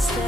Disaster.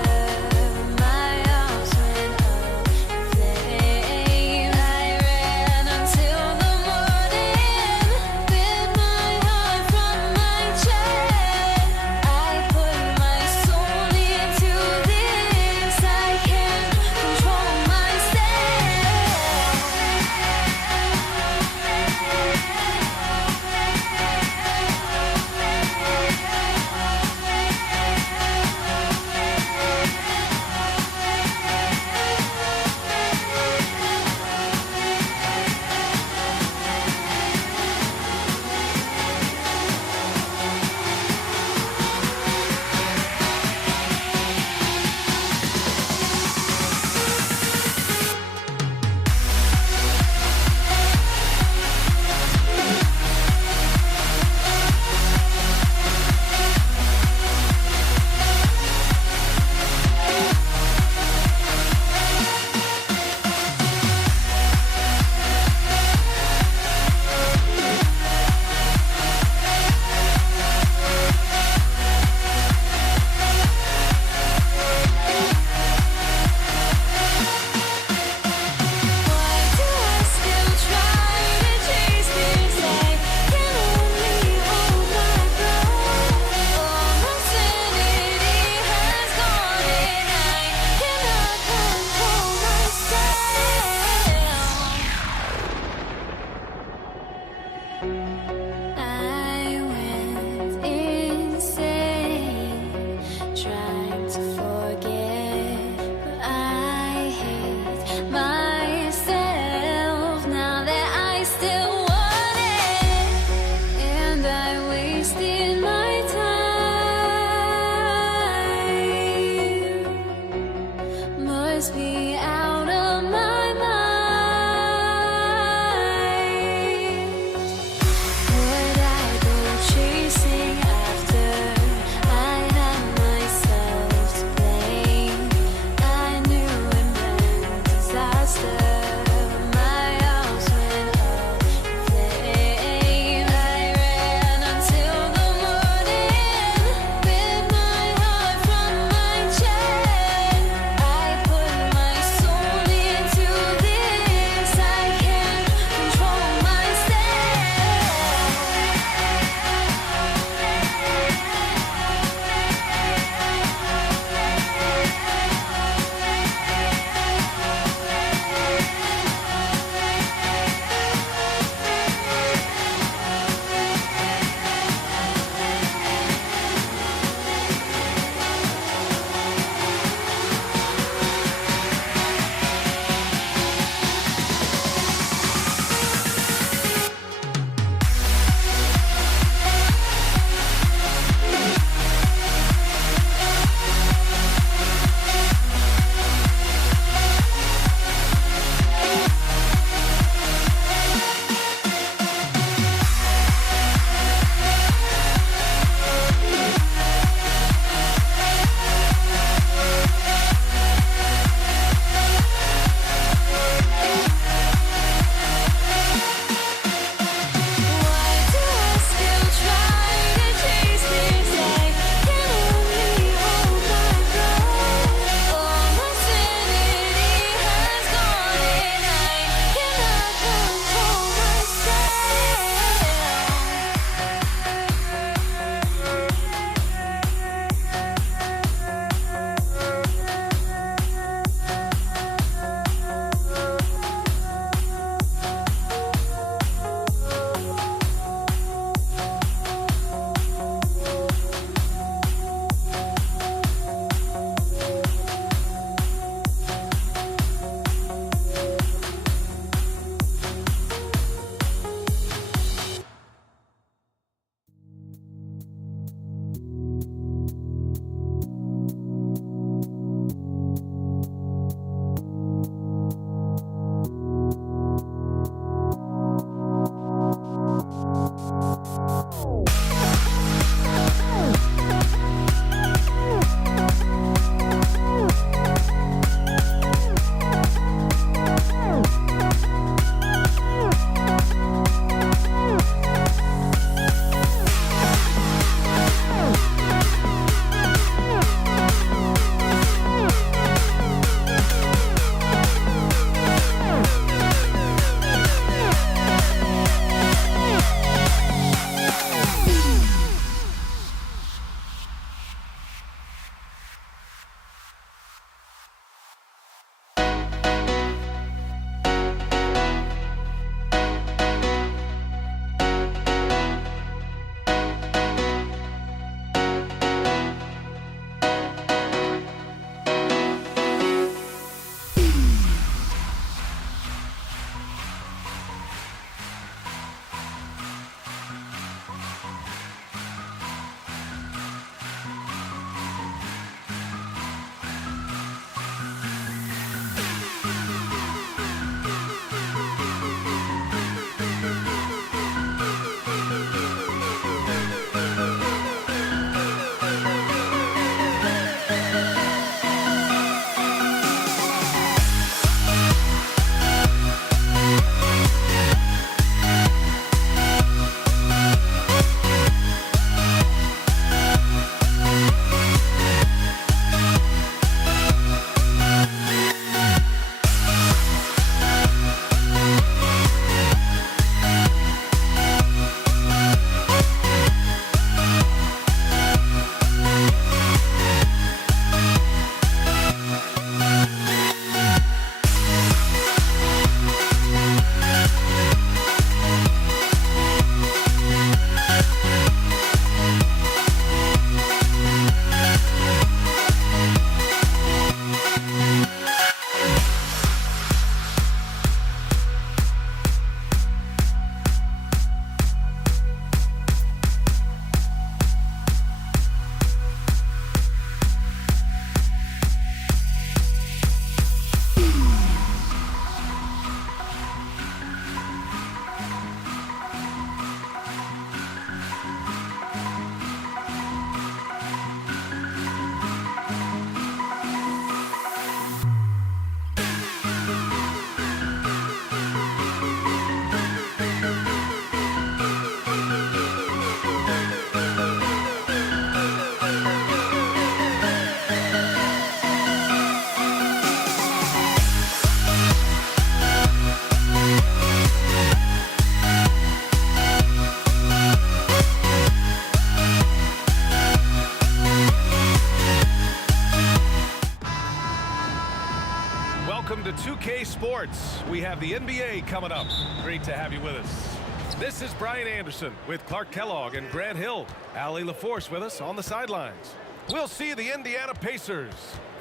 to 2K Sports. We have the NBA coming up. Great to have you with us. This is Brian Anderson with Clark Kellogg and Grant Hill. Allie LaForce with us on the sidelines. We'll see the Indiana Pacers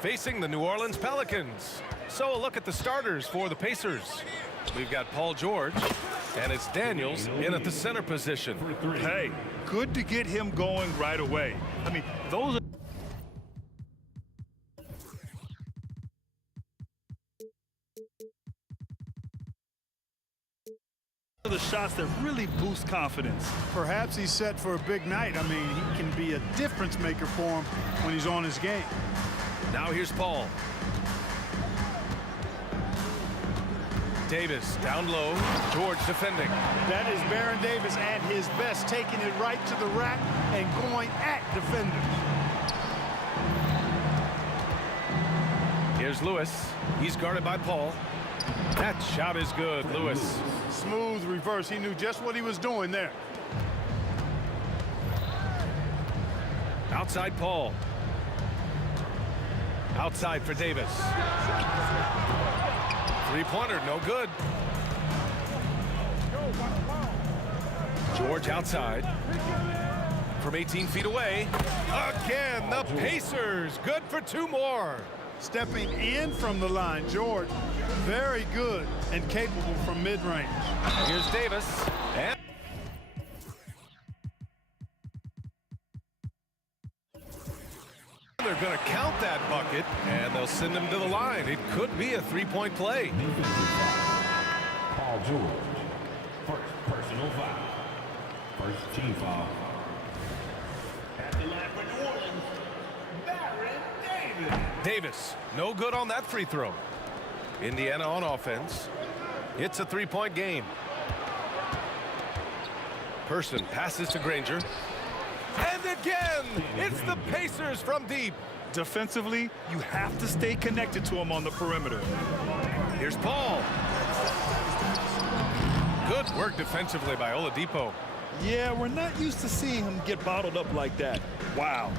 facing the New Orleans Pelicans. So a look at the starters for the Pacers. We've got Paul George, and it's Daniels in at the center position. Hey, good to get him going right away. I mean, those are the shots that really boost confidence. Perhaps he's set for a big night. I mean, he can be a difference maker for him when he's on his game. Now here's Paul. Davis down low. George defending. That is Baron Davis at his best, taking it right to the rack and going at defenders. Here's Lewis. He's guarded by Paul. That shot is good, Lewis. Smooth reverse. He knew just what he was doing there. Outside Paul. Outside for Davis. Three-pointer, no good. George outside. From 18 feet away. Again, the Pacers. Good for two more. Stepping in from the line, George, very good and capable from mid-range. Here's Davis. And they're going to count that bucket, and they'll send him to the line. It could be a three-point play. Paul George, first personal foul. First team foul. At the line for New Orleans, Baron Davis. Davis, no good on that free throw. Indiana on offense. It's a three-point game. Person passes to Granger. And again, it's the Pacers from deep. Defensively, you have to stay connected to him on the perimeter. Here's Paul. Good work defensively by Oladipo. Yeah, we're not used to seeing him get bottled up like that. Wow.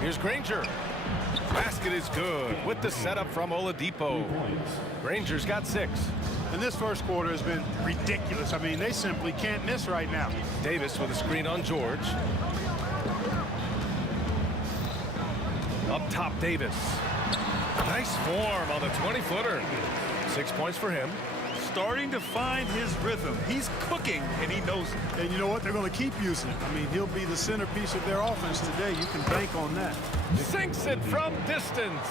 Here's Granger. Basket is good with the setup from Oladipo. Granger's got 6. And this first quarter has been ridiculous. I mean, they simply can't miss right now. Davis with a screen on George. Up top, Davis. Nice form on the 20-footer. 6 points for him. Starting to find his rhythm. He's cooking, and he knows it. And you know what? They're going to keep using it. I mean, he'll be the centerpiece of their offense today. You can bank on that. Sinks it from distance.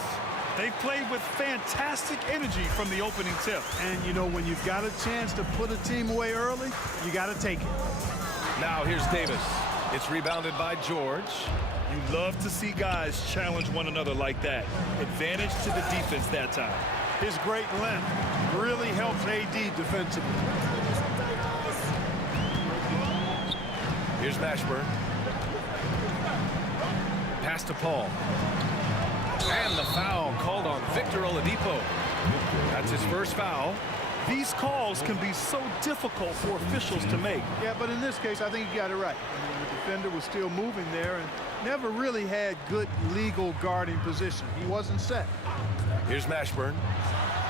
They played with fantastic energy from the opening tip. And, you know, when you've got a chance to put a team away early, you got to take it. Now here's Davis. It's rebounded by George. You love to see guys challenge one another like that. Advantage to the defense that time. His great length really helps AD defensively. Here's Mashburn. Pass to Paul. And the foul called on Victor Oladipo. That's his first foul. These calls can be so difficult for officials to make. Yeah, but in this case, I think he got it right. I mean, the defender was still moving there and never really had good legal guarding position. He wasn't set. Here's Mashburn.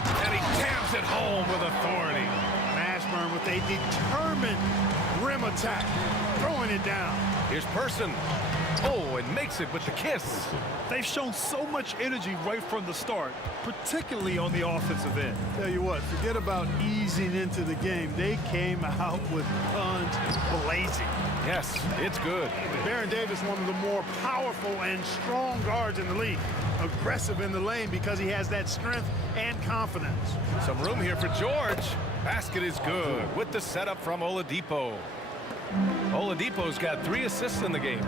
And he jams it home with authority. Mashburn with a determined rim attack, throwing it down. Here's Person. Oh, and makes it with the kiss. They've shown so much energy right from the start, particularly on the offensive end. Tell you what, forget about easing into the game. They came out with guns blazing. Yes, it's good. Baron Davis, one of the more powerful and strong guards in the league. Aggressive in the lane because he has that strength and confidence. Some room here for George. Basket is good with the setup from Oladipo. Oladipo's got 3 assists in the game.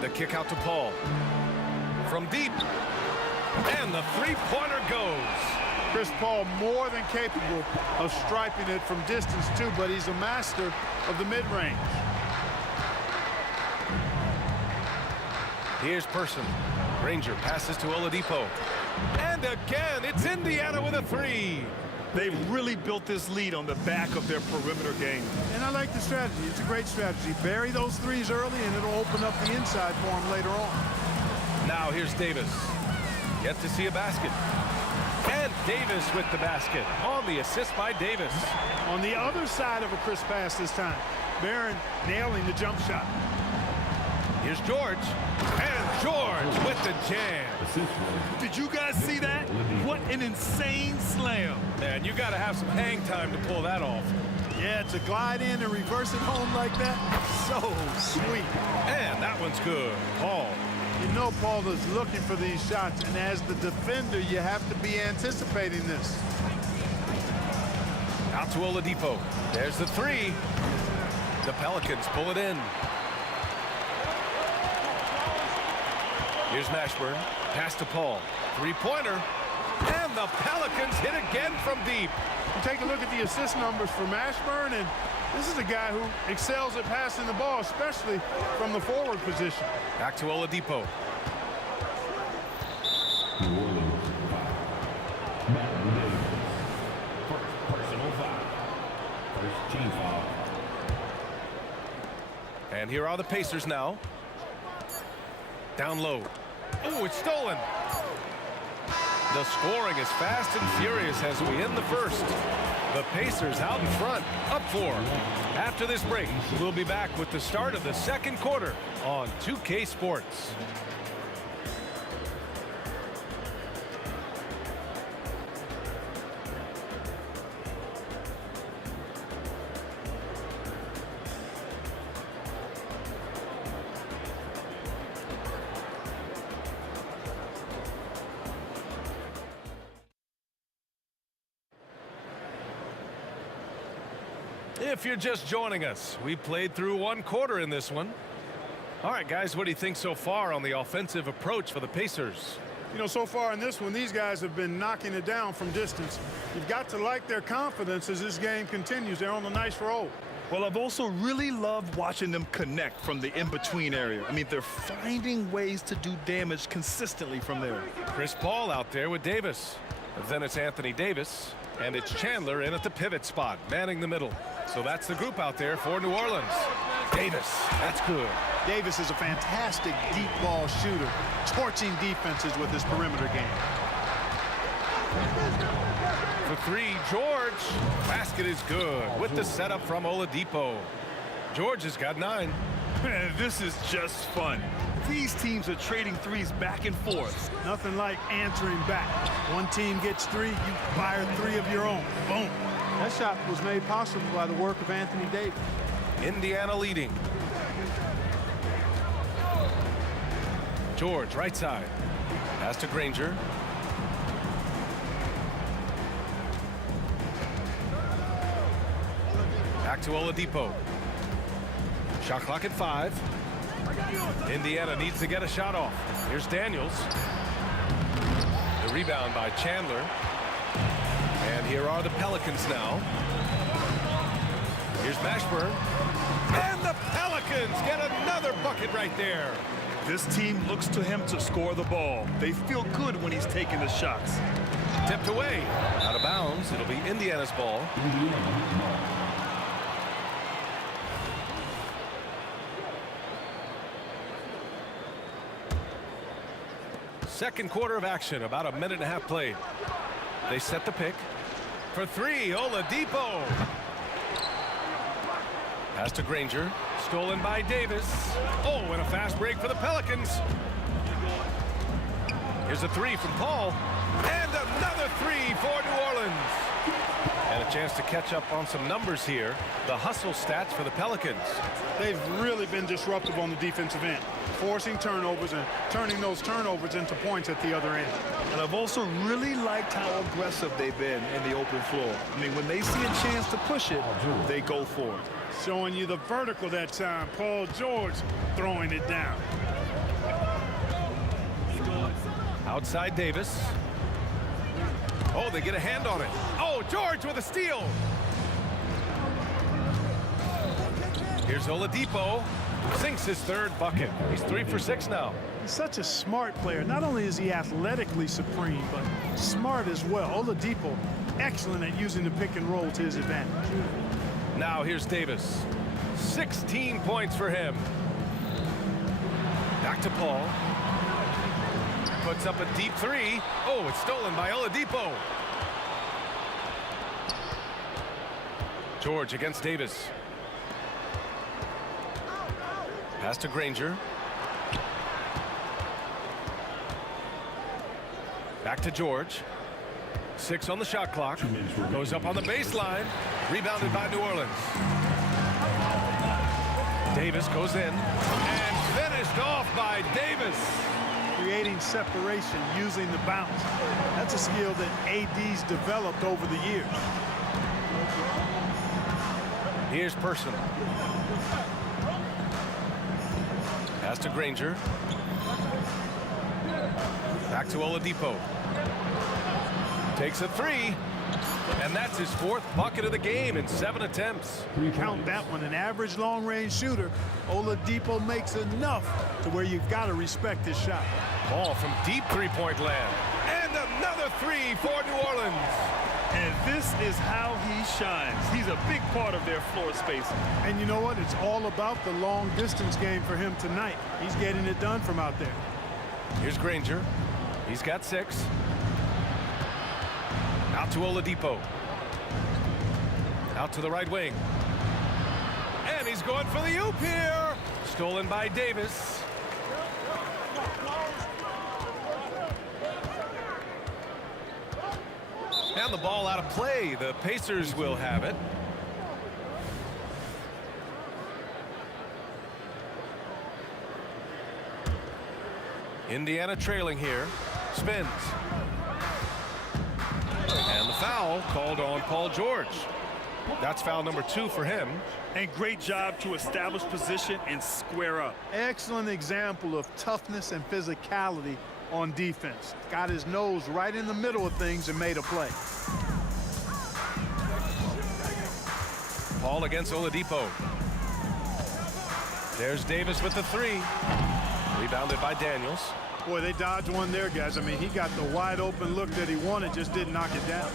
The kick out to Paul. From deep. And the three-pointer goes. Chris Paul more than capable of striping it from distance too, but he's a master of the mid-range. Here's Person. Granger passes to Oladipo. And again, it's Indiana with a 3. They've really built this lead on the back of their perimeter game. And I like the strategy. It's a great strategy. Bury those threes early, and it'll open up the inside for them later on. Now here's Davis. Yet to see a basket. And Davis with the basket on the assist by Davis. On the other side of a crisp pass this time. Barron nailing the jump shot. Here's George. And George with the jam. Did you guys see that? What an insane slam. Man, you got to have some hang time to pull that off. Yeah, to glide in and reverse it home like that, so sweet. And that one's good. Paul. You know Paul is looking for these shots, and as the defender, you have to be anticipating this. Out to Oladipo. There's the three. The Pelicans pull it in. Here's Mashburn. Pass to Paul. Three-pointer. And the Pelicans hit again from deep. You take a look at the assist numbers for Mashburn, and this is a guy who excels at passing the ball, especially from the forward position. Back to Oladipo. New Orleans foul. Matt Davis. First personal foul. First team foul. And here are the Pacers now. Down low. Oh, it's stolen. The scoring is fast and furious as we end the first. The Pacers out in front, up 4. After this break, we'll be back with the start of the second quarter on 2K Sports. If you're just joining us, we played through one quarter in this one. All right, guys, what do you think so far on the offensive approach for the Pacers? You know, so far in this one, these guys have been knocking it down from distance. You've got to like their confidence as this game continues. They're on a nice roll. Well, I've also really loved watching them connect from the in-between area. I mean, they're finding ways to do damage consistently from there. Chris Paul out there with Davis. Then it's Anthony Davis, and it's Chandler in at the pivot spot, manning the middle. So that's the group out there for New Orleans. Davis, that's good. Davis is a fantastic deep ball shooter, torching defenses with his perimeter game. For three, George. Basket is good with the setup from Oladipo. George has got 9. Man, this is just fun. These teams are trading threes back and forth. Nothing like answering back. One team gets 3, you fire 3 of your own. Boom. That shot was made possible by the work of Anthony Davis. Indiana leading. George, right side. Pass to Granger. Back to Oladipo. Shot clock at 5. Indiana needs to get a shot off. Here's Daniels. The rebound by Chandler. And here are the Pelicans now. Here's Mashburn. And the Pelicans get another bucket right there. This team looks to him to score the ball. They feel good when he's taking the shots. Tipped away. Out of bounds. It'll be Indiana's ball. Second quarter of action. About a minute and a half played. They set the pick. For 3, Oladipo. Pass to Granger. Stolen by Davis. Oh, and a fast break for the Pelicans. Here's a 3 from Paul. And another 3 for New Orleans. And a chance to catch up on some numbers here. The hustle stats for the Pelicans. They've really been disruptive on the defensive end, forcing turnovers and turning those turnovers into points at the other end. And I've also really liked how aggressive they've been in the open floor. I mean, when they see a chance to push it, they go for it. Showing you the vertical that time. Paul George throwing it down. Outside Davis. Oh, they get a hand on it. Oh, George with a steal. Here's Oladipo. Sinks his 3rd bucket. He's 3 for 6 now. He's such a smart player. Not only is he athletically supreme, but smart as well. Oladipo, excellent at using the pick and roll to his advantage. Now here's Davis. 16 points for him. Back to Paul. puts up a deep three. Oh, it's stolen by Oladipo. George against Davis. Pass to Granger. Back to George. 6 on the shot clock. Goes up on the baseline. Rebounded by New Orleans. Davis goes in. And finished off by Davis. Creating separation using the bounce. That's a skill that AD's developed over the years. Here's Person. Pass to Granger. Back to Oladipo. Takes a three. And that's his 4th bucket of the game in 7 attempts. Count that one. An average long-range shooter. Oladipo makes enough to where you've got to respect his shot. Ball from deep three-point land. And another three for New Orleans. And this is how he shines. He's a big part of their floor spacing. And you know what? It's all about the long-distance game for him tonight. He's getting it done from out there. Here's Granger. He's got 6. Out to Oladipo. Out to the right wing. And he's going for the oop here. Stolen by Davis. And the ball out of play. The Pacers will have it. Indiana trailing here. Spins. And the foul called on Paul George. That's foul number 2 for him. And great job to establish position and square up. Excellent example of toughness and physicality on defense. Got his nose right in the middle of things and made a play. Paul against Oladipo. There's Davis with the 3. Rebounded by Daniels. Boy, they dodged one there, guys. I mean, he got the wide open look that he wanted, just didn't knock it down.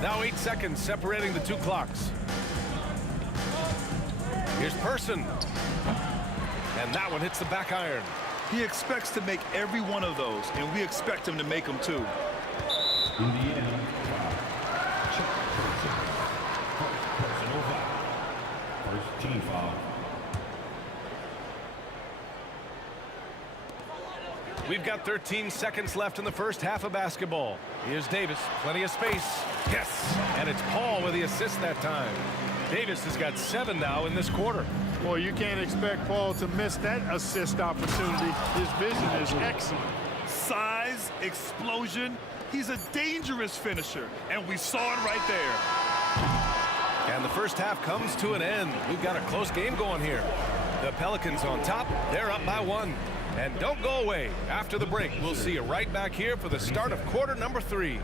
Now 8 seconds separating the 2 clocks. Here's Person. And that one hits the back iron. He expects to make every one of those, and we expect him to make them too. Indiana, personal foul. First team foul. We've got 13 seconds left in the first half of basketball. Here's Davis, plenty of space. Yes, and it's Paul with the assist that time. Davis has got 7 now in this quarter. Boy, you can't expect Paul to miss that assist opportunity. His vision is excellent. Size, explosion. He's a dangerous finisher, and we saw it right there. And the first half comes to an end. We've got a close game going here. The Pelicans on top. They're up by 1. And don't go away. After the break, we'll see you right back here for the start of quarter number 3.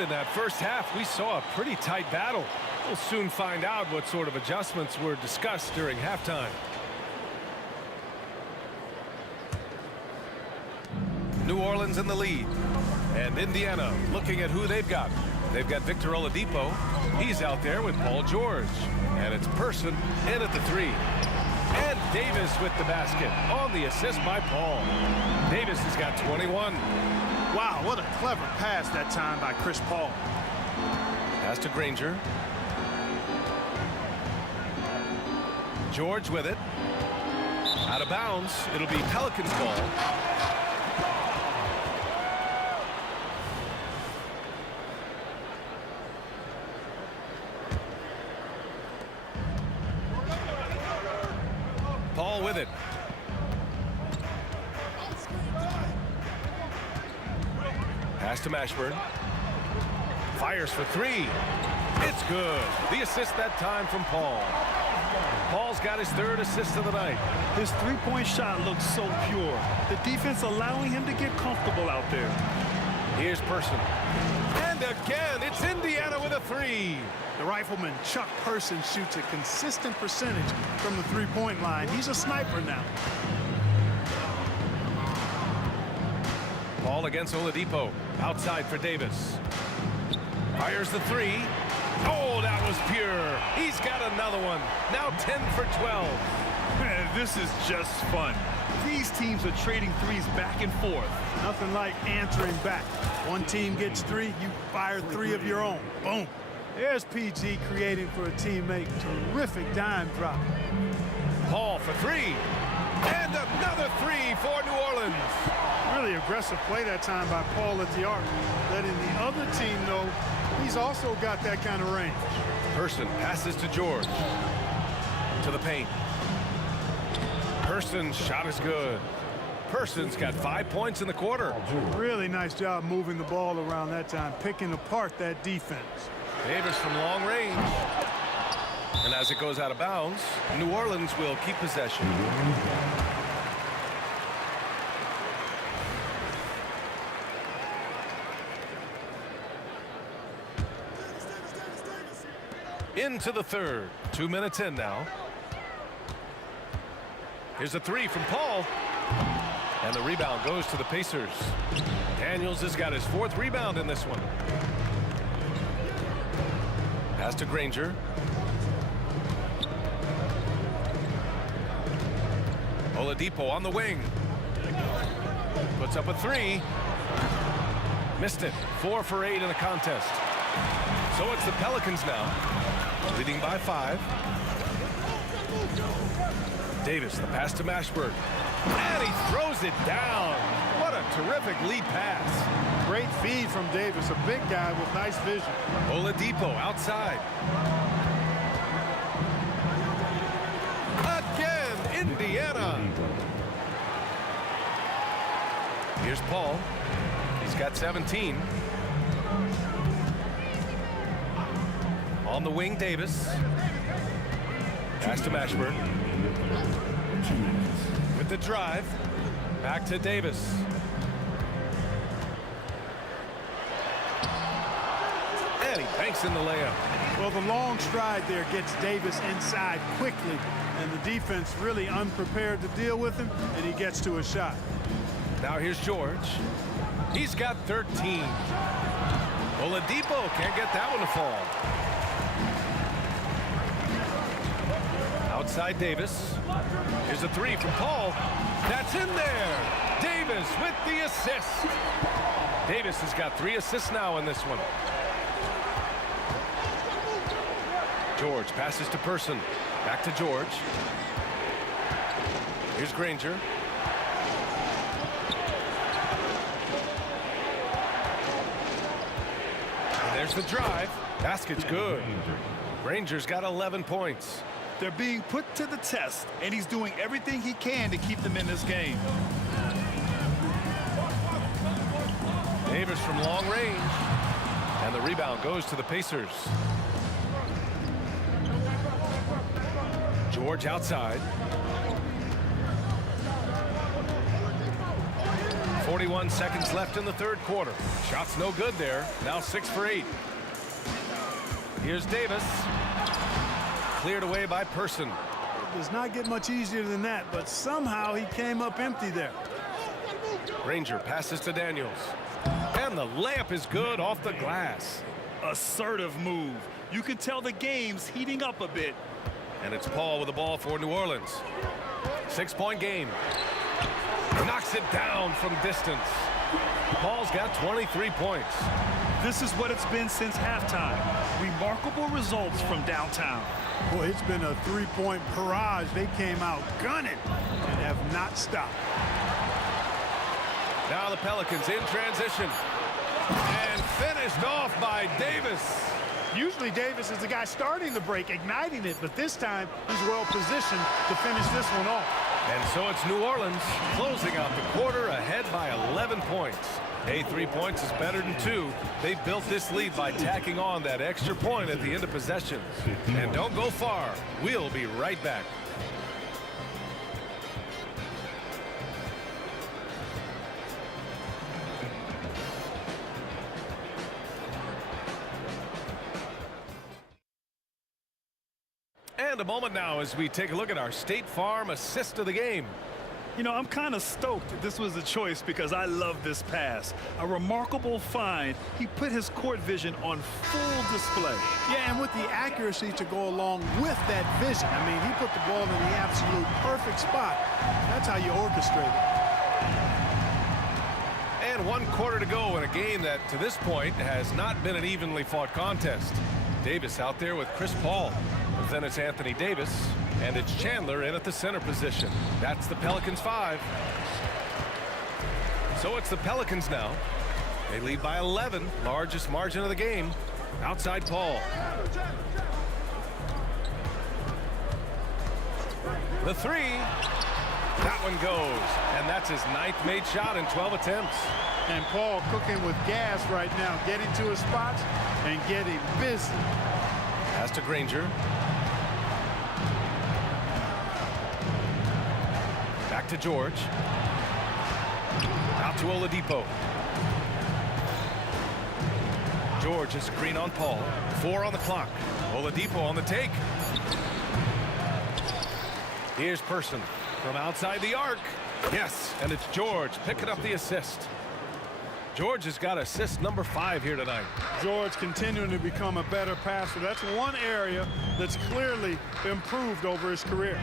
In that first half, we saw a pretty tight battle. We'll soon find out what sort of adjustments were discussed during halftime. New Orleans in the lead. And Indiana looking at who they've got. They've got Victor Oladipo. He's out there with Paul George. And it's Person in at the 3. And Davis with the basket on the assist by Paul. Davis has got 21. Wow, what a clever pass that time by Chris Paul. Pass to Granger. George with it. Out of bounds. It'll be Pelicans ball. Paul with it. Pass to Mashburn. Fires for 3. It's good. The assist that time from Paul. Paul's got his third assist of the night. His three-point shot looks so pure. The defense allowing him to get comfortable out there. Here's Person. And again, it's Indiana with a three. The rifleman, Chuck Person, shoots a consistent percentage from the three-point line. He's a sniper now. Paul against Oladipo. Outside for Davis. Fires the three. Oh, that was pure. He's got another one. Now 10 for 12. Man, this is just fun. These teams are trading threes back and forth. Nothing like answering back. One team gets three, you fire three of your own. Boom. There's PG creating for a teammate. Terrific dime drop. Paul for three. And another three for New Orleans. Really aggressive play that time by Paul at the arc. Letting the other team know he's also got that kind of range. Person passes to George. To the paint. Person's shot is good. Person's got 5 points in the quarter. Really nice job moving the ball around that time, picking apart that defense. Davis from long range. And as it goes out of bounds, New Orleans will keep possession. Into the third. 2 minutes in now. Here's a three from Paul. And the rebound goes to the Pacers. Daniels has got his fourth rebound in this one. Pass to Granger. Oladipo on the wing. Puts up a three. Missed it. 4 for 8 in the contest. So it's the Pelicans now, leading by 5. Davis, the pass to Mashburn. And he throws it down. What a terrific lead pass. Great feed from Davis, a big guy with nice vision. Oladipo outside. Again, Indiana. Here's Paul. He's got 17. On the wing, Davis. Pass to Mashburn. With the drive. Back to Davis. And he banks in the layup. Well, the long stride there gets Davis inside quickly, and the defense really unprepared to deal with him, and he gets to a shot. Now here's George. He's got 13. Oladipo can't get that one to fall. Outside Davis. Here's a three from Paul. That's in there. Davis with the assist. Davis has got 3 assists now in this one. George passes to Person. Back to George. Here's Granger. And there's the drive. Basket's good. Granger's got 11 points. They're being put to the test, and he's doing everything he can to keep them in this game. Davis from long range. And the rebound goes to the Pacers. George outside. 41 seconds left in the third quarter. Shots no good there. Now 6 for 8. Here's Davis. Cleared away by Person. It does not get much easier than that, but somehow he came up empty there. Granger passes to Daniels. And the layup is good off the glass. Assertive move. You can tell the game's heating up a bit. And it's Paul with the ball for New Orleans. 6-point game. Knocks it down from distance. Paul's got 23 points. This is what it's been since halftime. Remarkable results from downtown. Boy, it's been a three-point barrage. They came out gunning and have not stopped. Now the Pelicans in transition. And finished off by Davis. Usually Davis is the guy starting the break, igniting it, but this time he's well positioned to finish this one off. And so it's New Orleans closing out the quarter ahead by 11 points. Hey, 3 points is better than 2. They built this lead by tacking on that extra point at the end of possession. And don't go far. We'll be right back. And a moment now as we take a look at our State Farm assist of the game. You know, I'm kind of stoked this was a choice because I love this pass. A remarkable find. He put his court vision on full display. Yeah, and with the accuracy to go along with that vision. I mean, he put the ball in the absolute perfect spot. That's how you orchestrate it. And 1 quarter to go in a game that, to this point, has not been an evenly fought contest. Davis out there with Chris Paul. But then it's Anthony Davis, and it's Chandler in at the center position. That's the Pelicans 5. So it's the Pelicans now. They lead by 11, largest margin of the game. Outside Paul. The 3. That one goes, and that's his 9th made shot in 12 attempts. And Paul cooking with gas right now, getting to his spots and getting busy. Pass to Granger. Back to George. Out to Oladipo. George is screen on Paul. 4 on the clock. Oladipo on the take. Here's Person from outside the arc. Yes, and it's George picking up the assist. George has got assist number 5 here tonight. George continuing to become a better passer. That's one area that's clearly improved over his career.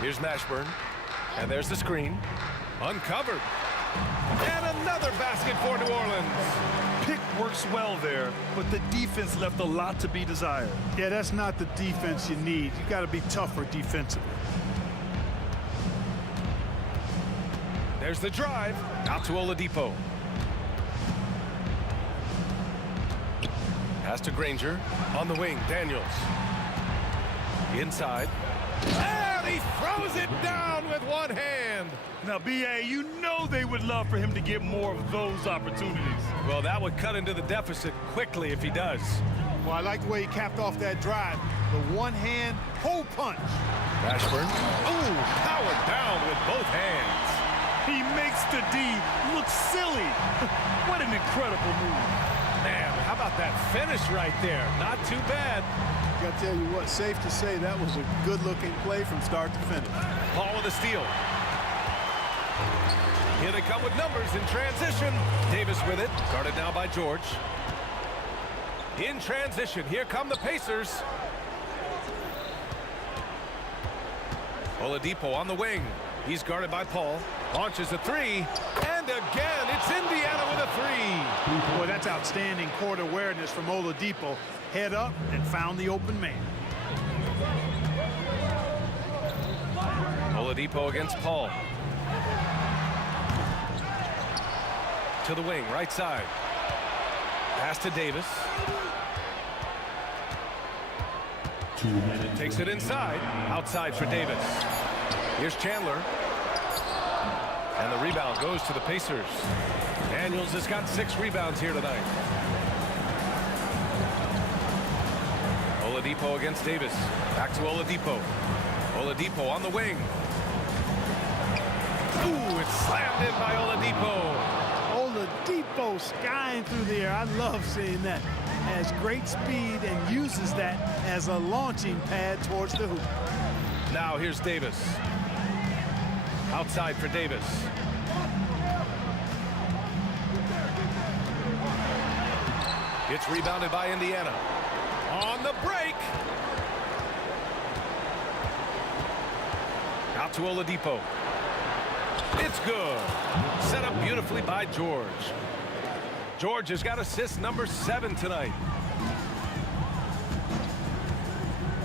Here's Mashburn. And there's the screen. Uncovered. And another basket for New Orleans. Pick works well there, but the defense left a lot to be desired. Yeah, that's not the defense you need. You got to be tougher defensively. There's the drive. Out to Oladipo. Pass to Granger. On the wing, Daniels. Inside. And he throws it down with one hand. Now, B.A., you know they would love for him to get more of those opportunities. Well, that would cut into the deficit quickly if he does. Well, I like the way he capped off that drive. The one-hand hole punch. Mashburn. Ooh, powered down with both hands. He makes the D look silly. What an incredible move. Man, how about that finish right there? Not too bad. I got to tell you what, safe to say that was a good-looking play from start to finish. Paul with a steal. Here they come with numbers in transition. Davis with it, guarded now by George. In transition, here come the Pacers. Oladipo on the wing. He's guarded by Paul. Launches a 3. And again, it's Indiana with a 3. Boy, that's outstanding court awareness from Oladipo. Head up and found the open man. Oladipo against Paul. To the wing, right side. Pass to Davis. 2 minutes. Takes it inside. Outside for Davis. Here's Chandler. And the rebound goes to the Pacers. Daniels has got 6 rebounds here tonight. Oladipo against Davis. Back to Oladipo. Oladipo on the wing. Ooh, it's slammed in by Oladipo. Oladipo skying through the air. I love seeing that. Has great speed and uses that as a launching pad towards the hoop. Now here's Davis. Outside for Davis. It's rebounded by Indiana. On the break. Out to Oladipo. It's good. Set up beautifully by George. George has got assist number 7 tonight.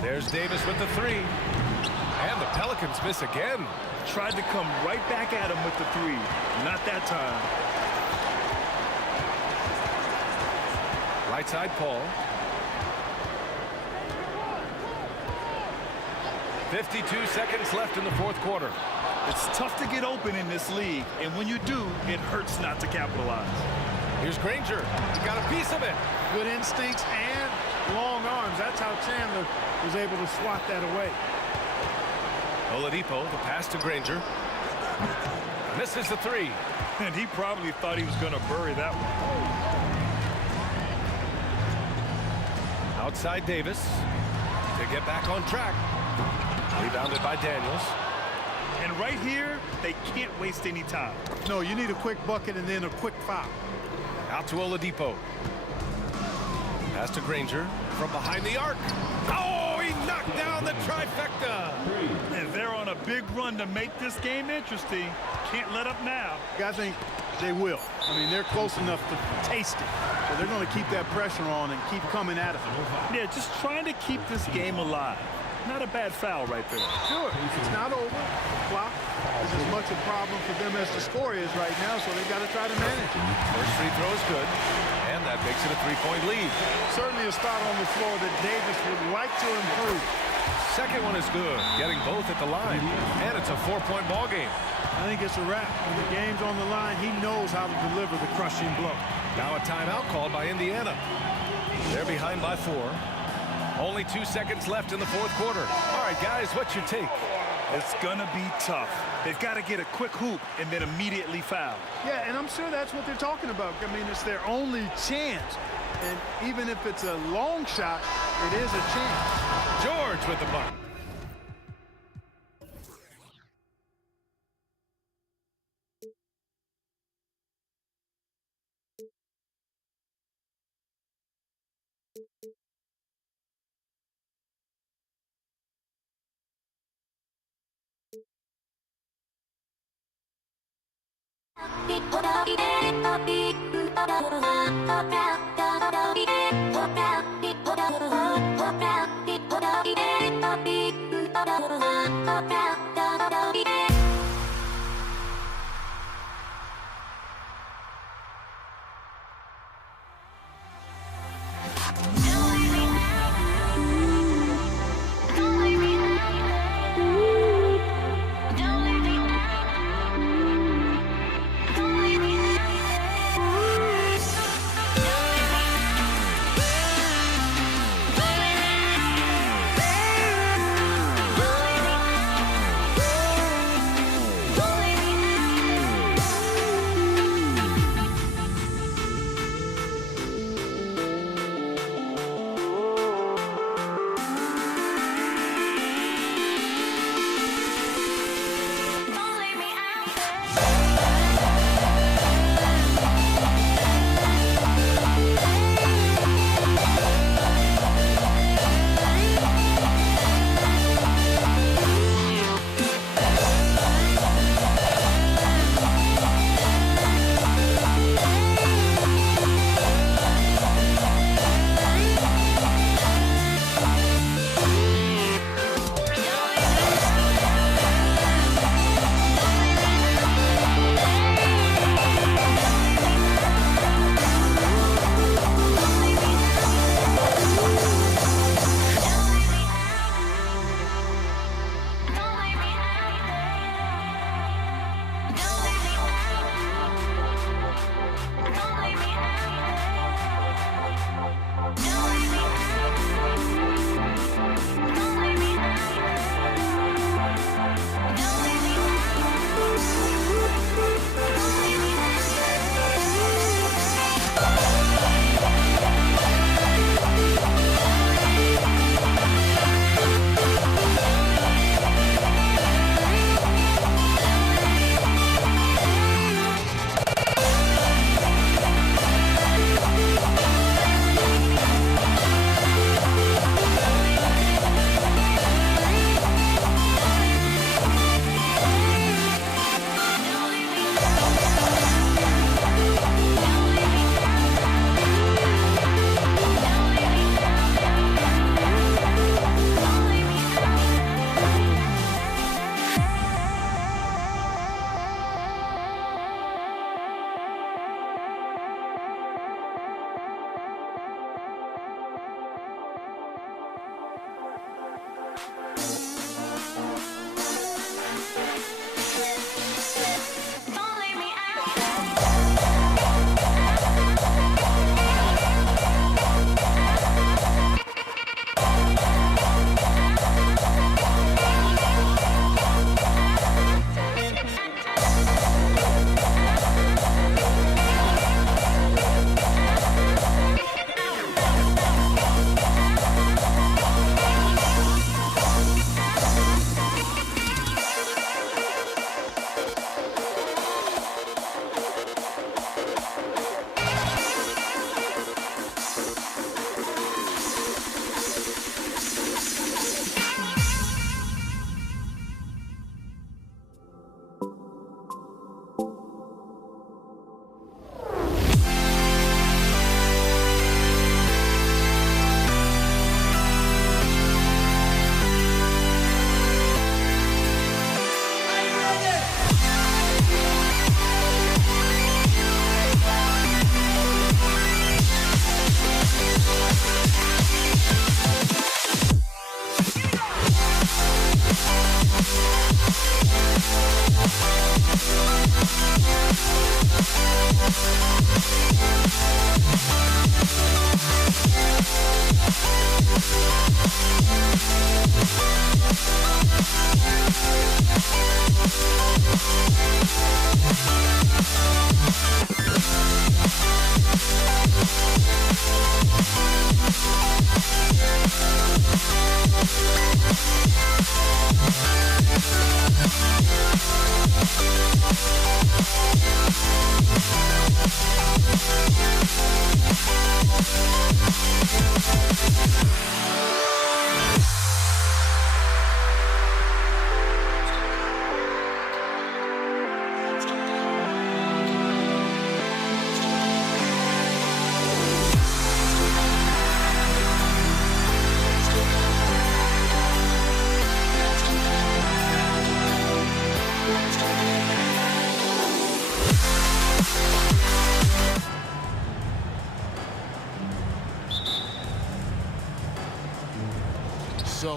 There's Davis with the 3. And the Pelicans miss again. Tried to come right back at him with the 3. Not that time. Right side Paul. 52 seconds left in the fourth quarter. It's tough to get open in this league, and when you do, it hurts not to capitalize. Here's Granger. He got a piece of it. Good instincts and long arms. That's how Chandler was able to swat that away. Oladipo, the pass to Granger. Misses the three. And he probably thought he was going to bury that one. Outside Davis to get back on track. Rebounded by Daniels. And right here, they can't waste any time. No, you need a quick bucket and then a quick foul. Out to Oladipo. Pass to Granger from behind the arc. Oh, he knocked down the trifecta. And they're on a big run to make this game interesting. Can't let up now. I think they will. I mean, they're close enough to taste it. So they're going to keep that pressure on and keep coming at it. Yeah, just trying to keep this game alive. Not a bad foul right there. Sure, it's not over. The clock is as much a problem for them as the score is right now, so they've got to try to manage it. First free throw is good, and that makes it a three-point lead. Certainly a spot on the floor that Davis would like to improve. Second one is good, getting both at the line, and it's a four-point ball game. I think it's a wrap. When the game's on the line, he knows how to deliver the crushing blow. Now a timeout called by Indiana. They're behind by 4. Only 2 seconds left in the fourth quarter. All right, guys, what's your take? It's going to be tough. They've got to get a quick hoop and then immediately foul. Yeah, and I'm sure that's what they're talking about. I mean, it's their only chance. And even if it's a long shot, it is a chance. George with the bucket.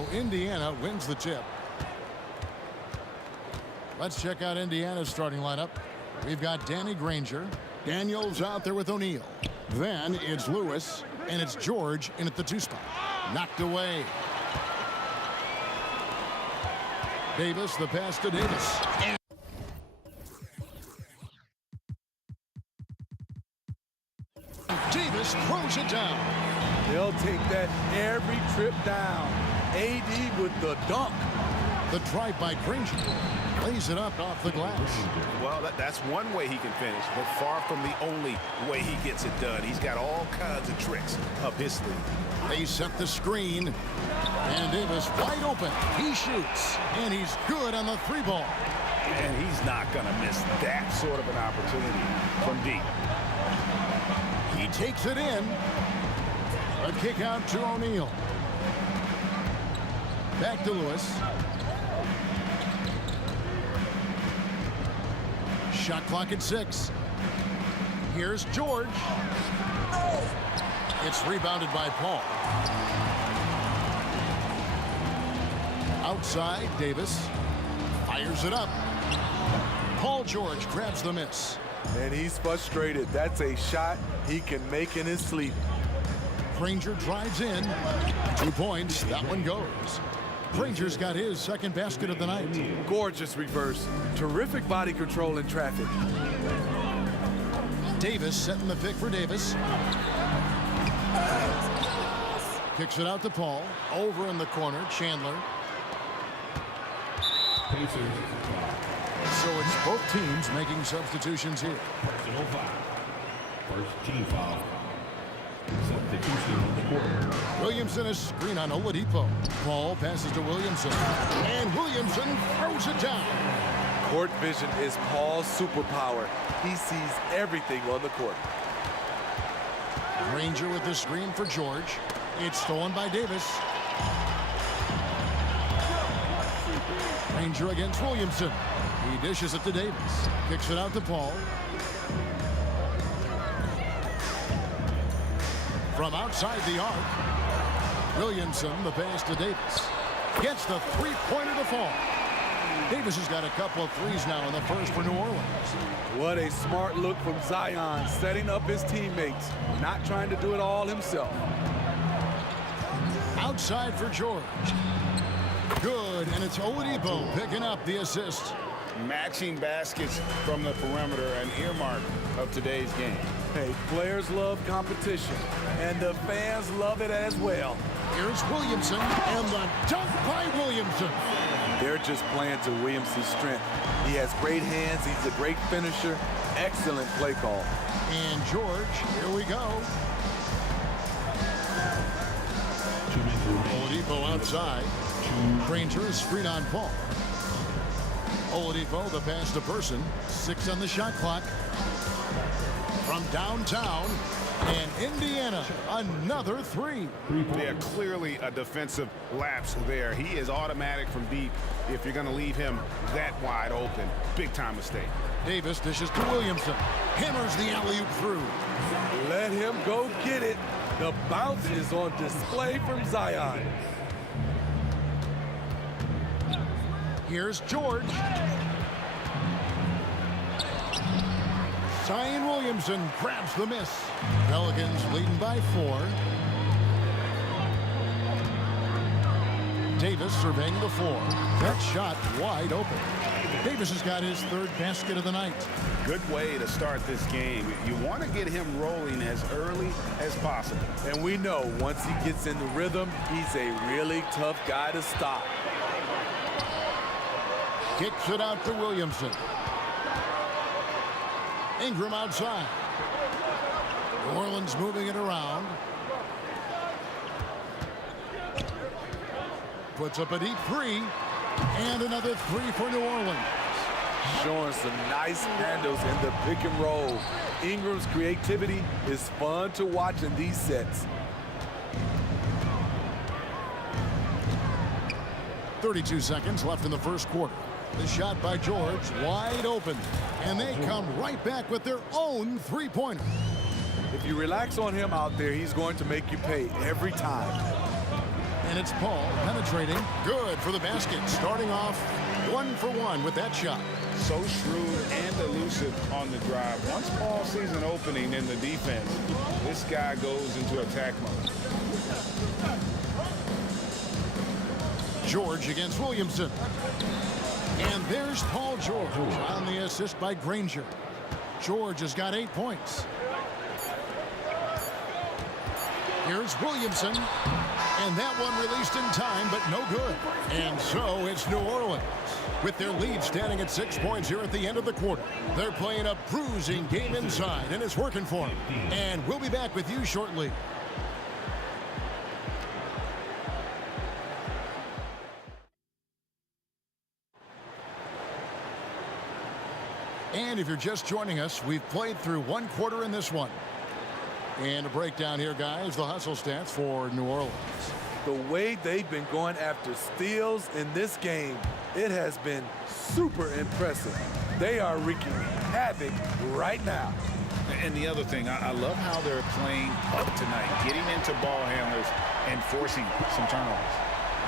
So Indiana wins the tip. Let's check out Indiana's starting lineup. We've got Danny Granger. Daniels out there with O'Neal. Then it's Lewis, and it's George in at the 2 spot. Knocked away. Davis, the pass to Davis. Davis throws it down. They'll take that every trip down. AD with the dunk. The drive by Granger. Lays it up off the glass. Well, that's one way he can finish, but far from the only way he gets it done. He's got all kinds of tricks up his sleeve. They set the screen. And Davis wide open. He shoots. And he's good on the 3 ball. And he's not going to miss that sort of an opportunity from deep. He takes it in. A kick out to O'Neal. Back to Lewis. Shot clock at 6. Here's George. It's rebounded by Paul. Outside, Davis fires it up. Paul George grabs the miss. And he's frustrated. That's a shot he can make in his sleep. Granger drives in. 2 points. That one goes. Granger's got his second basket of the night. Gorgeous reverse. Terrific body control in traffic. Davis setting the pick for Davis. Kicks it out to Paul. Over in the corner, Chandler. So it's both teams making substitutions here. Personal foul. First team foul. Substitution on the court. Williamson is screen on Oladipo. Paul passes to Williamson. And Williamson throws it down. Court vision is Paul's superpower. He sees everything on the court. Granger with the screen for George. It's stolen by Davis. Granger against Williamson. He dishes it to Davis. Kicks it out to Paul. From outside the arc, Williamson, the pass to Davis. Gets the 3-pointer to fall. Davis has got a couple of threes now in the first for New Orleans. What a smart look from Zion, setting up his teammates, not trying to do it all himself. Outside for George. Good, and it's Oladipo picking up the assist. Matching baskets from the perimeter, an earmark of today's game. Hey, players love competition, and the fans love it as well. Here's Williamson, and the dunk by Williamson. They're just playing to Williamson's strength. He has great hands, he's a great finisher, excellent play call. And George, here we go. Oladipo outside. Granger is screen on Paul. Oladipo, the pass to Person. 6 on the shot clock. From downtown, and Indiana, another 3. Yeah, clearly a defensive lapse there. He is automatic from deep if you're going to leave him that wide open. Big time mistake. Davis dishes to Williamson. Hammers the alley-oop through. Let him go get it. The bounce is on display from Zion. Here's George. Zion Williamson grabs the miss. Pelicans leading by 4. Davis surveying the floor. That shot wide open. Davis has got his 3rd basket of the night. Good way to start this game. You want to get him rolling as early as possible. And we know once he gets in the rhythm, he's a really tough guy to stop. Kicks it out to Williamson. Ingram outside. New Orleans moving it around. Puts up a deep 3. And another 3 for New Orleans. Showing some nice handles in the pick and roll. Ingram's creativity is fun to watch in these sets. 32 seconds left in the first quarter. The shot by George, wide open. And they come right back with their own 3-pointer. If you relax on him out there, he's going to make you pay every time. And it's Paul penetrating. Good for the basket. Starting off 1 for 1 with that shot. So shrewd and elusive on the drive. Once Paul sees an opening in the defense, this guy goes into attack mode. George against Williamson. And there's Paul George on the assist by Granger. George has got 8 points. Here's Williamson. And that one released in time, but no good. And so it's New Orleans with their lead standing at 6 points here at the end of the quarter. They're playing a bruising game inside, and it's working for them. And we'll be back with you shortly. And if you're just joining us, we've played through 1 quarter in this one. And a breakdown here, guys, the hustle stats for New Orleans. The way they've been going after steals in this game, it has been super impressive. They are wreaking havoc right now. And the other thing, I love how they're playing up tonight, getting into ball handlers and forcing some turnovers.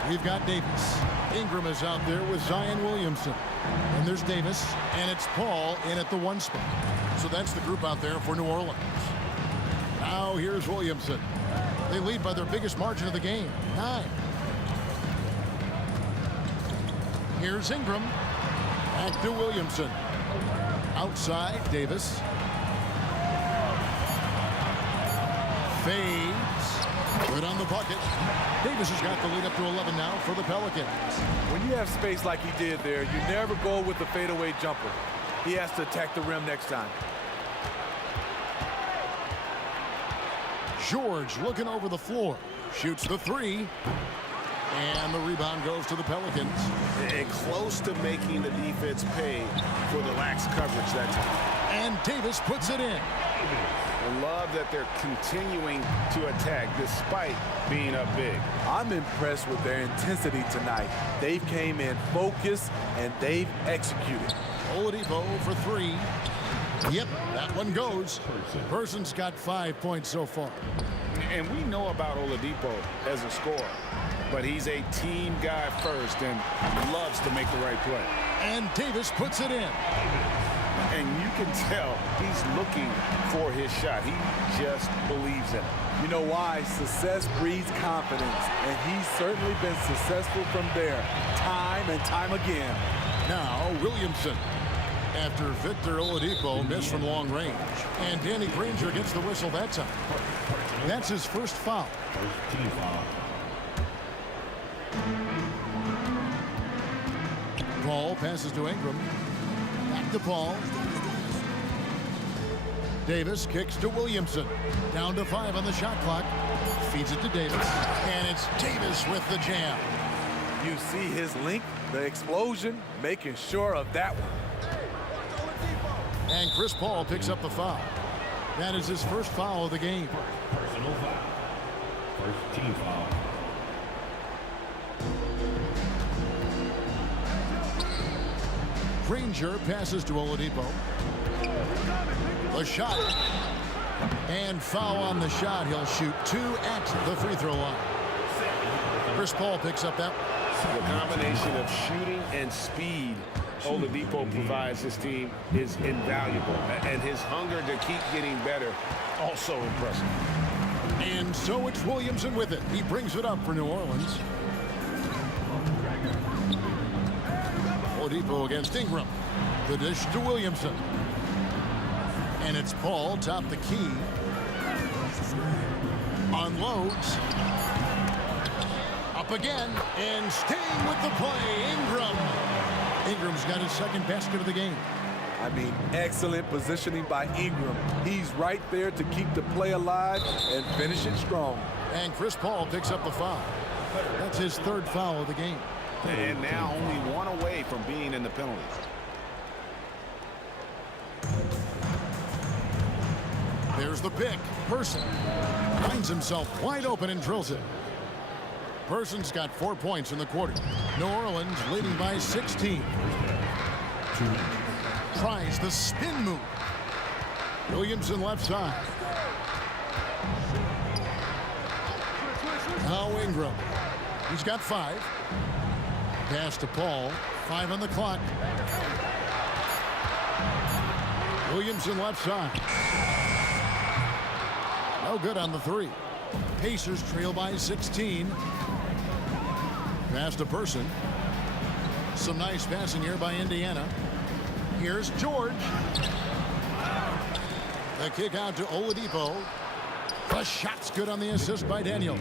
We've got Davis. Ingram is out there with Zion Williamson. And there's Davis, and it's Paul in at the 1 spot. So that's the group out there for New Orleans. Now here's Williamson. They lead by their biggest margin of the game, 9. Here's Ingram. Back to Williamson. Outside, Davis. Fades. Good on the bucket. Davis has got the lead up to 11 now for the Pelicans. When you have space like he did there, you never go with the fadeaway jumper. He has to attack the rim next time. George looking over the floor. Shoots the 3. And the rebound goes to the Pelicans. And close to making the defense pay for the lax coverage that time. And Davis puts it in. I love that they're continuing to attack despite being up big. I'm impressed with their intensity tonight. They've came in focused and they've executed. Oladipo for 3. Yep, that one goes. Person's got 5 points so far. And we know about Oladipo as a scorer, but he's a team guy first and loves to make the right play. And Davis puts it in. And you can tell he's looking for his shot. He just believes in it. You know why? Success breeds confidence, and he's certainly been successful from there, time and time again. Now Williamson. After Victor Oladipo missed from long range. And Danny Granger gets the whistle that time. That's his first foul. First team foul. Paul passes to Ingram. Back to Paul. Davis kicks to Williamson. Down to 5 on the shot clock. Feeds it to Davis. And it's Davis with the jam. You see his length, the explosion, making sure of that one. And Chris Paul picks up the foul. That is his first foul of the game. Personal foul. First team foul. Granger passes to Oladipo. The shot. And foul on the shot. He'll shoot 2 at the free throw line. Chris Paul picks up that. The combination of shooting and speed Oladipo provides his team is invaluable. And his hunger to keep getting better, also impressive. And so it's Williamson with it. He brings it up for New Orleans. Oladipo against Ingram. The dish to Williamson. And it's Paul, top the key. Unloads. Up again. And staying with the play, Ingram. Ingram's got his second basket of the game. I mean, excellent positioning by Ingram. He's right there to keep the play alive and finish it strong. And Chris Paul picks up the foul. That's his third foul of the game. And now only 1 away from being in the penalties. There's the pick. Person finds himself wide open and drills it. Person's got 4 points in the quarter. New Orleans leading by 16. Tries the spin move. Williamson left side. Now Ingram. He's got 5. Pass to Paul. 5 on the clock. Williamson left side. No good on the 3. Pacers trail by 16. Pass to Person. Some nice passing here by Indiana. Here's George. The kick out to Oladipo. The shot's good on the assist by Daniels.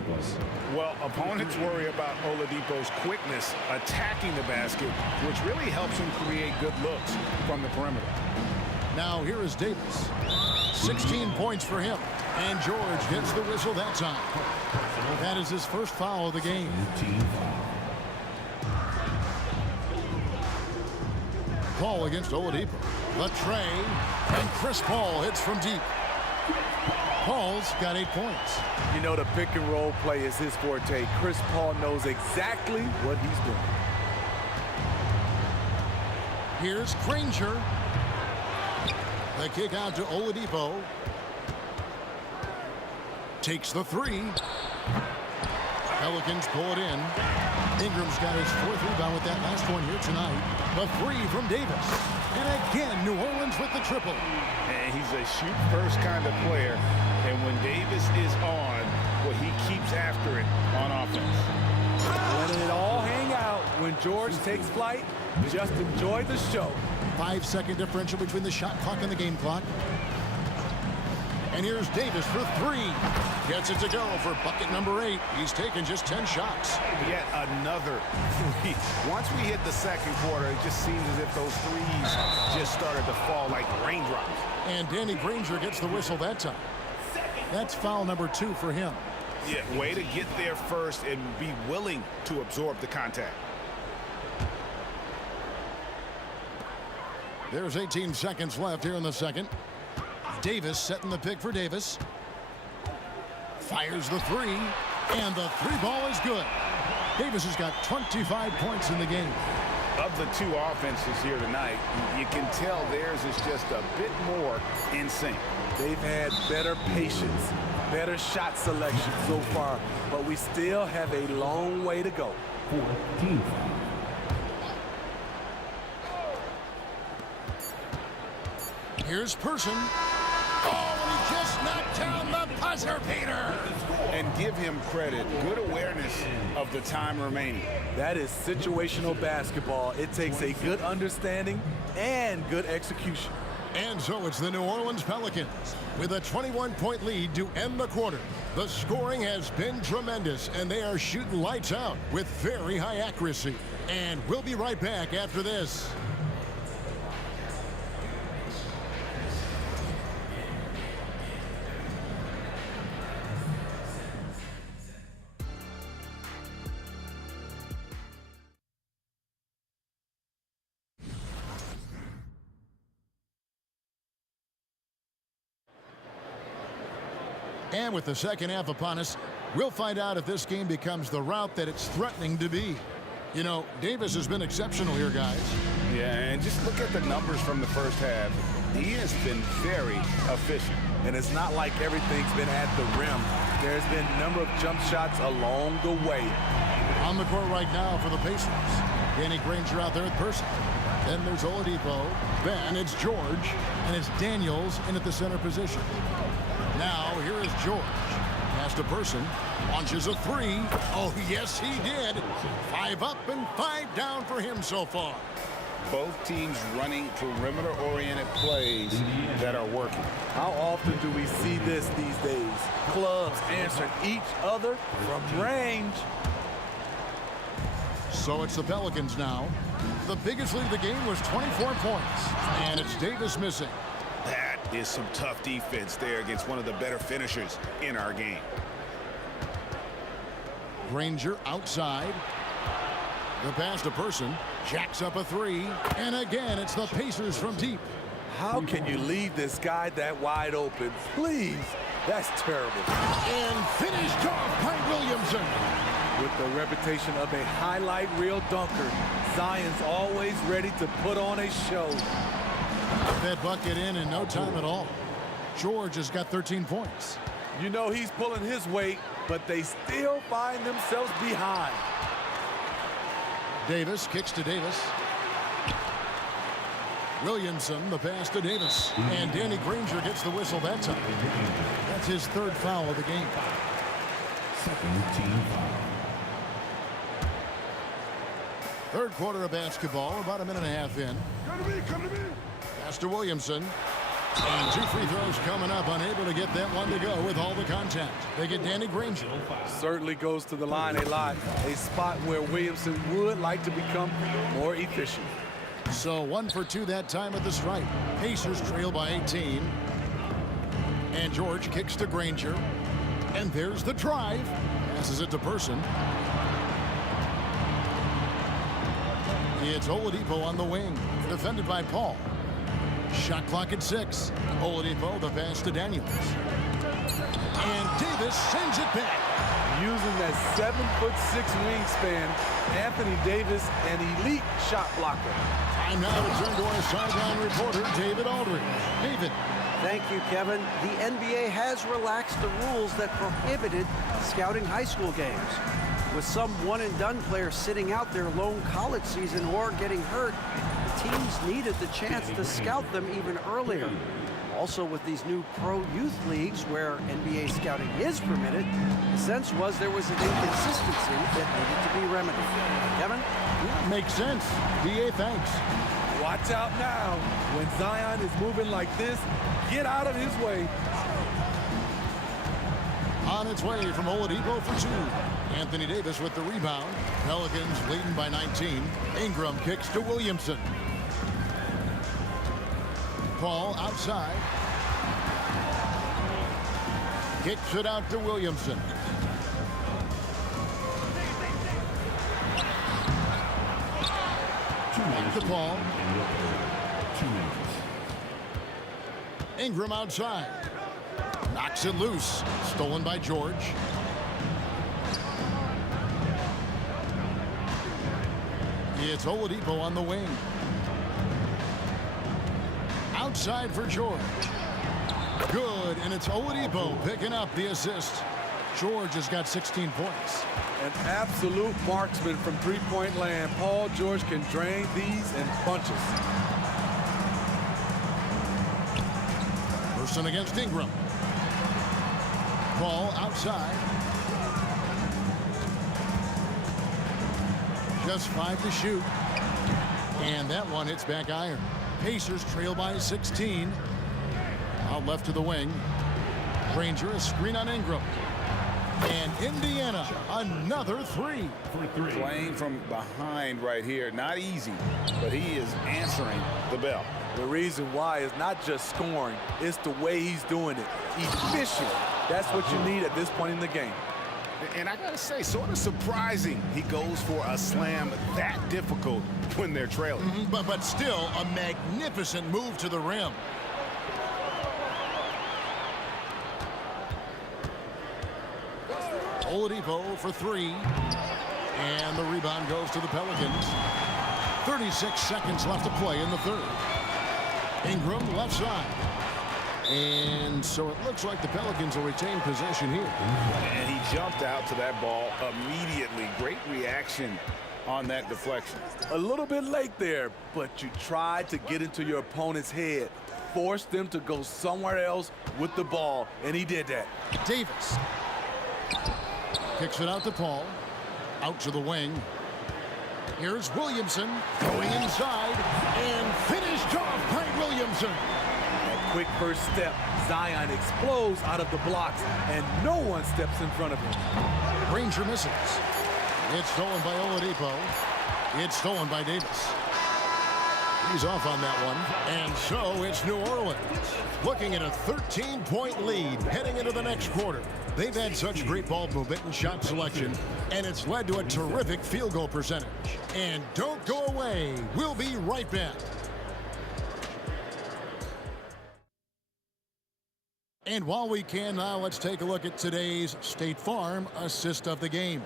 Well, opponents worry about Oladipo's quickness attacking the basket, which really helps him create good looks from the perimeter. Now here is Davis. 16 points for him. And George gets the whistle that time. That is his first foul of the game. Paul against Oladipo. The tray. And Chris Paul hits from deep. Paul's got 8 points. You know, the pick and roll play is his forte. Chris Paul knows exactly what he's doing. Here's Granger. The kick out to Oladipo. Takes the 3. Pelicans pull it in. Ingram's got his 4th rebound with that last one here tonight. The 3 from Davis. And again, New Orleans with the triple. And he's a shoot-first kind of player. And when Davis is on, well, he keeps after it on offense. Letting it all hang out when George takes flight. Just enjoy the show. 5-second differential between the shot clock and the game clock. And here's Davis for 3. Gets it to go for bucket number 8. He's taken just 10 shots. Yet another 3. Once we hit the second quarter, it just seems as if those threes just started to fall like raindrops. And Danny Granger gets the whistle that time. That's foul number 2 for him. Yeah, way to get there first and be willing to absorb the contact. There's 18 seconds left here in the second. Davis setting the pick for Davis. Fires the 3, and the 3 ball is good. Davis has got 25 points in the game. Of the 2 offenses here tonight, you can tell theirs is just a bit more in sync. They've had better patience, better shot selection so far, but we still have a long way to go. 14. Here's Person. Oh, and he just knocked down the buzzer beater. And give him credit. Good awareness of the time remaining. That is situational basketball. It takes a good understanding and good execution. And so it's the New Orleans Pelicans with a 21-point lead to end the quarter. The scoring has been tremendous, and they are shooting lights out with very high accuracy. And we'll be right back after this. And with the second half upon us, we'll find out if this game becomes the route that it's threatening to be. You know, Davis has been exceptional here, guys. Yeah, and just look at the numbers from the first half. He has been very efficient. And it's not like everything's been at the rim. There's been a number of jump shots along the way. On the court right now for the Pacers. Danny Granger out there at Person. Then there's Oladipo. Then it's George. And it's Daniels in at the center position. Now, here is George. Pass to Person. Launches a 3. Oh, yes, he did. 5 up and 5 down for him so far. Both teams running perimeter-oriented plays that are working. How often do we see this these days? Clubs answering each other from range. So it's the Pelicans now. The biggest lead of the game was 24 points. And it's Davis missing. That is some tough defense there against one of the better finishers in our game. Granger outside. The pass to Person. Jacks up a 3. And again, it's the Pacers from deep. How can you leave this guy that wide open? Please. That's terrible. And finished off by Williamson. With the reputation of a highlight reel dunker, Zion's always ready to put on a show. That bucket in no time at all. George has got 13 points. You know he's pulling his weight, but they still find themselves behind. Davis kicks to Davis. Williamson, the pass to Davis. And Danny Granger gets the whistle that time. That's his third foul of the game. Second team foul. Third quarter of basketball, about a minute and a half in. Come to me. Pass to Williamson. And 2 free throws coming up, unable to get that one to go with all the contact. They get Danny Granger. Certainly goes to the line a lot. A spot where Williamson would like to become more efficient. So 1 for 2 that time at the stripe. Pacers trail by 18. And George kicks to Granger. And there's the drive. Passes it to Person. It's Oladipo on the wing. Defended by Paul. Shot clock at 6. Oladipo, the pass to Daniels. And Davis sends it back. Using that 7'6" wingspan, Anthony Davis, an elite shot blocker. Time now to turn to our sideline reporter, David Aldridge. David. Thank you, Kevin. The NBA has relaxed the rules that prohibited scouting high school games. With some one-and-done players sitting out their lone college season or getting hurt, teams needed the chance to scout them even earlier. Also, with these new pro youth leagues where NBA scouting is permitted, the sense was there was an inconsistency that needed to be remedied. Kevin? Yeah, makes sense. DA, thanks. Watch out now. When Zion is moving like this, get out of his way. On its way from Oladipo for 2. Anthony Davis with the rebound. Pelicans leading by 19. Ingram kicks to Williamson. Paul outside. Kicks it out to Williamson. Back to Paul. 2 minutes. Ingram outside. Knocks it loose. Stolen by George. It's Oladipo on the wing. Outside for George. Good, and it's Oladipo picking up the assist. George has got 16 points. An absolute marksman from three-point land. Paul George can drain these in bunches. Person against Ingram. Paul outside. Just 5 to shoot. And that one hits back iron. Pacers trail by 16. Out left to the wing. Granger, a screen on Ingram. And Indiana, another 3. Playing from behind right here. Not easy, but he is answering the bell. The reason why is not just scoring, it's the way he's doing it. Efficient. That's what you need at this point in the game. And I gotta say, sort of surprising he goes for a slam that difficult when they're trailing. But still a magnificent move to the rim. Oladipo for 3. And the rebound goes to the Pelicans. 36 seconds left to play in the third. Ingram left side. And so it looks like the Pelicans will retain possession here. And he jumped out to that ball immediately. Great reaction on that deflection. A little bit late there, but you tried to get into your opponent's head. Force them to go somewhere else with the ball, and he did that. Davis kicks it out to Paul. Out to the wing. Here's Williamson going inside and finished off by Williamson. A quick first step. Zion explodes out of the blocks, and no one steps in front of him. Granger misses. It's stolen by Oladipo. It's stolen by Davis. He's off on that one. And so it's New Orleans looking at a 13-point lead heading into the next quarter. They've had such great ball movement and shot selection, and it's led to a terrific field goal percentage. And don't go away. We'll be right back. And while we can now, let's take a look at today's State Farm assist of the game.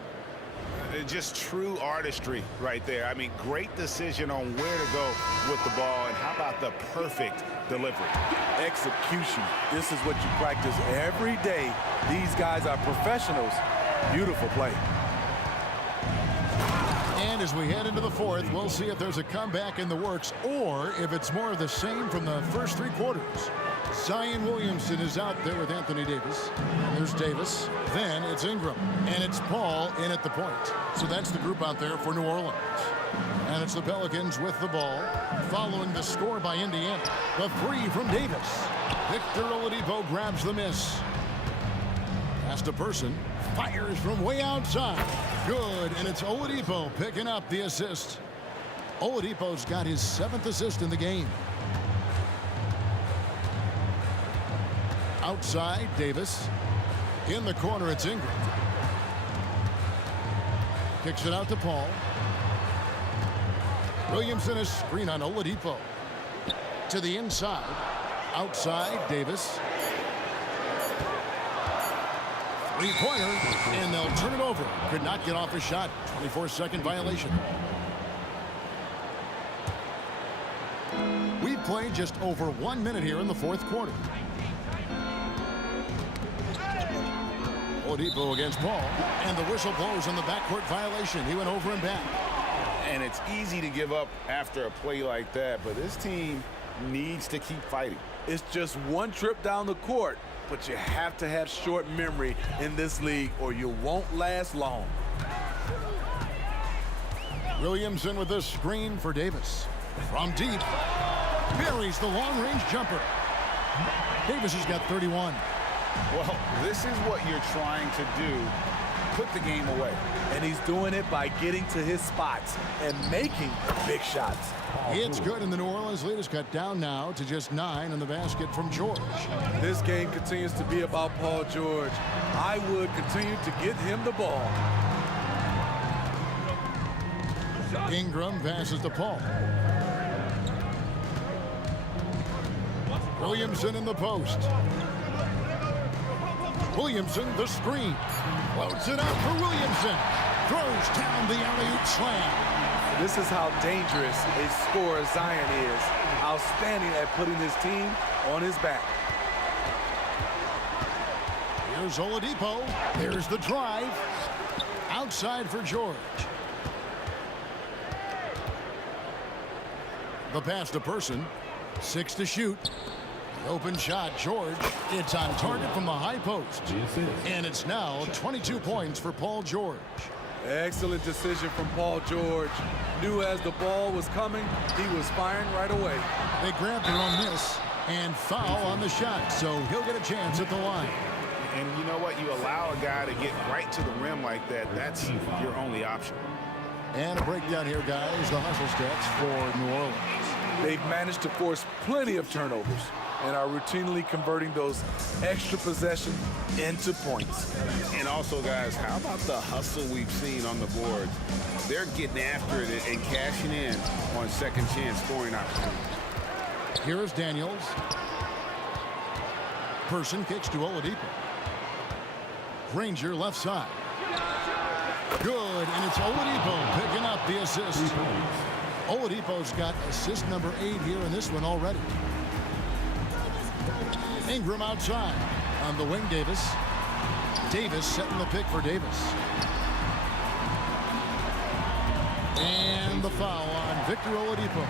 Just true artistry right there. I mean, great decision on where to go with the ball, and how about the perfect delivery? Execution. This is what you practice every day. These guys are professionals. Beautiful play. And As we head into the fourth, we'll see if there's a comeback in the works or if it's more of the same from the first 3 quarters. Zion Williamson is out there with Anthony Davis. There's Davis. Then it's Ingram. And it's Paul in at the point. So that's the group out there for New Orleans. And it's the Pelicans with the ball, following the score by Indiana. The 3 from Davis. Victor Oladipo grabs the miss. Pass to Person. Fires from way outside. Good, and it's Oladipo picking up the assist. Oladipo's got his 7th assist in the game. Outside, Davis. In the corner, it's Ingram. Kicks it out to Paul. Williamson is screen on Oladipo. To the inside. Outside, Davis. 3-pointer, and they'll turn it over. Could not get off a shot. 24-second violation. We've played just over 1 minute here in the fourth quarter. Oladipo against Paul, and the whistle blows on the backcourt violation. He went over and back. And it's easy to give up after a play like that, but this team needs to keep fighting. It's just one trip down the court, but you have to have short memory in this league or you won't last long. Williamson with the screen for Davis. From deep, buries the long-range jumper. Davis has got 31. Well, this is what you're trying to do. Put the game away. And he's doing it by getting to his spots and making big shots. It's good, and the New Orleans lead is cut down now to just 9 in the basket from George. This game continues to be about Paul George. I would continue to get him the ball. Ingram passes to Paul. Williamson in the post. Williamson, the screen. Floats it out for Williamson. Throws down the alley-oop slam. This is how dangerous a scorer Zion is. Outstanding at putting his team on his back. Here's Oladipo. There's the drive. Outside for George. The pass to Person. 6 to shoot. The open shot, George. It's on target from the high post. And it's now 22 points for Paul George. Excellent decision from Paul George. Knew as the ball was coming, he was firing right away. They grab their own miss and foul on the shot, so he'll get a chance at the line. And you know what? You allow a guy to get right to the rim like that. That's your only option. And a breakdown here, guys. The hustle stats for New Orleans. They've managed to force plenty of turnovers and are routinely converting those extra possessions into points. And also, guys, how about the hustle we've seen on the board? They're getting after it and cashing in on second chance scoring opportunities. Here is Daniels. Person kicks to Oladipo. Granger left side. Good, and it's Oladipo picking up the assist. Oladipo's got assist number 8 here in this one already. Ingram outside. On the wing, Davis. Davis setting the pick for Davis. And the foul on Victor Oladipo.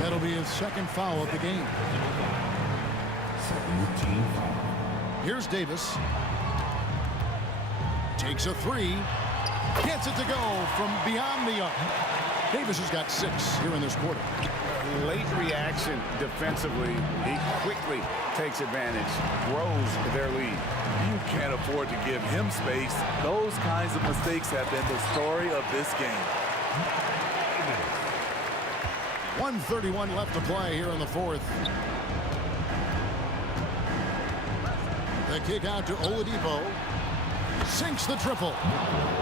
That'll be his second foul of the game. Here's Davis. Takes a 3. Gets it to go from beyond the arc. Davis has got 6 here in this quarter. Late reaction defensively. He quickly takes advantage, grows their lead. You can't afford to give him space. Those kinds of mistakes have been the story of this game. 1:31 left to play here in the fourth. The kick out to Oladipo. Sinks the triple.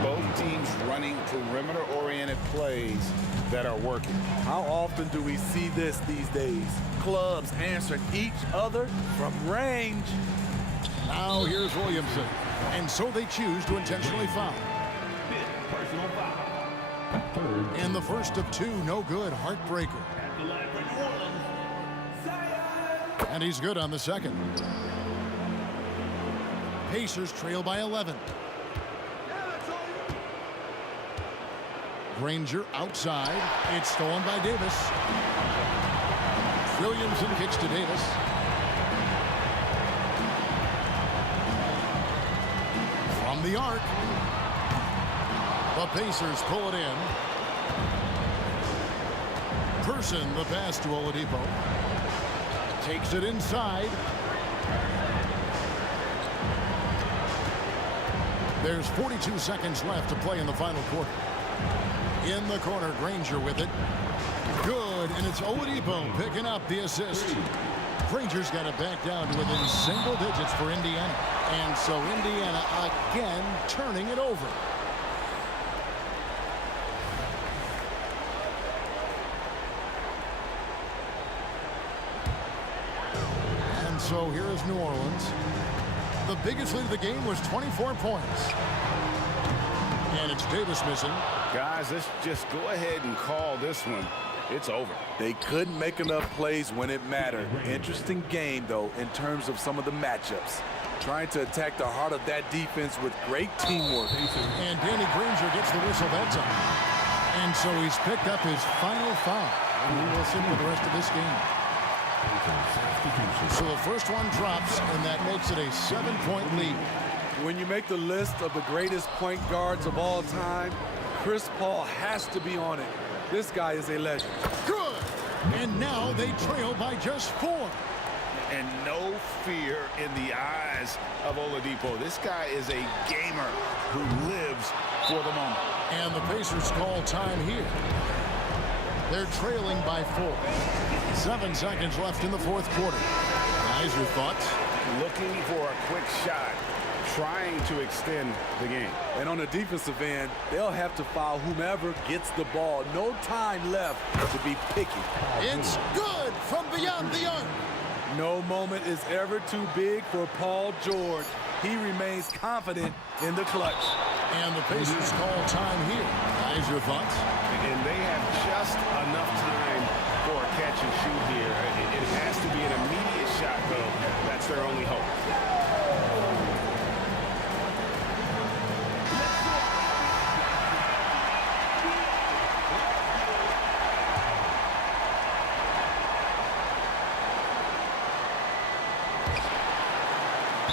Both teams running perimeter-oriented plays that are working. How often do we see this these days? Clubs answering each other from range. Now here's Williamson. And so they choose to intentionally foul. Personal foul. And the first of 2, no good, heartbreaker. And he's good on the second. Pacers trail by 11. Granger outside. It's stolen by Davis. Williamson kicks to Davis. From the arc. The Pacers pull it in. Person, the pass to Oladipo. Takes it inside. There's 42 seconds left to play in the final quarter. In the corner, Granger with it. Good, and it's Oladipo picking up the assist. Granger's got it back down to within single digits for Indiana. And so Indiana again turning it over. And so here is New Orleans. The biggest lead of the game was 24 points. And it's Davis missing. Guys, let's just go ahead and call this one. It's over. They couldn't make enough plays when it mattered. Interesting game, though, in terms of some of the matchups. Trying to attack the heart of that defense with great teamwork. And Danny Granger gets the whistle that time. And so he's picked up his final foul. And he will sit for the rest of this game. So the first one drops, and that makes it a 7-point lead. When you make the list of the greatest point guards of all time, Chris Paul has to be on it. This guy is a legend. Good. And now they trail by just 4. And no fear in the eyes of Oladipo. This guy is a gamer who lives for the moment. And the Pacers call time here. They're trailing by 4. 7 seconds left in the fourth quarter. Guys, your thoughts? Looking for a quick shot. Trying to extend the game. And on the defensive end, they'll have to foul whomever gets the ball. No time left to be picky. It's good from beyond the arc. No moment is ever too big for Paul George. He remains confident in the clutch. And the Pacers call time here. Guys, your thoughts? And they have just enough time for a catch and shoot here. It has to be an immediate shot, though. That's their only hope.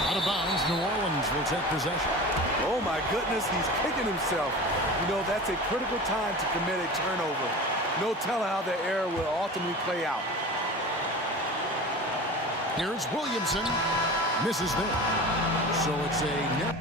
Out of bounds, New Orleans will take possession. Oh my goodness, he's kicking himself. You know, that's a critical time to commit a turnover. No telling how the error will ultimately play out. Here's Williamson. Misses there. So it's a net.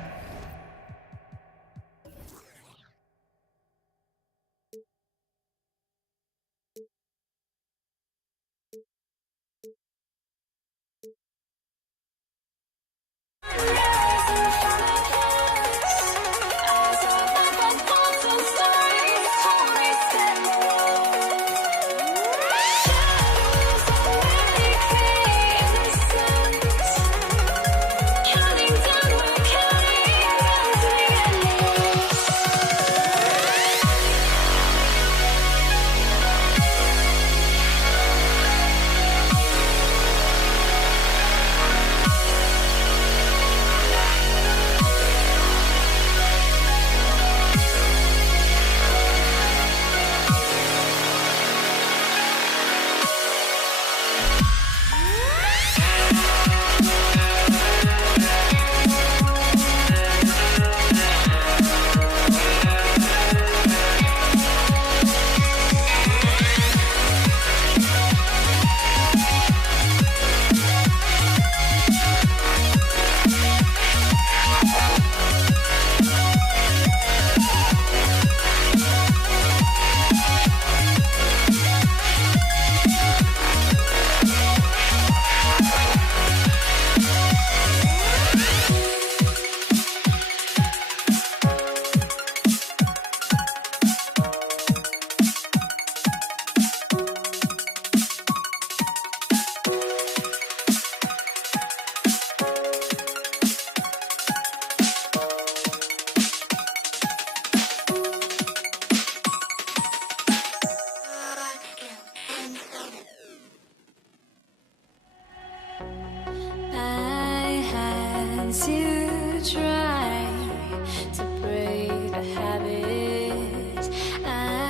To try to break the habit I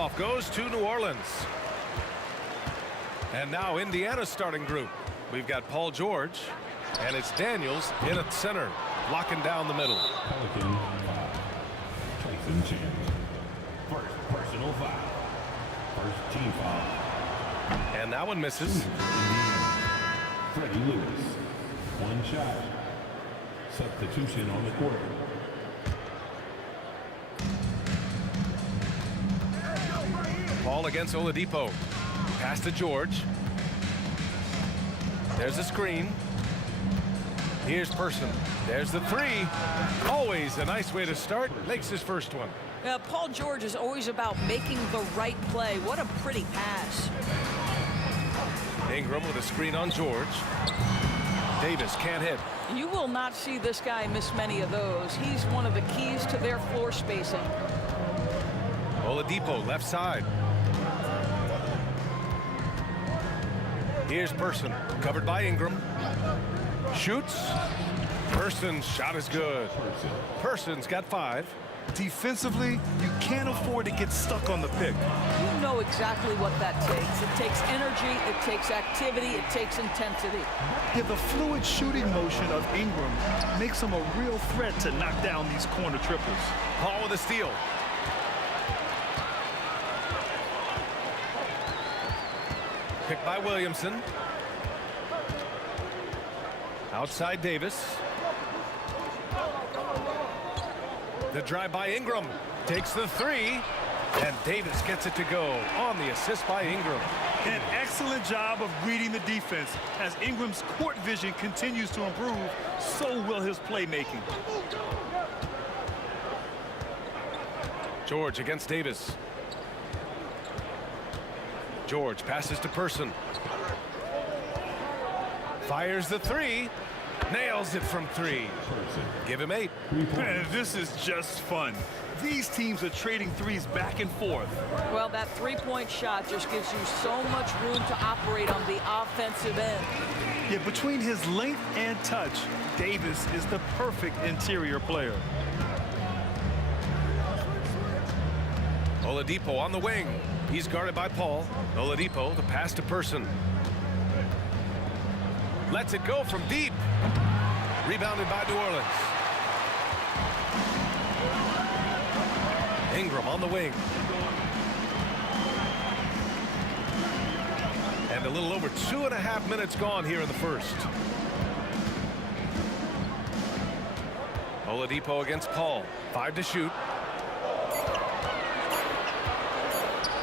tip-off goes to New Orleans. And now Indiana's starting group. We've got Paul George, and it's Daniels in at center, locking down the middle. Pelican foul. Tyson Chance. First personal foul. First team foul. And that one misses. Freddie Lewis. One shot. Substitution on the court. Paul against Oladipo. Pass to George. There's a screen. Here's Person. There's the three. Always a nice way to start. Makes his first one. Paul George is always about making the right play. What a pretty pass. Ingram with a screen on George. Davis can't hit. You will not see this guy miss many of those. He's one of the keys to their floor spacing. Oladipo left side. Here's Person, covered by Ingram. Shoots. Person's shot is good. Person's got 5. Defensively, you can't afford to get stuck on the pick. You know exactly what that takes. It takes energy, it takes activity, it takes intensity. Yeah, the fluid shooting motion of Ingram makes him a real threat to knock down these corner triples. Paul with a steal. Picked by Williamson. Outside Davis. The drive by Ingram. Takes the 3. And Davis gets it to go on the assist by Ingram. An excellent job of reading the defense. As Ingram's court vision continues to improve, so will his playmaking. George against Davis. George passes to Person. Fires the 3. Nails it from 3. Give him 8. Man, this is just fun. These teams are trading threes back and forth. Well, that three-point shot just gives you so much room to operate on the offensive end. Yeah, between his length and touch, Davis is the perfect interior player. Oladipo on the wing. He's guarded by Paul. Oladipo, the pass to Person. Lets it go from deep. Rebounded by New Orleans. Ingram on the wing. And a little over 2.5 minutes gone here in the first. Oladipo against Paul. 5 to shoot.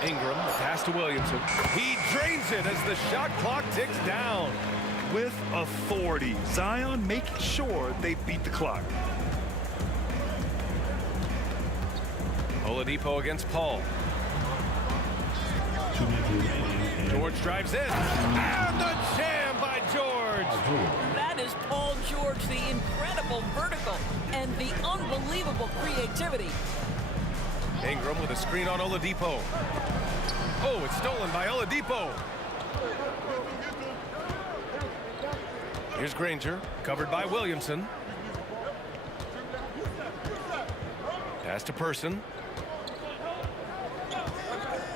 Ingram, pass to Williamson. He drains it as the shot clock ticks down. With authority, Zion making sure they beat the clock. Oladipo against Paul. George drives in. And the jam by George. That is Paul George, the incredible vertical and the unbelievable creativity. Ingram with a screen on Oladipo. Oh, it's stolen by Oladipo. Here's Granger, covered by Williamson. Pass to Person.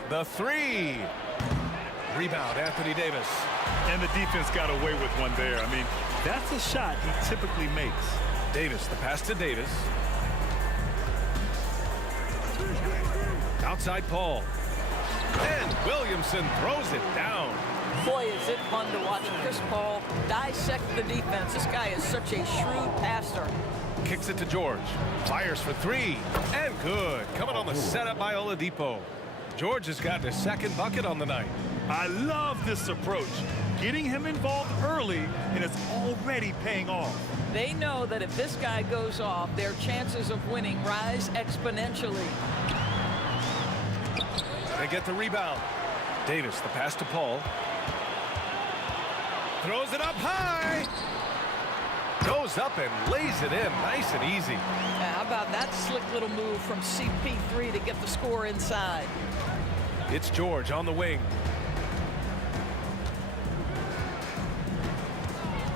The 3. Rebound, Anthony Davis. And the defense got away with one there. I mean, that's a shot he typically makes. Davis, the pass to Davis. Outside Paul. And Williamson throws it down. Boy, is it fun to watch Chris Paul dissect the defense. This guy is such a shrewd passer. Kicks it to George. Fires for 3. And good. Coming on the setup by Oladipo. George has gotten his second bucket on the night. I love this approach. Getting him involved early, and it's already paying off. They know that if this guy goes off, their chances of winning rise exponentially. They get the rebound. Davis, the pass to Paul. Throws it up high. Goes up and lays it in nice and easy. How about that slick little move from CP3 to get the score inside? It's George on the wing.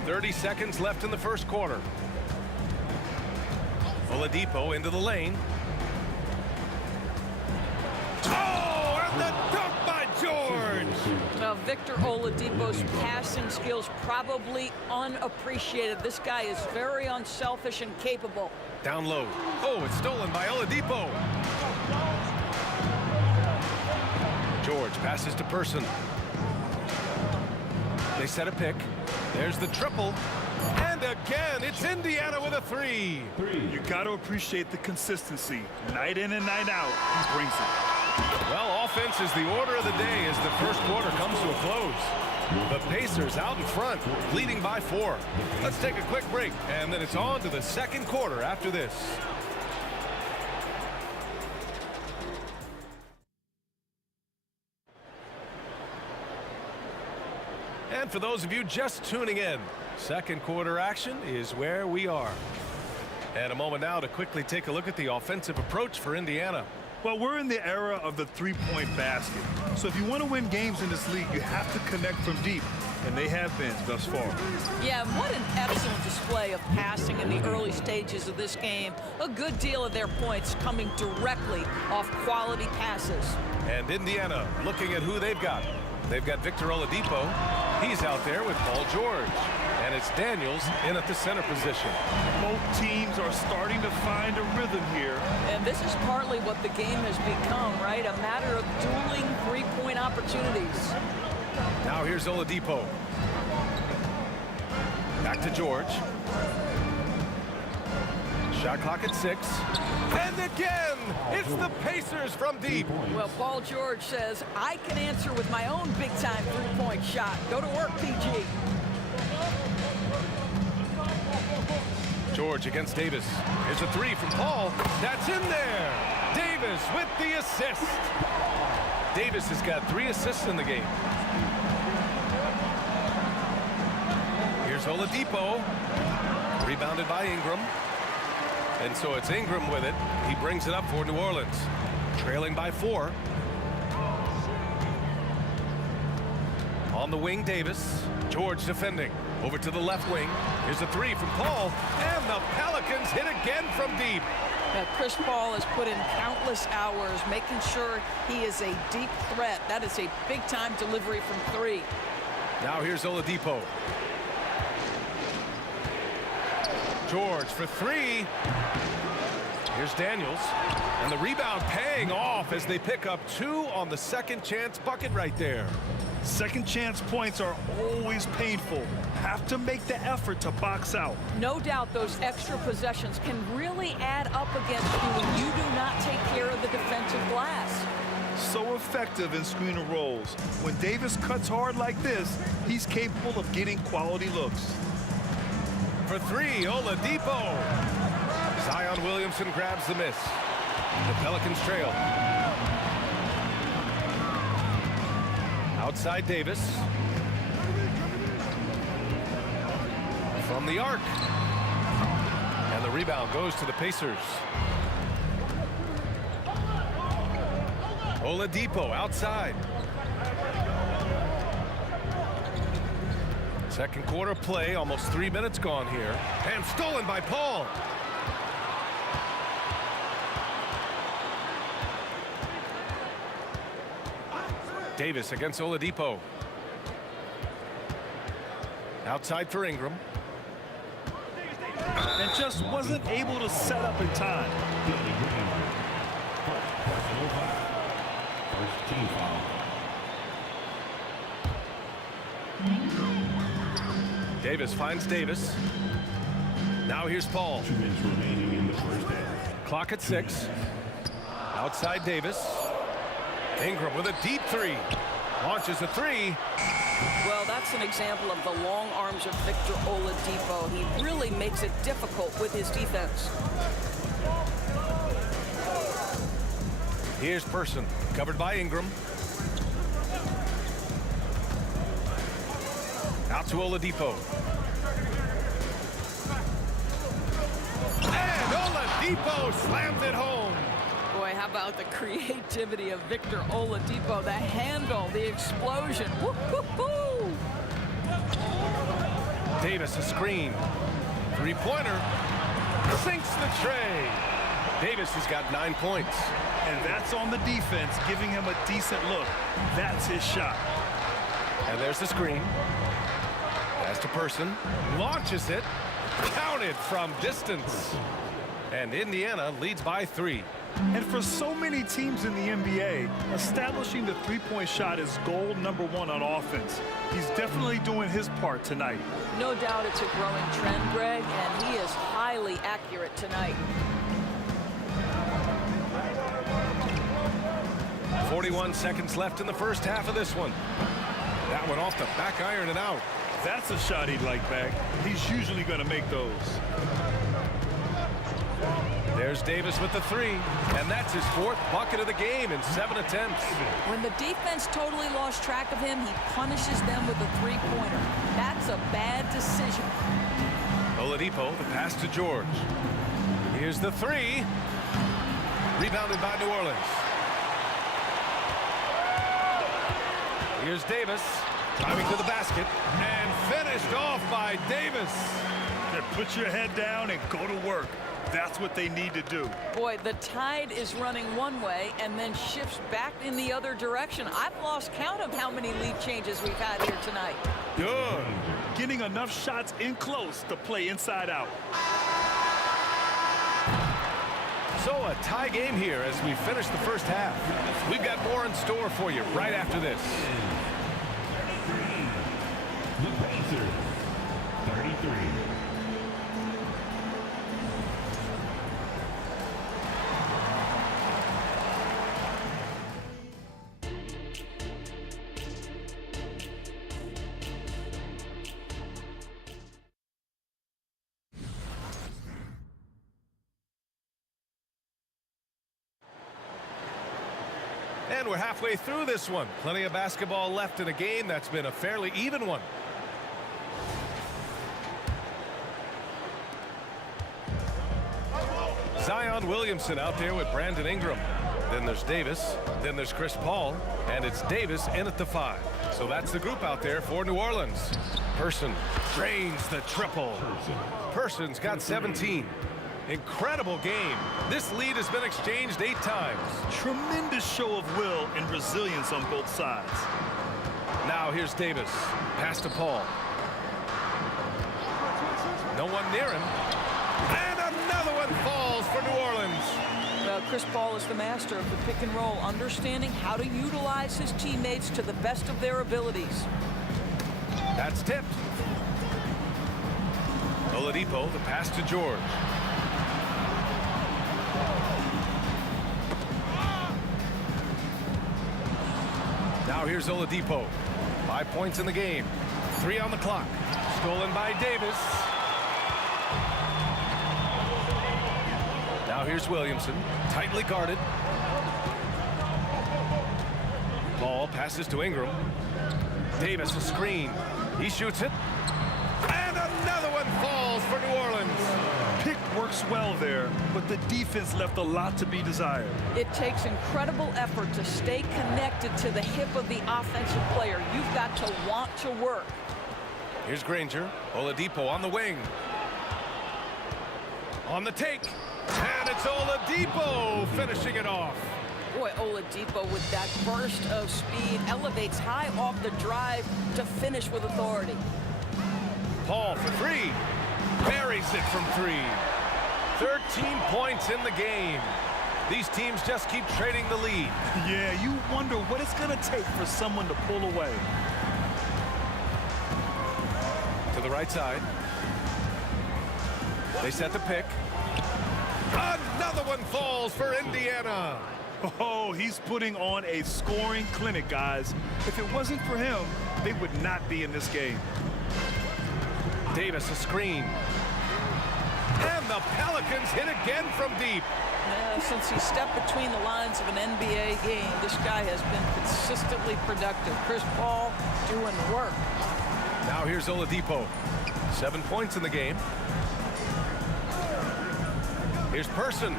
30 seconds left in the first quarter. Oladipo into the lane. Oh, Victor Oladipo's passing skills probably unappreciated. This guy is very unselfish and capable. Down low. Oh, it's stolen by Oladipo. George passes to Person. They set a pick. There's the triple. And again, it's Indiana with a three. You got to appreciate the consistency. Night in and night out, he brings it. Well, offense is the order of the day as the first quarter comes to a close. The Pacers out in front, leading by 4. Let's take a quick break, and then it's on to the second quarter after this. And for those of you just tuning in, second quarter action is where we are. And a moment now to quickly take a look at the offensive approach for Indiana. Well, we're in the era of the three-point basket. So if you want to win games in this league, you have to connect from deep. And they have been thus far. Yeah, what an excellent display of passing in the early stages of this game. A good deal of their points coming directly off quality passes. And Indiana looking at who they've got. They've got Victor Oladipo. He's out there with Paul George. And it's Daniels in at the center position. Both teams are starting to find a rhythm here. And this is partly what the game has become, right? A matter of dueling three-point opportunities. Now here's Oladipo. Back to George. Shot clock at 6. And again, it's the Pacers from deep. Well, Paul George says, I can answer with my own big-time three-point shot. Go to work, PG. George against Davis. Here's a 3 from Paul. That's in there. Davis with the assist. Davis has got 3 assists in the game. Here's Oladipo. Rebounded by Ingram. And so it's Ingram with it. He brings it up for New Orleans. Trailing by 4. On the wing, Davis. George defending. Over to the left wing. Here's a 3 from Paul. And the Pelicans hit again from deep. Chris Paul has put in countless hours making sure he is a deep threat. That is a big-time delivery from 3. Now here's Oladipo. George for 3. Here's Daniels. And the rebound paying off as they pick up 2 on the second chance bucket right there. Second chance points are always painful. Have to make the effort to box out. No doubt those extra possessions can really add up against you when you do not take care of the defensive glass. So effective in screen and rolls. When Davis cuts hard like this, he's capable of getting quality looks. For 3, Oladipo. Zion Williamson grabs the miss. The Pelicans trail. Outside Davis. From the arc. And the rebound goes to the Pacers. Oladipo outside. Second quarter play, almost 3 minutes gone here. And stolen by Paul. Davis against Oladipo. Outside for Ingram. And just wasn't able to set up in time. First team foul. Davis finds Davis. Now here's Paul. 2 minutes remaining in the first half. Clock at 6. Outside Davis. Ingram with a deep 3. Launches a 3. Well, that's an example of the long arms of Victor Oladipo. He really makes it difficult with his defense. Here's Person, covered by Ingram. Out to Oladipo. And Oladipo slams it home. Boy, how about the creativity of Victor Oladipo? The handle, the explosion. Woo-hoo-hoo! Davis a screen. Three-pointer. Sinks the tray. Davis has got 9 points. And that's on the defense, giving him a decent look. That's his shot. And there's the screen. Pass to Person. Launches it. Counted from distance. And Indiana leads by 3. And for so many teams in the NBA, establishing the three-point shot is goal number 1 on offense. He's definitely doing his part tonight. No doubt it's a growing trend, Greg, and he is highly accurate tonight. 41 seconds left in the first half of this one. That one off the back iron and out. That's a shot he'd like back. He's usually going to make those. There's Davis with the 3, and that's his 4th bucket of the game in 7 attempts. When the defense totally lost track of him, he punishes them with a three-pointer. That's a bad decision. Oladipo, the pass to George. Here's the 3. Rebounded by New Orleans. Here's Davis, driving to the basket, and finished off by Davis. Yeah, put your head down and go to work. That's what they need to do. Boy, the tide is running one way and then shifts back in the other direction. I've lost count of how many lead changes we've had here tonight. Good. Getting enough shots in close to play inside out. So a tie game here as we finish the first half. We've got more in store for you right after this. The Pacers, 33. And we're halfway through this one. Plenty of basketball left in a game that's been a fairly even one. Zion Williamson out there with Brandon Ingram. Then there's Davis. Then there's Chris Paul. And it's Davis in at the 5. So that's the group out there for New Orleans. Person drains the triple. Person's got 17. Incredible game. This lead has been exchanged 8 times. Tremendous show of will and resilience on both sides. Now here's Davis. Pass to Paul. No one near him. And another one falls for New Orleans. Well, Chris Paul is the master of the pick and roll, understanding how to utilize his teammates to the best of their abilities. That's tipped. Oladipo, the pass to George. Now here's Oladipo. 5 points in the game. 3 on the clock. Stolen by Davis. Now here's Williamson. Tightly guarded. Ball passes to Ingram. Davis a screen. He shoots it. And another one falls for New Orleans. Pick works well there, but the defense left a lot to be desired. It takes incredible effort to stay connected to the hip of the offensive player. You've got to want to work. Here's Granger. Oladipo on the wing. On the take. And it's Oladipo finishing it off. Boy, Oladipo with that burst of speed elevates high off the drive to finish with authority. Paul for 3. Buries it from 3. 13 points in the game. These teams just keep trading the lead. Yeah, you wonder what it's going to take for someone to pull away. To the right side. They set the pick. Another one falls for Indiana. Oh, he's putting on a scoring clinic, guys. If it wasn't for him, they would not be in this game. Davis a screen. And the Pelicans hit again from deep. Since he stepped between the lines of an NBA game, this guy has been consistently productive. Chris Paul doing work. Now here's Oladipo. 7 points in the game. Here's Person.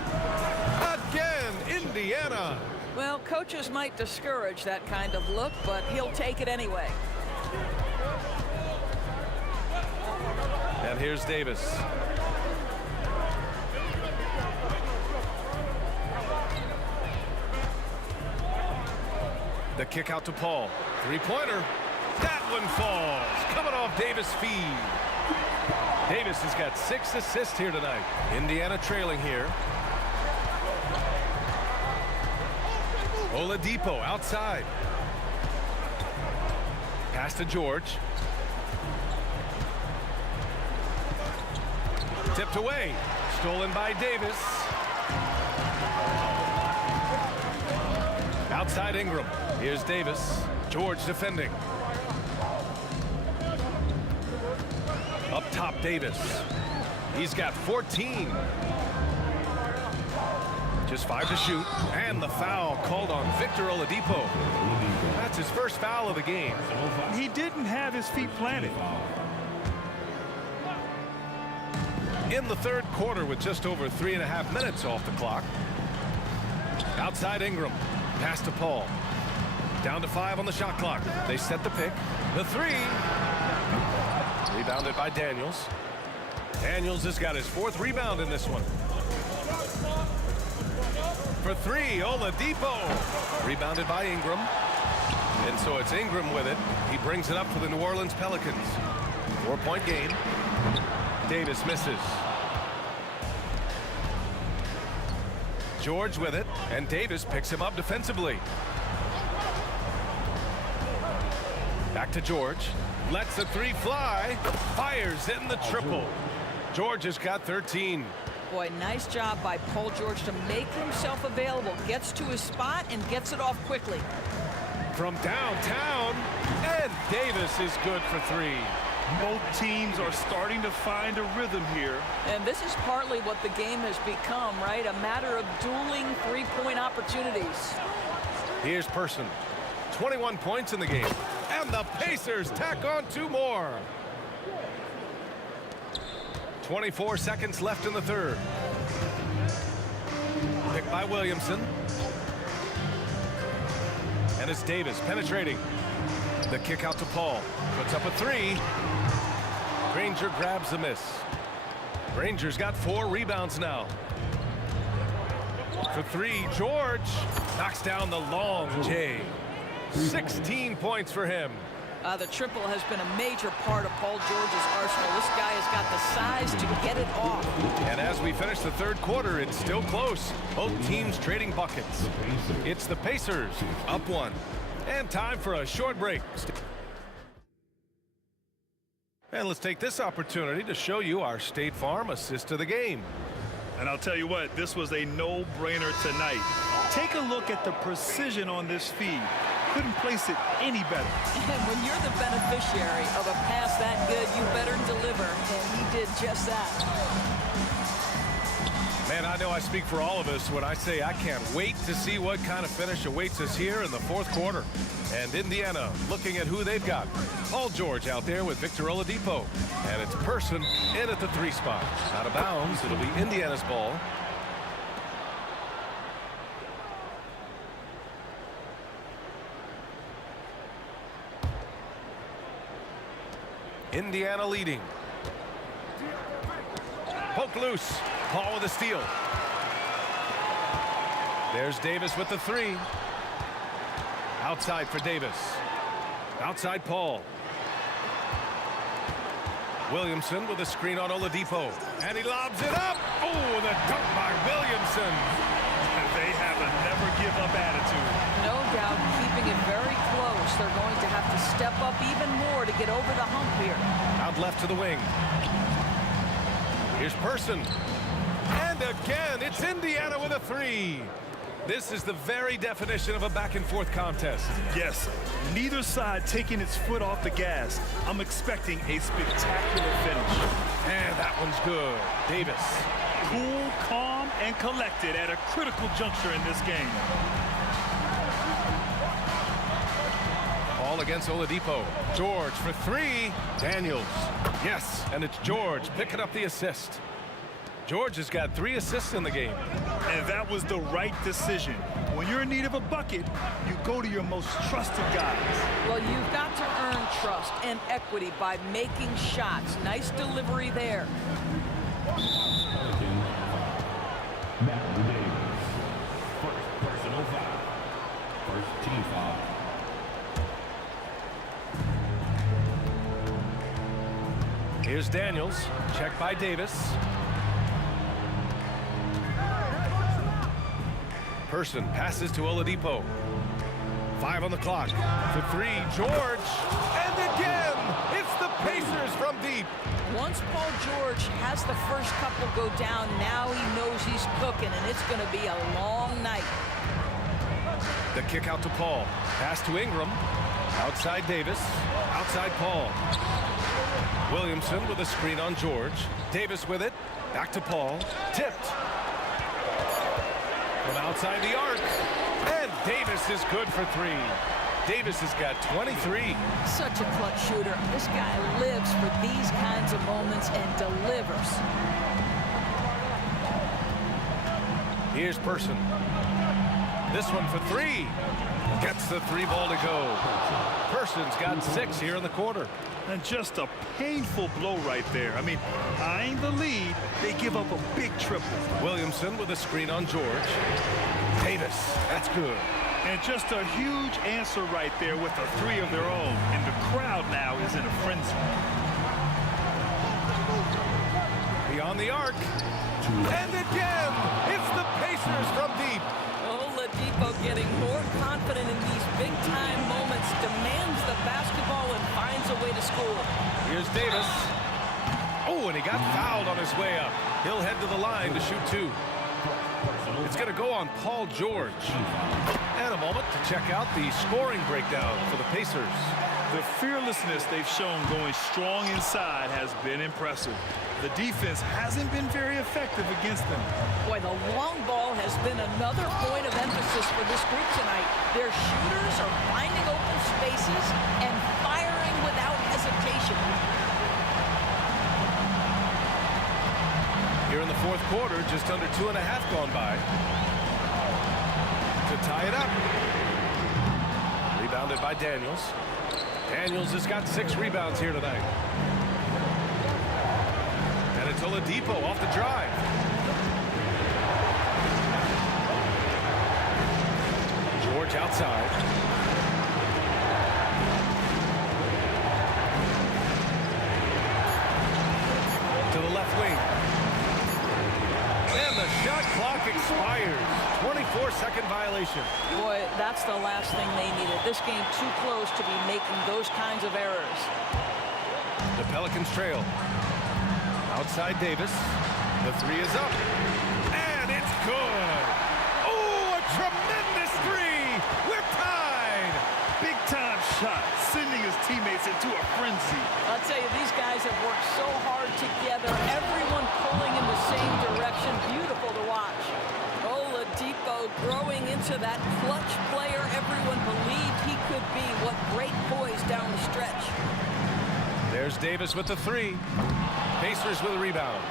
Again, Indiana. Well, coaches might discourage that kind of look, but he'll take it anyway. And here's Davis. The kick out to Paul. 3-pointer. That one falls. Coming off Davis' feed. Davis has got 6 assists here tonight. Indiana trailing here. Oladipo outside. Pass to George. Tipped away. Stolen by Davis. Outside Ingram. Here's Davis. George defending. Up top, Davis. He's got 14. Just 5 to shoot. And the foul called on Victor Oladipo. That's his first foul of the game. He didn't have his feet planted. In the third quarter with just over 3.5 minutes off the clock. Outside Ingram. Pass to Paul. Down to 5 on the shot clock. They set the pick. The 3. Rebounded by Daniels. Daniels has got his 4th rebound in this one. For 3, Oladipo. Rebounded by Ingram. And so it's Ingram with it. He brings it up for the New Orleans Pelicans. 4-point game. Davis misses. George with it, and Davis picks him up defensively. Back to George. Lets the 3 fly. Fires in the triple. George has got 13. Boy, nice job by Paul George to make himself available. Gets to his spot and gets it off quickly. From downtown, and Davis is good for 3. Both teams are starting to find a rhythm here. And this is partly what the game has become, right? A matter of dueling 3-point opportunities. Here's Person. 21 points in the game. And the Pacers tack on 2 more. 24 seconds left in the third. Picked by Williamson. And it's Davis penetrating. The kick out to Paul. Puts up a 3. Granger grabs the miss. Granger's got 4 rebounds now. For 3, George knocks down the long J. 16 points for him. The triple has been a major part of Paul George's arsenal. This guy has got the size to get it off. And as we finish the third quarter, it's still close. Both teams trading buckets. It's the Pacers up 1. And time for a short break. And let's take this opportunity to show you our State Farm assist of the game. And I'll tell you what, this was a no-brainer tonight. Take a look at the precision on this feed. Couldn't place it any better. And when you're the beneficiary of a pass that good, you better deliver. And he did just that. Man, I know I speak for all of us when I say I can't wait to see what kind of finish awaits us here in the fourth quarter. And Indiana looking at who they've got. Paul George out there with Victor Oladipo. And it's Person in at the 3 spot. Out of bounds, it'll be Indiana's ball. Indiana leading. Poke loose. Paul with a steal. There's Davis with the 3. Outside for Davis. Outside Paul. Williamson with a screen on Oladipo. And he lobs it up. Oh, the dunk by Williamson. They have a never give up attitude. No doubt keeping it very close. They're going to have to step up even more to get over the hump here. Out left to the wing. Here's Person. And again, it's Indiana with a 3. This is the very definition of a back-and-forth contest. Yes, neither side taking its foot off the gas. I'm expecting a spectacular finish. And that one's good. Davis. Cool, calm, and collected at a critical juncture in this game. All against Oladipo. George for 3. Daniels. Yes, and it's George picking up the assist. George has got 3 assists in the game. And that was the right decision. When you're in need of a bucket, you go to your most trusted guys. Well, you've got to earn trust and equity by making shots. Nice delivery there. First personal foul. First team foul. Here's Daniels. Checked by Davis. Person passes to Oladipo. 5 on the clock. For 3, George. And again, it's the Pacers from deep. Once Paul George has the first couple go down, now he knows he's cooking, and it's going to be a long night. The kick out to Paul. Pass to Ingram. Outside Davis. Outside Paul. Williamson with a screen on George. Davis with it. Back to Paul. Tipped. From outside the arc. And Davis is good for 3. Davis has got 23. Such a clutch shooter. This guy lives for these kinds of moments and delivers. Here's Person. This one for 3. Gets the 3 ball to go. Person's got 6 here in the quarter. And just a painful blow right there. I mean, eyeing the lead, they give up a big triple. Williamson with a screen on George. Davis, that's good. And just a huge answer right there with a 3 of their own. And the crowd now is in a frenzy. Beyond the arc. And again, it's the Pacers from deep. Oladipo getting more confident in these big-time moments, demands the basketball and finds a way to score. Here's Davis. Oh, and he got fouled on his way up. He'll head to the line to shoot 2. It's going to go on Paul George. And a moment to check out the scoring breakdown for the Pacers. The fearlessness they've shown going strong inside has been impressive. The defense hasn't been very effective against them. Boy, the long ball has been another point of emphasis for this group tonight. Their shooters are finding open spaces and firing without hesitation. Here in the 4th quarter, just under 2.5 gone by. To tie it up. Rebounded by Daniels. Daniels has got 6 rebounds here tonight. And it's Oladipo off the drive. George outside. To the left wing. And the shot clock expires. 24-second violation. Boy, that's the last thing they needed. This game too close to be making those kinds of errors. The Pelicans trail. Outside Davis. The 3 is up. And it's good. Oh, a tremendous 3. We're tied. Big-time shot, sending his teammates into a frenzy. I'll tell you, these guys have worked so hard together. Everyone pulling in the same direction. Beautiful to watch. Oladipo growing into that clutch player everyone believed he could be. What great poise down the stretch. There's Davis with the 3. Pacers with a rebound.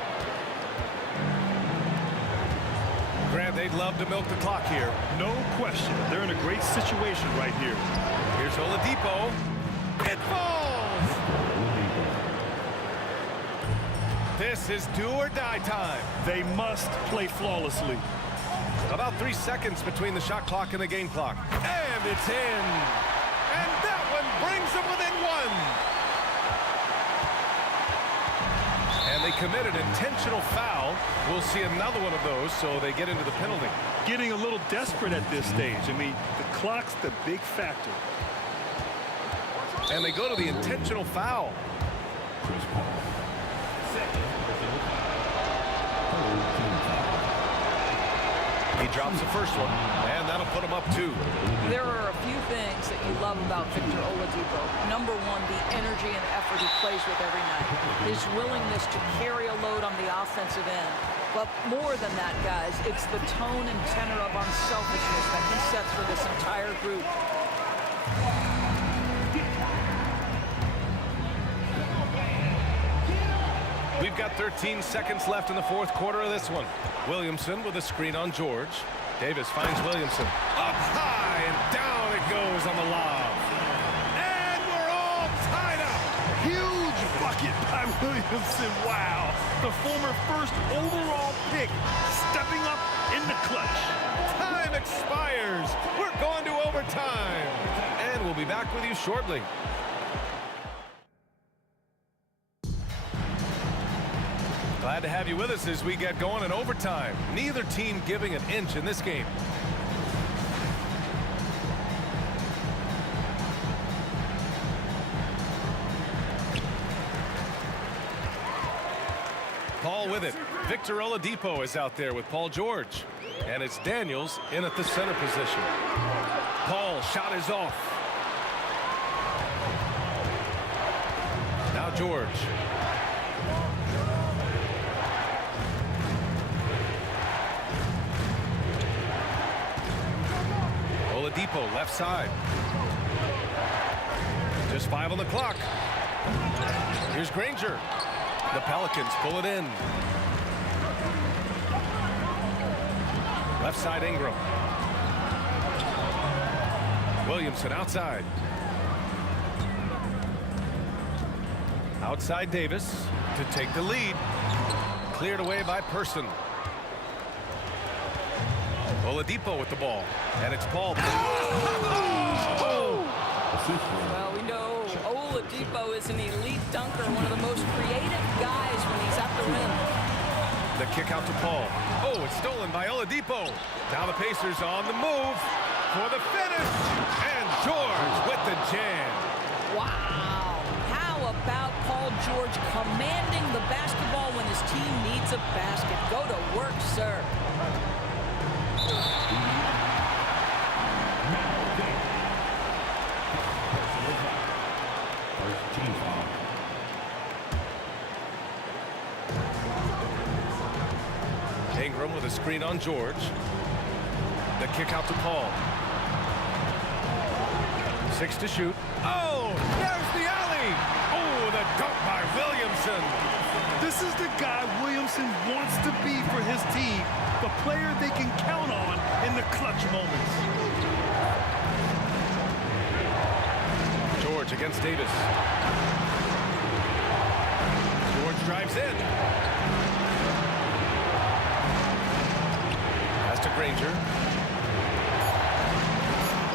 Grant, they'd love to milk the clock here. No question. They're in a great situation right here. Here's Oladipo. It falls! This is do or die time. They must play flawlessly. About 3 seconds between the shot clock and the game clock. And it's in. And that one brings them within 1. And they committed intentional foul. We'll see another one of those, so they get into the penalty. Getting a little desperate at this stage. I mean, the clock's the big factor. And they go to the intentional foul. He drops the first one, and that'll put him up 2. There are a few things that you love about Victor Oladipo. Number 1, the energy and effort he plays with every night. His willingness to carry a load on the offensive end. But more than that, guys, it's the tone and tenor of unselfishness that he sets for this entire group. We've got 13 seconds left in the 4th quarter of this one. Williamson with a screen on George. Davis finds Williamson. Up high and down it goes on the lob. And we're all tied up. Huge bucket by Williamson. Wow. The former first overall pick stepping up in the clutch. Time expires. We're going to overtime. And we'll be back with you shortly. Glad to have you with us as we get going in overtime. Neither team giving an inch in this game. Paul with it. Victor Oladipo is out there with Paul George. And it's Daniels in at the center position. Paul shot is off. Now George. Oladipo left side. Just 5 on the clock. Here's Granger. The Pelicans pull it in. Left side Ingram. Williamson outside. Outside Davis to take the lead. Cleared away by Person. Oladipo with the ball. And it's Paul. Well, we know Oladipo is an elite dunker, one of the most creative guys when he's at the rim. The kick out to Paul. Oh, it's stolen by Oladipo. Now the Pacers on the move for the finish. And George with the jam. Wow. How about Paul George commanding the basketball when his team needs a basket? Go to work, sir. Ingram with a screen on George. The kick out to Paul. 6 to shoot. Oh, there's the alley. Oh, the dunk by Williamson. This is the guy Williamson wants to be for his team, the player they can count on in the clutch moments. George against Davis. George drives in. Pass to Granger.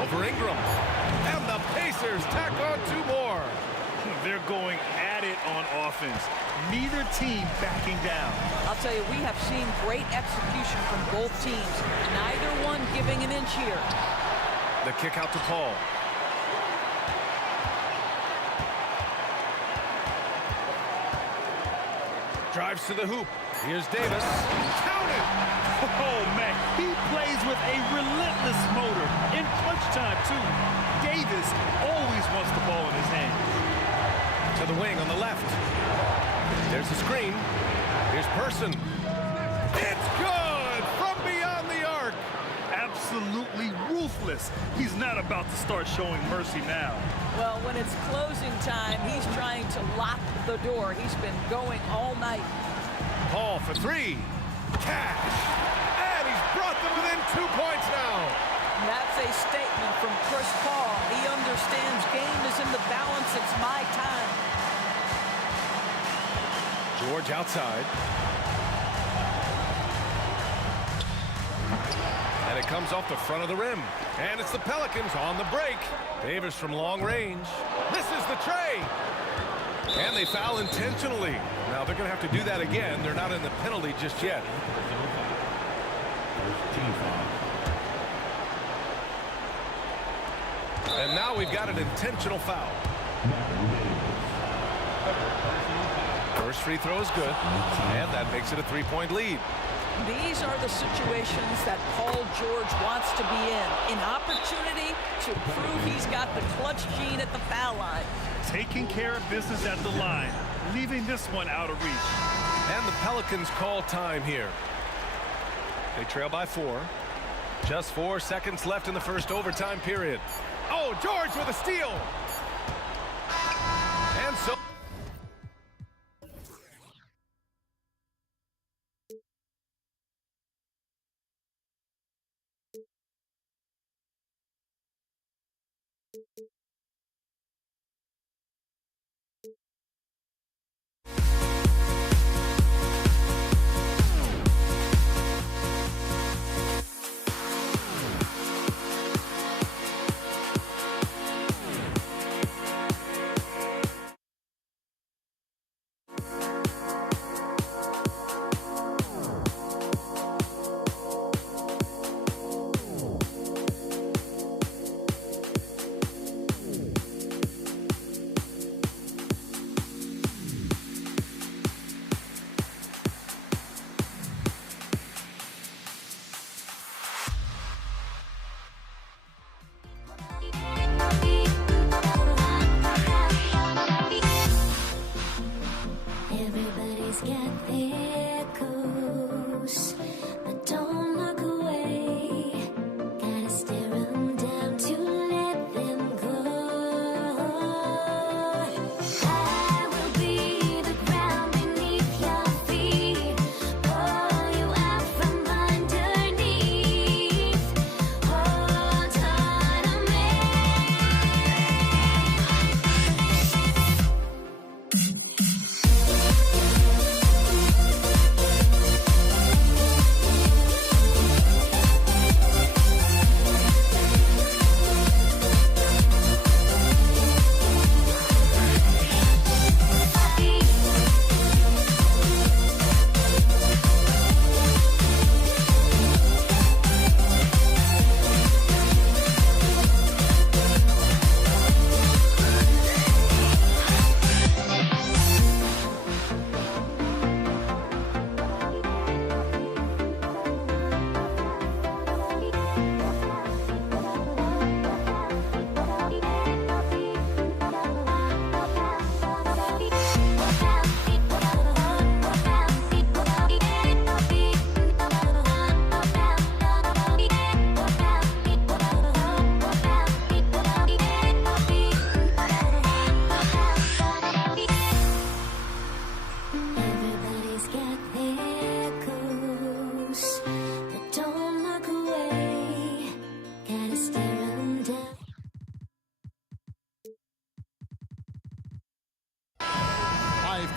Over Ingram. And the Pacers tack on 2 more. They're going at it on offense. Neither team backing down. I'll tell you, we have seen great execution from both teams. Neither one giving an inch here. The kick out to Paul. Drives to the hoop. Here's Davis. Count it! Oh, man, he plays with a relentless motor. In clutch time, too. Davis always wants the ball in his hands. To the wing on the left. There's the screen. Here's Person. It's good from beyond the arc. Absolutely ruthless. He's not about to start showing mercy now. Well, when it's closing time, he's trying to lock the door. He's been going all night. Paul for 3. Cash. And he's brought them within 2 points now. That's a statement from Chris Paul. He understands game is in the balance. It's my time. George outside. And it comes off the front of the rim. And it's the Pelicans on the break. Davis from long range. Misses the tray. And they foul intentionally. Now they're going to have to do that again. They're not in the penalty just yet. And now we've got an intentional foul. First free throw is good. And that makes it a 3-point lead. These are the situations that Paul George wants to be in. An opportunity to prove he's got the clutch gene at the foul line. Taking care of business at the line, leaving this one out of reach. And the Pelicans call time here. They trail by 4. Just 4 seconds left in the first overtime period. Oh, George with a steal. And so...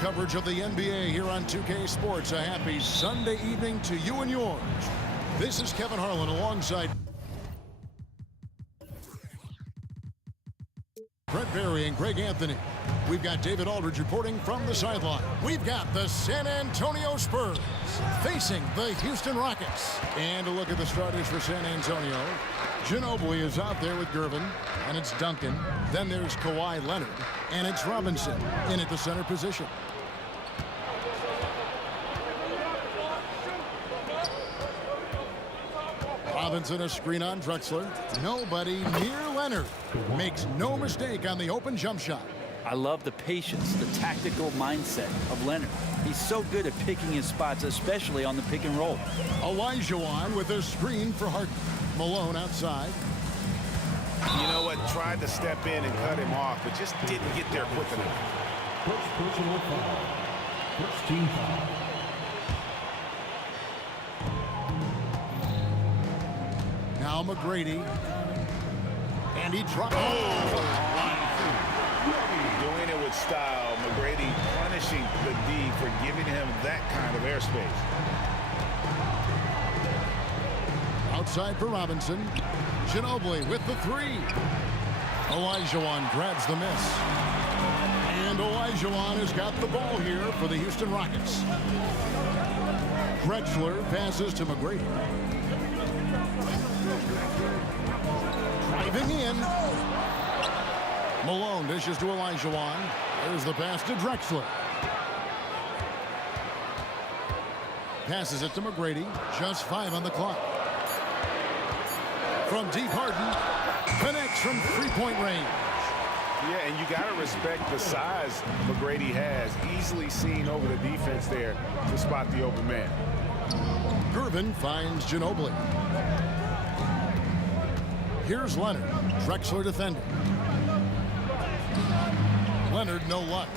coverage of the NBA here on 2K Sports. A happy Sunday evening to you and yours. This is Kevin Harlan alongside Brett Berry and Greg Anthony. We've got David Aldridge reporting from the sideline. We've got the San Antonio Spurs facing the Houston Rockets. And a look at the starters for San Antonio. Ginobili is out there with Gervin, and it's Duncan. Then there's Kawhi Leonard, and it's Robinson in at the center position. Robinson a screen on Drexler. Nobody near Leonard. Makes no mistake on the open jump shot. I love the patience, the tactical mindset of Leonard. He's so good at picking his spots, especially on the pick and roll. Olajuwon with a screen for Harden. Malone outside. You know what? Tried to step in and cut him off, but just didn't get there quick enough. First personal foul. First team foul. Now McGrady. And he tried. Doing it with style. McGrady punishing the D for giving him that kind of airspace. Outside for Robinson. Ginobili with the three. Olajuwon grabs the miss. And Olajuwon has got the ball here for the Houston Rockets. Drexler passes to McGrady. Driving in. Malone dishes to Olajuwon. There's the pass to Drexler. Passes it to McGrady. Just 5 on the clock. From deep, Harden connects from three-point range. Yeah, and you got to respect the size McGrady has. Easily seen over the defense there to spot the open man. Gervin finds Ginobili. Here's Leonard. Drexler defending. Leonard, no luck.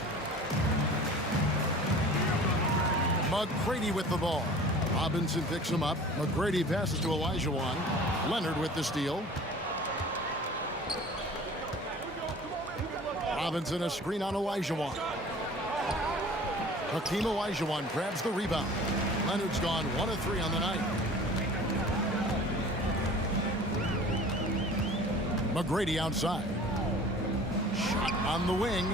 McGrady with the ball. Robinson picks him up. McGrady passes to Olajuwon. Leonard with the steal. Robinson a screen on Olajuwon. Hakeem Olajuwon grabs the rebound. Leonard's gone 1 of 3 on the night. McGrady outside. Shot on the wing.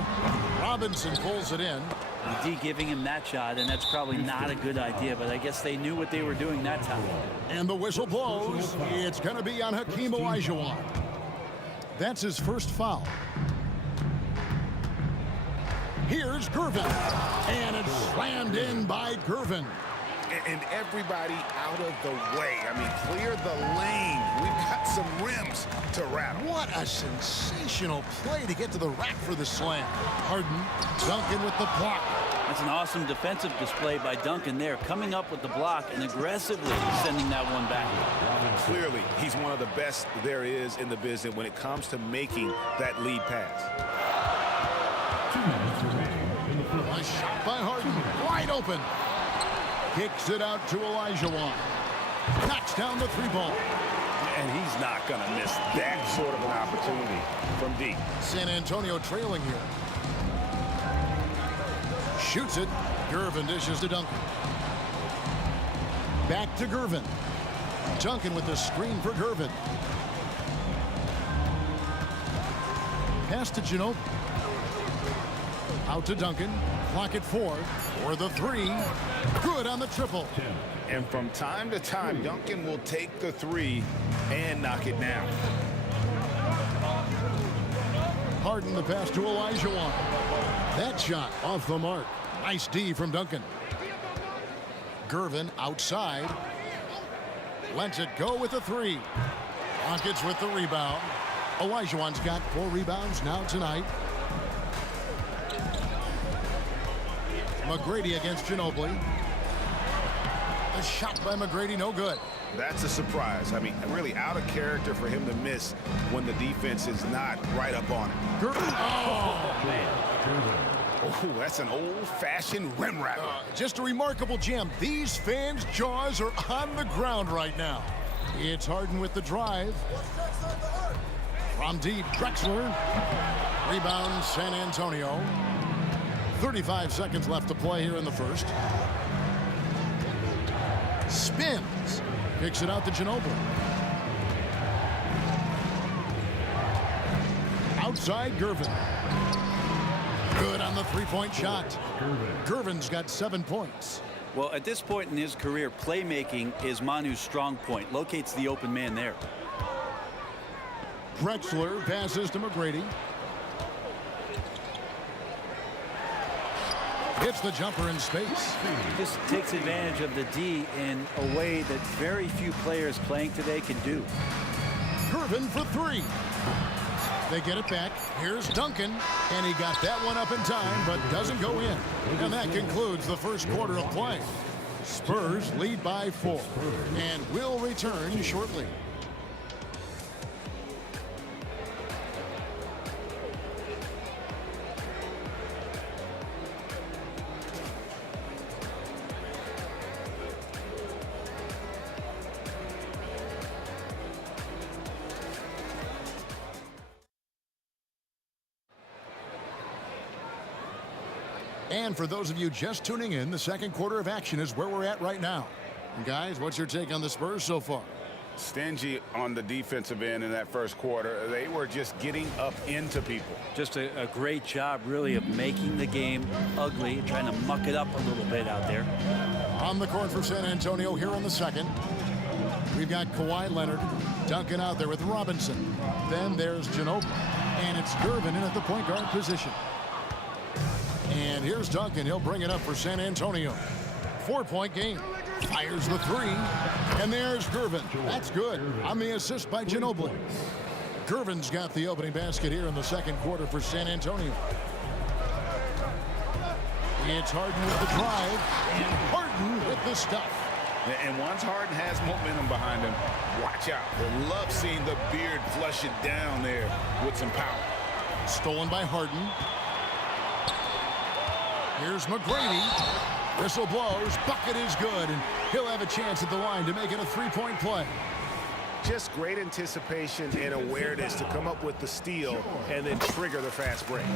Robinson pulls it in. The D giving him that shot, and that's probably not a good idea, but I guess they knew what they were doing that time. And the whistle blows. It's going to be on Hakeem Olajuwon. That's his first foul. Here's Gervin. And it's slammed in by Gervin. And everybody out of the way. I mean, clear the lane. We've got some rims to rattle. What a sensational play to get to the rack for the slam. Harden, Duncan with the block. That's an awesome defensive display by Duncan there, coming up with the block and aggressively sending that one back. Clearly, he's one of the best there is in the business when it comes to making that lead pass. 2 minutes remaining in the first. A shot by Harden, wide open. Kicks it out to Olajuwon. Knocks down the 3-ball. And he's not going to miss that sort of an opportunity from deep. San Antonio trailing here. Shoots it. Gervin dishes to Duncan. Back to Gervin. Duncan with the screen for Gervin. Pass to Ginobili. Out to Duncan. Clock at 4. For the 3. Good on the triple. And from time to time, Duncan will take the 3 and knock it down. Harden the pass to Olajuwon. That shot off the mark. Nice D from Duncan. Gervin outside. Lets it go with the 3. Rockets with the rebound. Olajuwon's got 4 rebounds now tonight. McGrady against Ginobili. A shot by McGrady, no good. That's a surprise. I mean, really out of character for him to miss when the defense is not right up on it. Oh, man. Oh, that's an old-fashioned rim rattler. Just a remarkable jam. These fans' jaws are on the ground right now. It's Harden with the drive. From deep, Drexler. Rebound, San Antonio. 35 seconds left to play here in the first. Spins. Kicks it out to Ginobili. Outside Gervin. Good on the three-point shot. Gervin's got 7 points. Well, at this point in his career, playmaking is Manu's strong point. Locates the open man there. Drexler passes to McGrady. Hits the jumper in space. Just takes advantage of the D in a way that very few players playing today can do. Gervin for 3. They get it back. Here's Duncan, and he got that one up in time, but doesn't go in. And that concludes the first quarter of play. Spurs lead by 4, and will return shortly. And for those of you just tuning in, the second quarter of action is where we're at right now. And guys, what's your take on the Spurs so far? Stingy on the defensive end in that first quarter. They were just getting up into people. Just a great job, really, of making the game ugly, trying to muck it up a little bit out there. On the court for San Antonio here in the second. We've got Kawhi Leonard, Duncan out there with Robinson. Then there's Ginobili, and it's Gervin in at the point guard position. And here's Duncan. He'll bring it up for San Antonio. 4-point game. Fires the 3. And there's Gervin. That's good. On the assist by Ginobili. Gervin's got the opening basket here in the second quarter for San Antonio. It's Harden with the drive. And Harden with the stuff. And once Harden has momentum behind him, watch out. They love seeing the beard flush it down there with some power. Stolen by Harden. Here's McGrady. Whistle blows. Bucket is good. And he'll have a chance at the line to make it a 3-point play. Just great anticipation and awareness to come up with the steal and then trigger the fast break.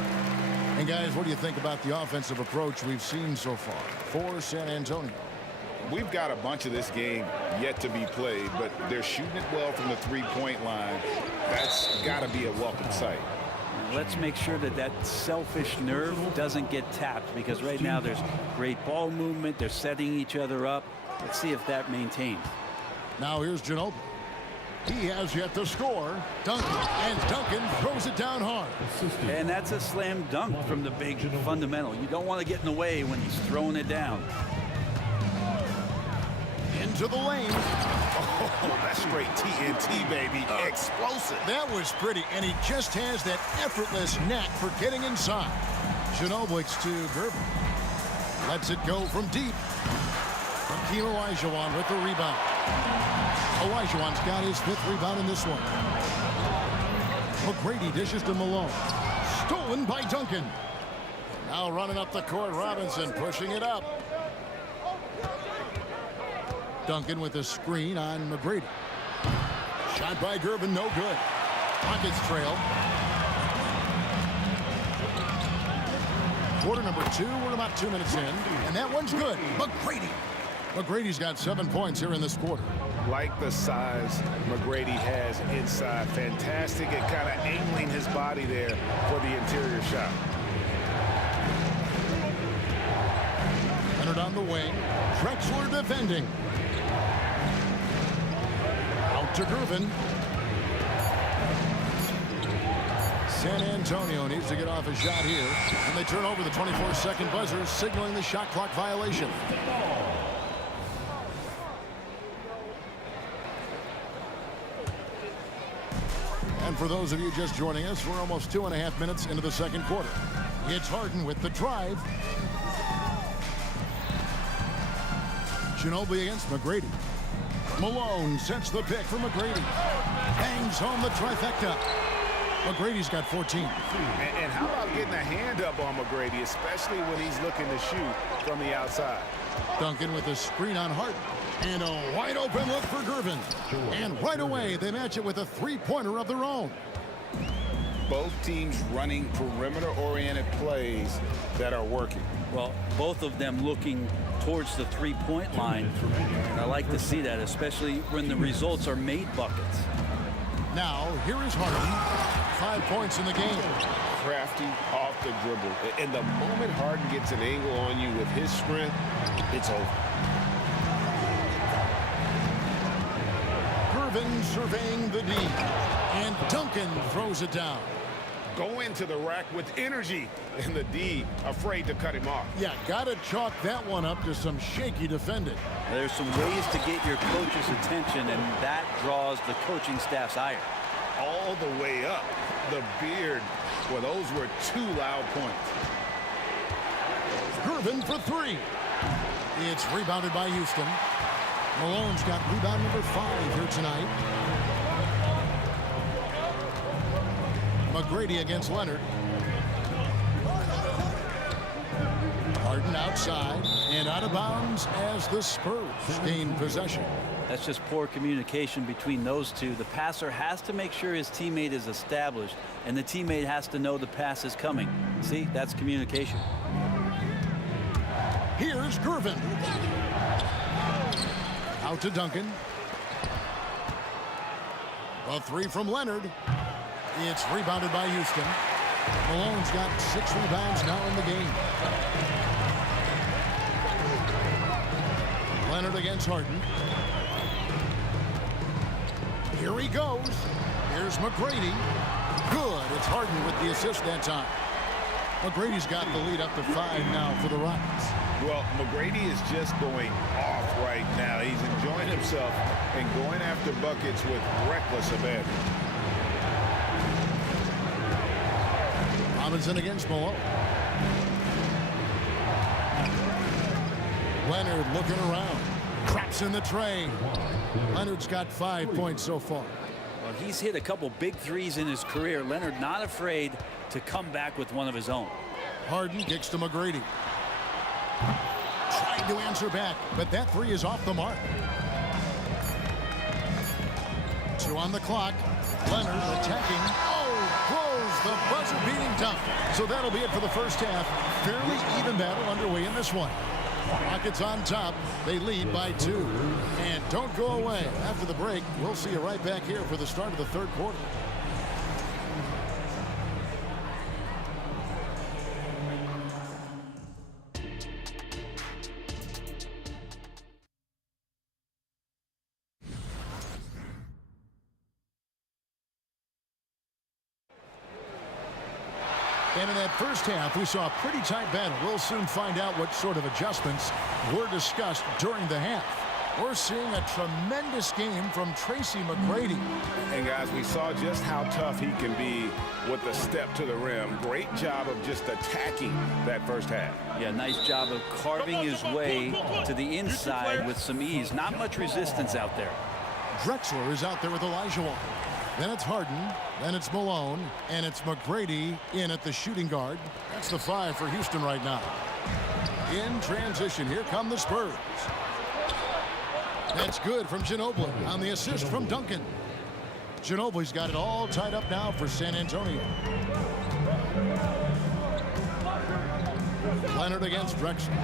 And guys, what do you think about the offensive approach we've seen so far for San Antonio? We've got a bunch of this game yet to be played, but they're shooting it well from the three-point line. That's got to be a welcome sight. Let's make sure that that selfish nerve doesn't get tapped, because right now there's great ball movement. They're setting each other up. Let's see if that maintains. Now here's Ginobili. He has yet to score. Duncan, and Duncan throws it down hard. And that's a slam dunk from the big fundamental. You don't want to get in the way when he's throwing it down. Into the lane. Oh, that's straight TNT, baby. Explosive. That was pretty, and he just has that effortless knack for getting inside. Ginobili to Gervin. Lets it go from deep. Hakeem Olajuwon with the rebound. Olajuwon's got his 5th rebound in this one. McGrady dishes to Malone. Stolen by Duncan. Now running up the court, Robinson pushing it up. Duncan with a screen on McGrady. Shot by Gervin, no good. Rockets trail. Quarter number 2, we're about 2 minutes in, and that one's good. McGrady's got 7 points here in this quarter. Like the size McGrady has inside. Fantastic at kind of angling his body there for the interior shot. Leonard on the wing. Drexler defending. Out to Gervin. San Antonio needs to get off a shot here. And they turn over the 24-second buzzer, signaling the shot clock violation. And for those of you just joining us, we're almost 2.5 minutes into the second quarter. It's Harden with the drive. Ginobili against McGrady. Malone sets the pick for McGrady. Bangs home the trifecta. McGrady's got 14. And how about getting a hand up on McGrady, especially when he's looking to shoot from the outside. Duncan with a screen on Harden. And a wide open look for Gervin. And right away, they match it with a three-pointer of their own. both teams running perimeter-oriented plays that are working. Well, both of them looking towards the three-point line. And I like to see that, especially when the results are made buckets. Now, here is Harden. 5 points in the game. Crafty off the dribble. And the moment Harden gets an angle on you with his strength, it's over. Irvin surveying the D. And Duncan throws it down. Go into the rack with energy, and the D afraid to cut him off. Yeah, got to chalk that one up to some shaky defending. There's some ways to get your coach's attention, and that draws the coaching staff's ire. All the way up. The beard. Well, those were 2 loud points. Irvin for 3. It's rebounded by Houston. Malone's got rebound number 5 here tonight. McGrady against Leonard. Harden outside and out of bounds as the Spurs gain possession. That's just poor communication between those two. The passer has to make sure his teammate is established, and the teammate has to know the pass is coming. See, that's communication. Here's Gervin. Out to Duncan. A 3 from Leonard. It's rebounded by Houston. Malone's got 6 rebounds now in the game. Leonard against Harden. Here he goes. Here's McGrady. Good. It's Harden with the assist that time. McGrady's got the lead up to 5 now for the Rockets. Well, McGrady is just going off right now. He's enjoying himself and going after buckets with reckless abandon. Robinson against Malone. Leonard looking around. Traps in the tray. Leonard's got 5 points so far. Well, he's hit a couple big threes in his career. Leonard not afraid to come back with one of his own. Harden kicks to McGrady. Trying to answer back, but that 3 is off the mark. 2 on the clock. Leonard attacking. Close the buzzer-beating dunk. So that'll be it for the first half. Fairly even battle underway in this one. Rockets on top. They lead by 2. And don't go away. After the break, we'll see you right back here for the start of the third quarter. And in that first half, we saw a pretty tight battle. We'll soon find out what sort of adjustments were discussed during the half. We're seeing a tremendous game from Tracy McGrady. And guys, we saw just how tough he can be with the step to the rim. Great job of just attacking that first half. Yeah, nice job of carving his way to the inside with some ease. Not much resistance out there. Drexler is out there with Elijah. Then it's Harden, then it's Malone, and it's McGrady in at the shooting guard. That's the 5 for Houston right now. In transition, here come the Spurs. That's good from Ginobili on the assist from Duncan. Ginobili's got it all tied up now for San Antonio. Leonard against Drexler.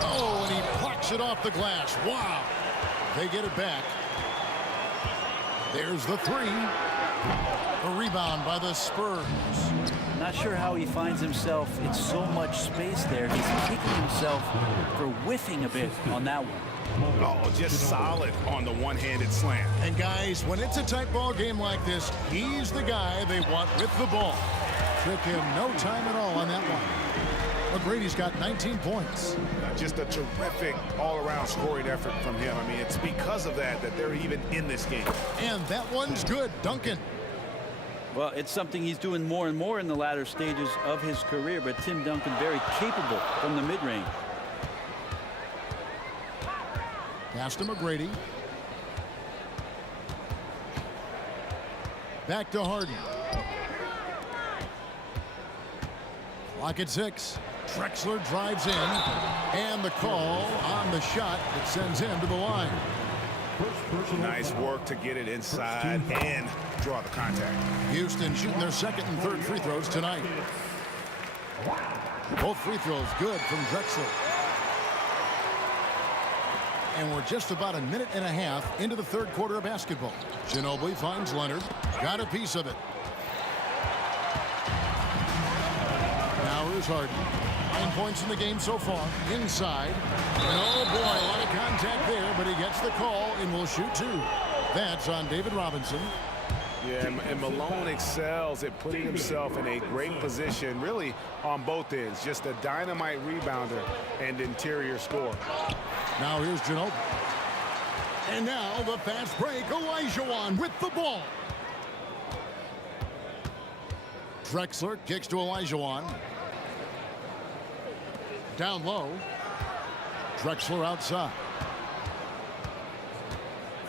Oh, and he plucks it off the glass. Wow. They get it back. There's the 3. A rebound by the Spurs. Not sure how he finds himself in so much space there. He's kicking himself for whiffing a bit on that one. Oh, just solid on the one-handed slam. And guys, when it's a tight ball game like this, he's the guy they want with the ball. Took him no time at all on that one. McGrady's got 19 points. Just a terrific all-around scoring effort from him. I mean, it's because of that they're even in this game. And that one's good. Duncan. Well, it's something he's doing more and more in the latter stages of his career, but Tim Duncan very capable from the mid-range. Pass to McGrady. Back to Harden. Clock at 6. Drexler drives in. And the call on the shot that sends him to the line. Nice work to get it inside and draw the contact. Houston shooting their second and third free throws tonight. Both free throws good from Drexler. And we're just about a minute and a half into the third quarter of basketball. Ginobili finds Leonard. Got a piece of it. Now here's Harden. 9 points in the game so far. Inside. And oh boy, a lot of contact there, but he gets the call and will shoot two. That's on David Robinson. Yeah, and Malone excels at putting himself in a great position, really on both ends. Just a dynamite rebounder and interior scorer. Now here's Ginobili. And now the fast break. Olajuwon with the ball. Drexler kicks to Olajuwon. Down low. Drexler outside.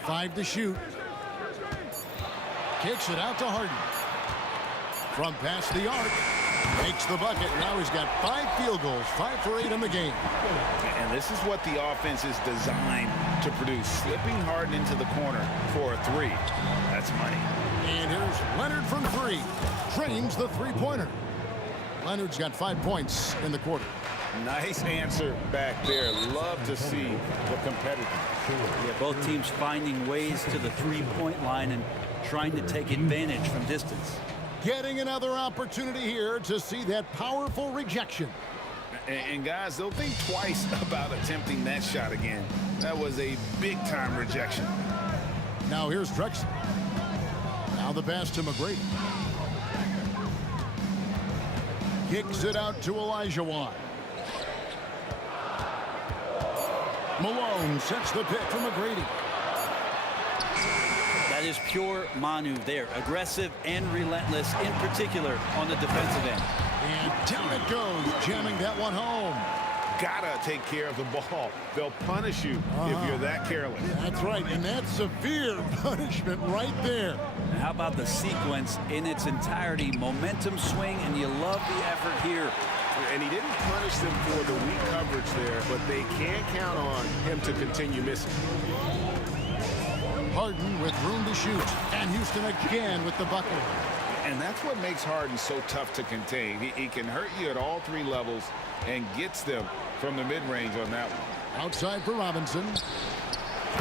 5 to shoot. Kicks it out to Harden. From past the arc. Makes the bucket. Now he's got 5 field goals. 5 for 8 in the game. And this is what the offense is designed to produce. Slipping Harden into the corner for a three. That's money. And here's Leonard from 3. Drains the three-pointer. Leonard's got 5 points in the quarter. Nice answer back there. Love to see the competitive. Yeah, both teams finding ways to the three-point line and trying to take advantage from distance. Getting another opportunity here to see that powerful rejection. And guys, they'll think twice about attempting that shot again. That was a big-time rejection. Now here's Drexler. Now the pass to McGrady. Kicks it out to Olajuwon. Malone sets the pick for McGrady. That is pure Manu there. Aggressive and relentless, in particular on the defensive end. And down it goes, jamming that one home. Gotta take care of the ball. They'll punish you if you're that careless. That's right, and that's severe punishment right there. And how about the sequence in its entirety? Momentum swing, and you love the effort here. And he didn't punish them for the weak coverage there, but they can't count on him to continue missing. Harden with room to shoot, and Houston again with the bucket. And that's what makes Harden so tough to contain. He can hurt you at all 3 levels and gets them from the mid-range on that one. Outside for Robinson.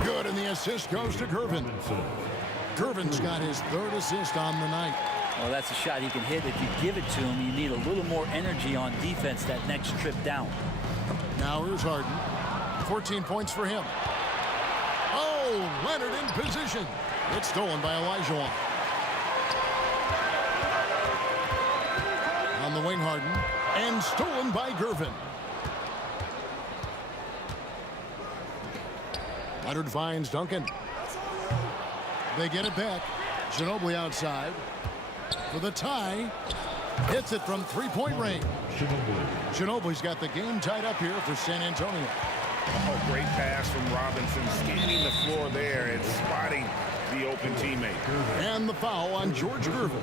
Good, and the assist goes to Gervin. Gervin's got his 3rd assist on the night. Well, that's a shot he can hit. If you give it to him, you need a little more energy on defense that next trip down. Now here's Harden. 14 points for him. Oh, Leonard in position. It's stolen by Olajuwon. On the wing, Harden. And stolen by Gervin. Leonard finds Duncan. They get it back. Ginobili outside. For the tie. Hits it from 3-point range. Ginobili's got the game tied up here for San Antonio. Oh, great pass from Robinson, scanning the floor there and spotting the open teammate. And the foul on George Gervin.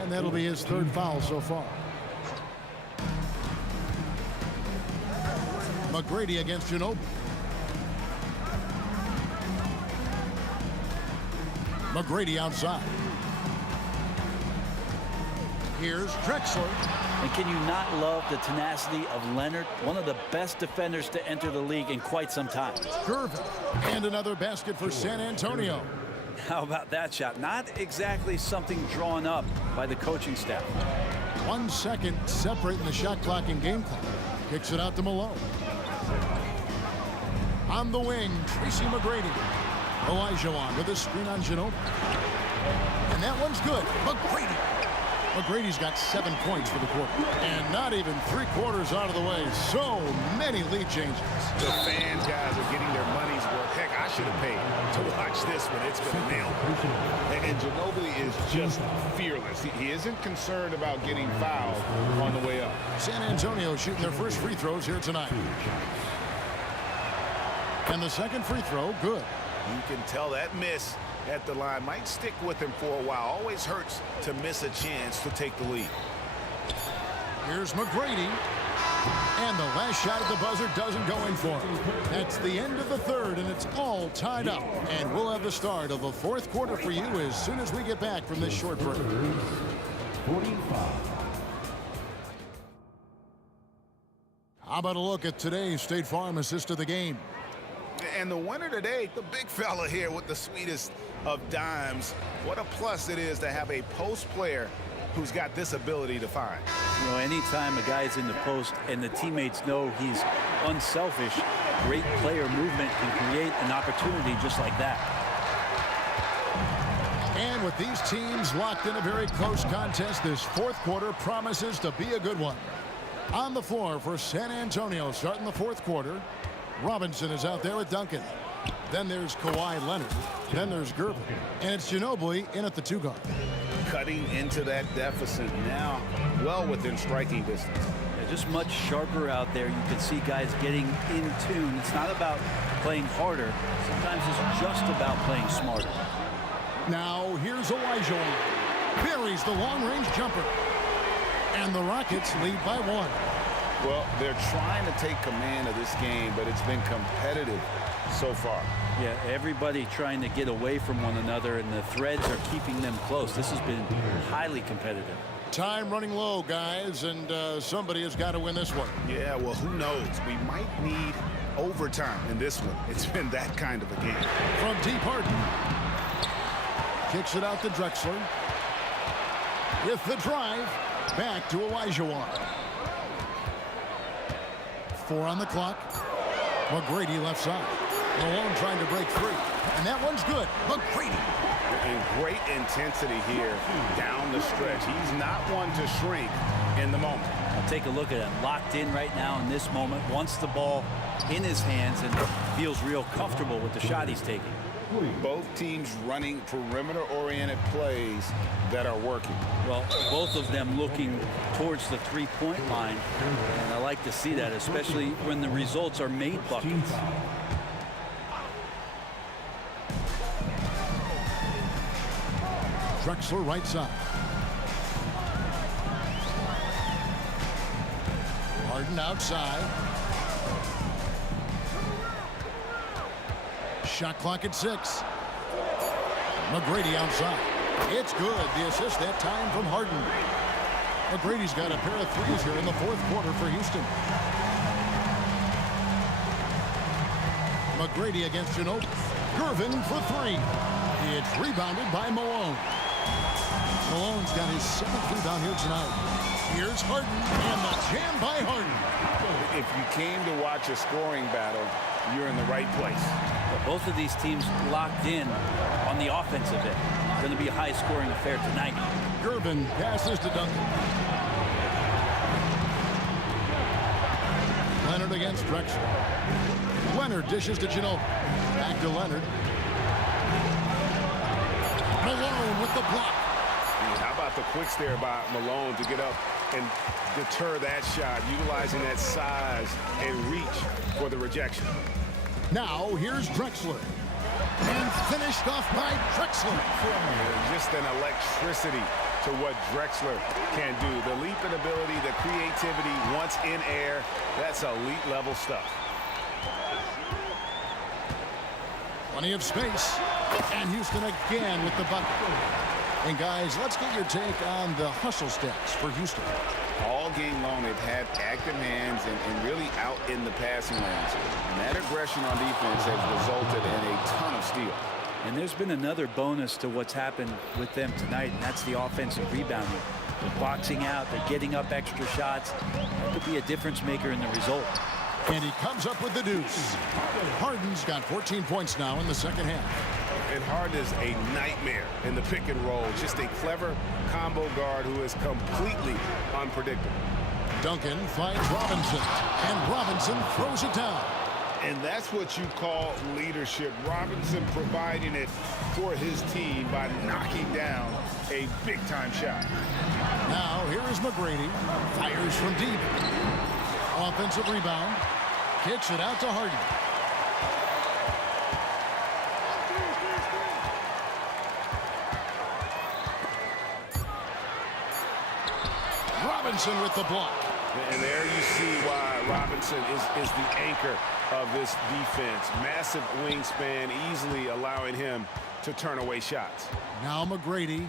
And that'll be his 3rd foul so far. McGrady against Ginobili. McGrady outside. Here's Drexler. And can you not love the tenacity of Leonard? One of the best defenders to enter the league in quite some time. Gervin. And another basket for San Antonio. How about that shot? Not exactly something drawn up by the coaching staff. 1 second separating the shot clock and game clock. Kicks it out to Malone. On the wing, Tracy McGrady. Olajuwon with a screen on Ginobili. And that one's good. McGrady. McGrady's got 7 points for the quarter. And not even 3 quarters out of the way. So many lead changes. The fans, guys, are getting their money's worth. Heck, I should have paid to watch this one. It's been a nail. And Ginobili is just fearless. He isn't concerned about getting fouled on the way up. San Antonio shooting their first free throws here tonight. And the second free throw, good. You can tell that miss at the line might stick with him for a while. Always hurts to miss a chance to take the lead. Here's McGrady. And the last shot at the buzzer doesn't go in for him. That's the end of the third, and it's all tied up. And we'll have the start of the fourth quarter for you as soon as we get back from this short break. 45. How about a look at today's State Farm assist of the game? And the winner today, the big fella here with the sweetest of dimes. What a plus it is to have a post player who's got this ability to find. You know, anytime a guy's in the post and the teammates know he's unselfish, great player movement can create an opportunity just like that. And with these teams locked in a very close contest, this fourth quarter promises to be a good one. On the floor for San Antonio starting the fourth quarter, Robinson is out there with Duncan. Then there's Kawhi Leonard. Then there's Gervin. And it's Ginobili in at the 2 guard. Cutting into that deficit now, well within striking distance. Yeah, just much sharper out there. You can see guys getting in tune. It's not about playing harder. Sometimes it's just about playing smarter. Now here's Elijah. Buries the long-range jumper. And the Rockets lead by 1. Well, they're trying to take command of this game, but it's been competitive so far. Yeah, everybody trying to get away from one another, and the threads are keeping them close. This has been highly competitive. Time running low, guys, and somebody has got to win this one. Yeah, well, who knows? We might need overtime in this one. It's been that kind of a game. From deep, Harden. Kicks it out to Drexler. With the drive, back to Elijah. 4 on the clock. McGrady left side. Malone trying to break free. And that one's good. McGrady. And great intensity here down the stretch. He's not one to shrink in the moment. I'll take a look at him. Locked in right now in this moment. Wants the ball in his hands and feels real comfortable with the shot he's taking. Both teams running perimeter-oriented plays that are working. Well, both of them looking towards the three-point line, and I like to see that, especially when the results are made buckets. Drexler right side. Harden outside. Shot clock at 6. McGrady outside. It's good. The assist that time from Harden. McGrady's got a pair of threes here in the fourth quarter for Houston. McGrady against Ginobili. Gervin for 3. It's rebounded by Malone. Malone's got his 7th rebound here tonight. Here's Harden and the jam by Harden. If you came to watch a scoring battle, you're in the right place. But both of these teams locked in on the offensive end. Going to be a high-scoring affair tonight. Gervin passes to Duncan. Leonard against Drexler. Leonard dishes to Ginobili. Back to Leonard. Malone with the block. How about the quick stare by Malone to get up and deter that shot, utilizing that size and reach for the rejection. Now here's Drexler. And finished off by Drexler. Just an electricity to what Drexler can do. The leaping ability, the creativity once in air, that's elite level stuff. Plenty of space. And Houston again with the bucket. And guys, let's get your take on the hustle stats for Houston. All game long, they've had active hands and really out in the passing lanes. And that aggression on defense has resulted in a ton of steals. And there's been another bonus to what's happened with them tonight, and that's the offensive rebounding. They're boxing out, they're getting up extra shots. That could be a difference maker in the result. And he comes up with the deuce. Harden's got 14 points now in the second half. And Harden is a nightmare in the pick and roll. Just a clever combo guard who is completely unpredictable. Duncan finds Robinson, and Robinson throws it down. And that's what you call leadership. Robinson providing it for his team by knocking down a big-time shot. Now here is McGrady. Fires from deep. Offensive rebound. Kicks it out to Harden. Robinson with the block. And there you see why Robinson is the anchor of this defense. Massive wingspan, easily allowing him to turn away shots. Now McGrady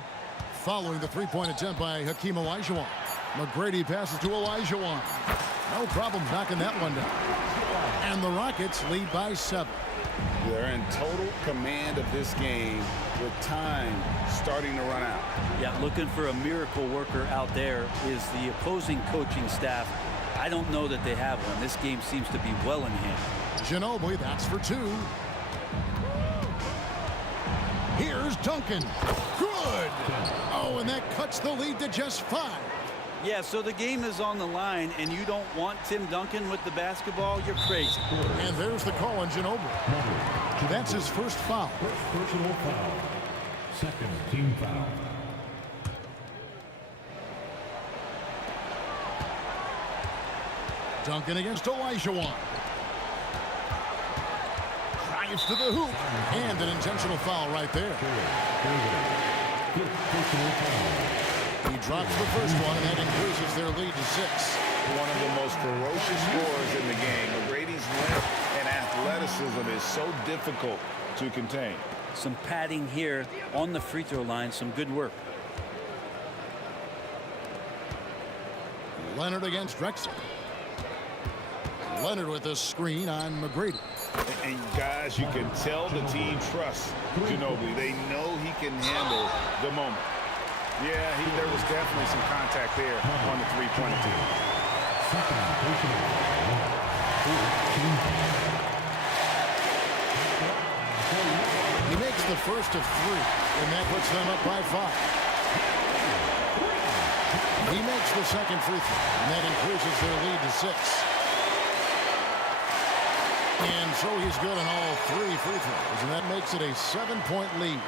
following the three-point attempt by Hakeem Olajuwon. McGrady passes to Olajuwon. No problem knocking that one down. And the Rockets lead by 7. They're in total command of this game with time starting to run out. Yeah, looking for a miracle worker out there is the opposing coaching staff. I don't know that they have one. This game seems to be well in hand. Ginobili, that's for 2. Here's Duncan. Good. Oh, and that cuts the lead to just 5. Yeah, so the game is on the line, and you don't want Tim Duncan with the basketball, you're crazy. And there's the call on Ginobili. That's his first foul. First personal foul. Second team foul. Duncan against Olajuwon. Drives to the hoop. And an intentional foul right there. He drops the first one, and that increases their lead to 6. One of the most ferocious scorers in the game. McGrady's length and athleticism is so difficult to contain. Some padding here on the free throw line. Some good work. Leonard against Drexler. Leonard with a screen on McGrady. And guys, you can tell the team trusts Ginobili. They know he can handle the moment. Yeah, there was definitely some contact there on the three-point attempt. He makes the first of 3, and that puts them up by 5. He makes the second free throw, and that increases their lead to 6. And so he's good on all 3 free throws, and that makes it a 7-point lead.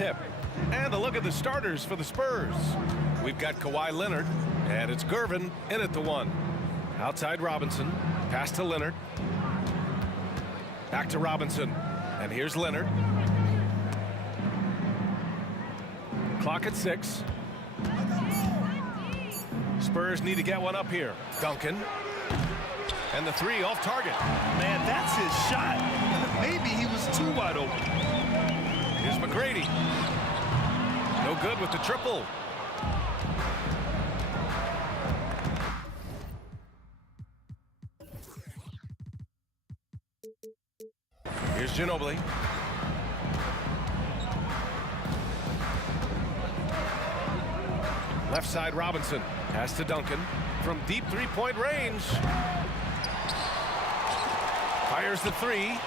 tip. And a look at the starters for the Spurs. We've got Kawhi Leonard, and it's Gervin in at the 1. Outside Robinson, pass to Leonard. Back to Robinson, and here's Leonard. Clock at 6. Spurs need to get one up here. Duncan. And the 3 off target. Man, that's his shot. Maybe he was too wide open. Here's McGrady. No good with the triple. Here's Ginobili. Left side Robinson. Pass to Duncan. From deep three-point range. Fires the 3.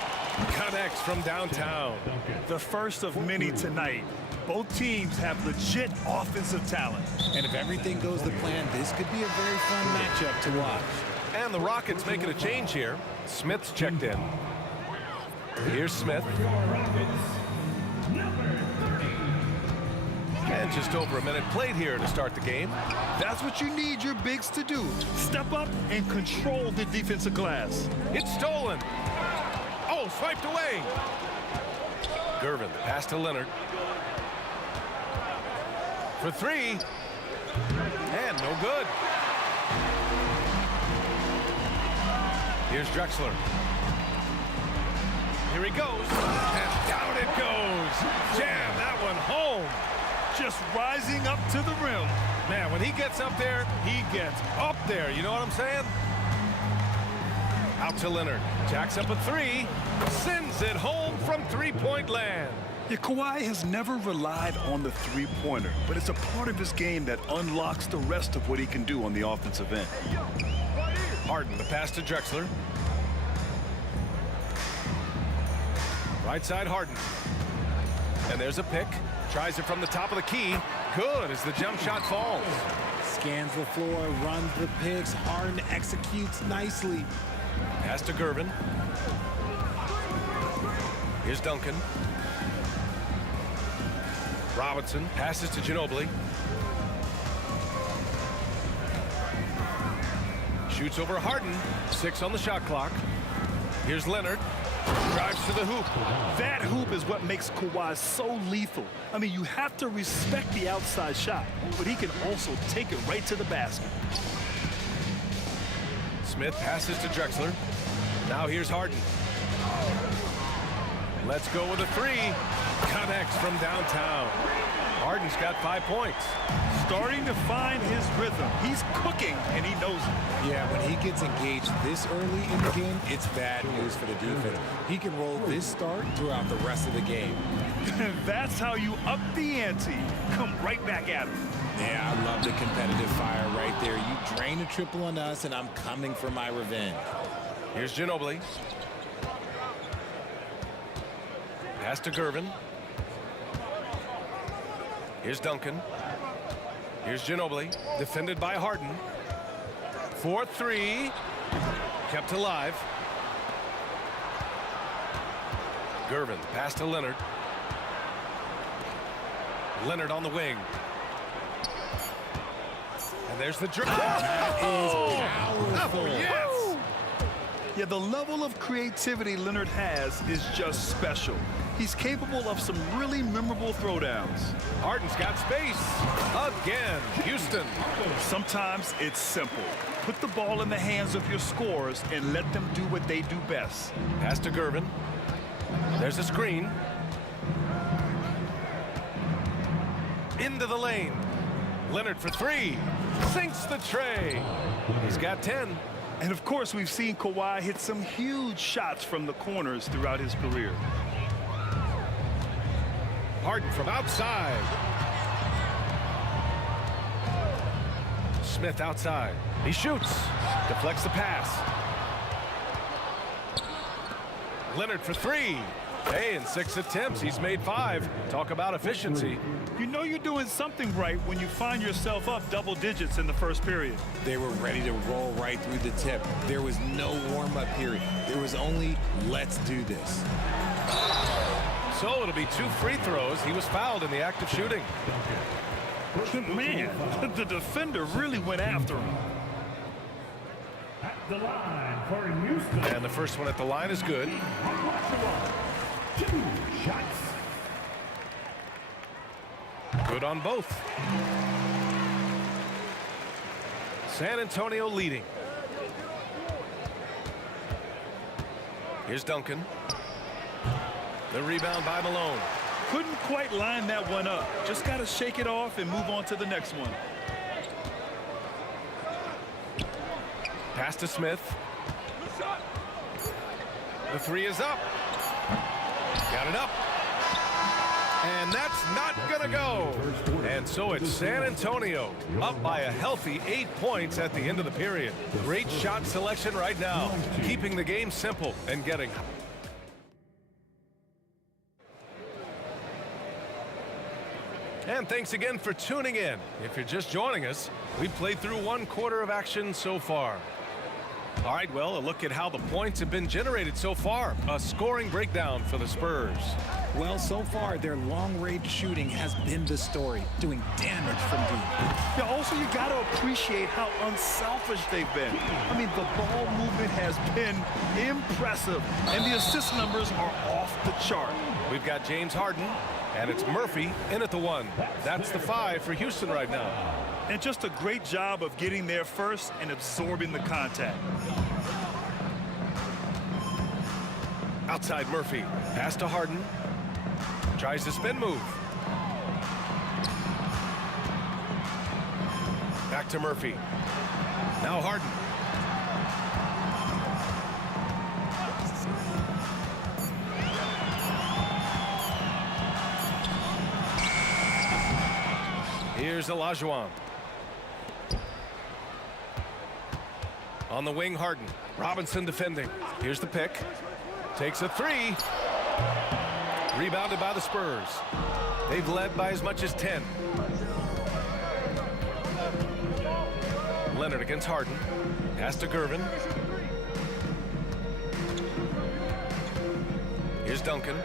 Connects from downtown. The first of many tonight. Both teams have legit offensive talent. And if everything goes to plan, this could be a very fun matchup to watch. And the Rockets making a change here. Smith's checked in. Here's Smith. And just over a minute played here to start the game. That's what you need your bigs to do. Step up and control the defensive glass. It's stolen. Oh, swiped away. Gervin, pass to Leonard. For 3. And no good. Here's Drexler. Here he goes. And down it goes. Jam that one home. Just rising up to the rim. Man, when he gets up there, he gets up there. You know what I'm saying? Out to Leonard. Jacks up a 3. Sends it home from three-point land. Yeah, Kawhi has never relied on the three-pointer, but it's a part of his game that unlocks the rest of what he can do on the offensive end. Harden, the pass to Drexler. Right side Harden. And there's a pick. Tries it from the top of the key. Good as the jump shot falls. Scans the floor, runs the picks. Harden executes nicely. Pass to Gervin. Here's Duncan. Robinson passes to Ginobili. Shoots over Harden. 6 on the shot clock. Here's Leonard. Drives to the hoop. That hoop is what makes Kawhi so lethal. I mean, you have to respect the outside shot, but he can also take it right to the basket. Smith passes to Drexler. Now here's Harden. Let's go with a 3. Connects from downtown. Harden's got 5 points. Starting to find his rhythm. He's cooking, and he knows it. Yeah, when he gets engaged this early in the game, it's bad news for the defense. He can roll this start throughout the rest of the game. That's how you up the ante. Come right back at him. Yeah, I love the competitive fire right there. You drain a triple on us, and I'm coming for my revenge. Here's Ginobili. Pass to Gervin. Here's Duncan. Here's Ginobili. Defended by Harden. 4-3. Kept alive. Gervin. Pass to Leonard. Leonard on the wing. And there's the dribble. That is powerful. Oh, yes. Yeah, the level of creativity Leonard has is just special. He's capable of some really memorable throwdowns. Harden's got space. Again, Houston. Sometimes it's simple. Put the ball in the hands of your scorers and let them do what they do best. Pass to Gervin. There's a screen. Into the lane. Leonard for 3. Sinks the tray. He's got 10. And of course, we've seen Kawhi hit some huge shots from the corners throughout his career. Harden from outside. Smith outside. He shoots. Deflects the pass. Leonard for 3. Hey, in 6 attempts, he's made 5. Talk about efficiency. You know you're doing something right when you find yourself up double digits in the first period. They were ready to roll right through the tip. There was no warm-up period. There was only, let's do this. So it'll be 2 free throws. He was fouled in the act of shooting. Man, the defender really went after him. At the line for Houston. And the first one at the line is good. 2 shots. Good on both. San Antonio leading. Here's Duncan. The rebound by Malone. Couldn't quite line that one up. Just got to shake it off and move on to the next one. Pass to Smith. The 3 is up. Got it up. And that's not gonna go. And so it's San Antonio up by a healthy 8 points at the end of the period. Great shot selection right now, keeping the game simple and getting. And thanks again for tuning in. If you're just joining us, we've played through 1 quarter of action so far. All right, well, a look at how the points have been generated so far. A scoring breakdown for the Spurs. Well, so far, their long-range shooting has been the story, doing damage from deep. Yeah, also, you got to appreciate how unselfish they've been. I mean, the ball movement has been impressive, and the assist numbers are off the chart. We've got James Harden, and it's Murphy in at the 1. That's the 5 for Houston right now. And just a great job of getting there first and absorbing the contact. Outside Murphy. Pass to Harden. Tries the spin move. Back to Murphy. Now Harden. Here's Olajuwon. On the wing, Harden. Robinson defending. Here's the pick. Takes a 3. Rebounded by the Spurs. They've led by as much as 10. Leonard against Harden. Pass to Gervin. Here's Duncan.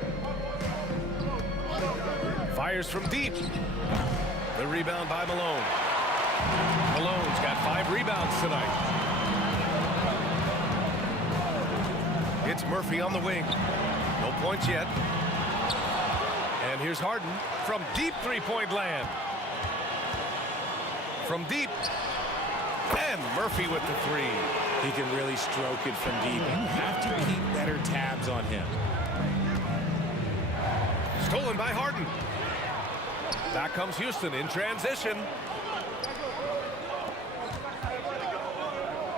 Fires from deep. The rebound by Malone. Malone's got 5 rebounds tonight. It's Murphy on the wing. No points yet. And here's Harden from deep 3-point land. From deep. And Murphy with the 3. He can really stroke it from deep. You have to keep better tabs on him. Stolen by Harden. Back comes Houston in transition.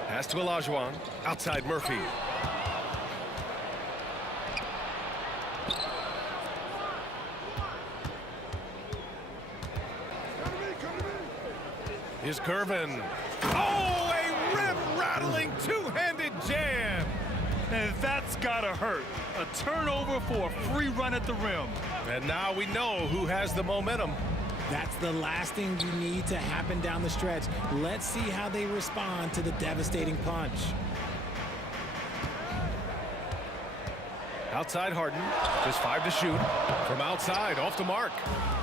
Pass to Olajuwon. Outside Murphy. Here's Gervin. Oh, a rim-rattling 2-handed jam. And that's gotta hurt. A turnover for a free run at the rim. And now we know who has the momentum. That's the last thing you need to happen down the stretch. Let's see how they respond to the devastating punch. Outside Harden, just 5 to shoot. From outside, off the mark.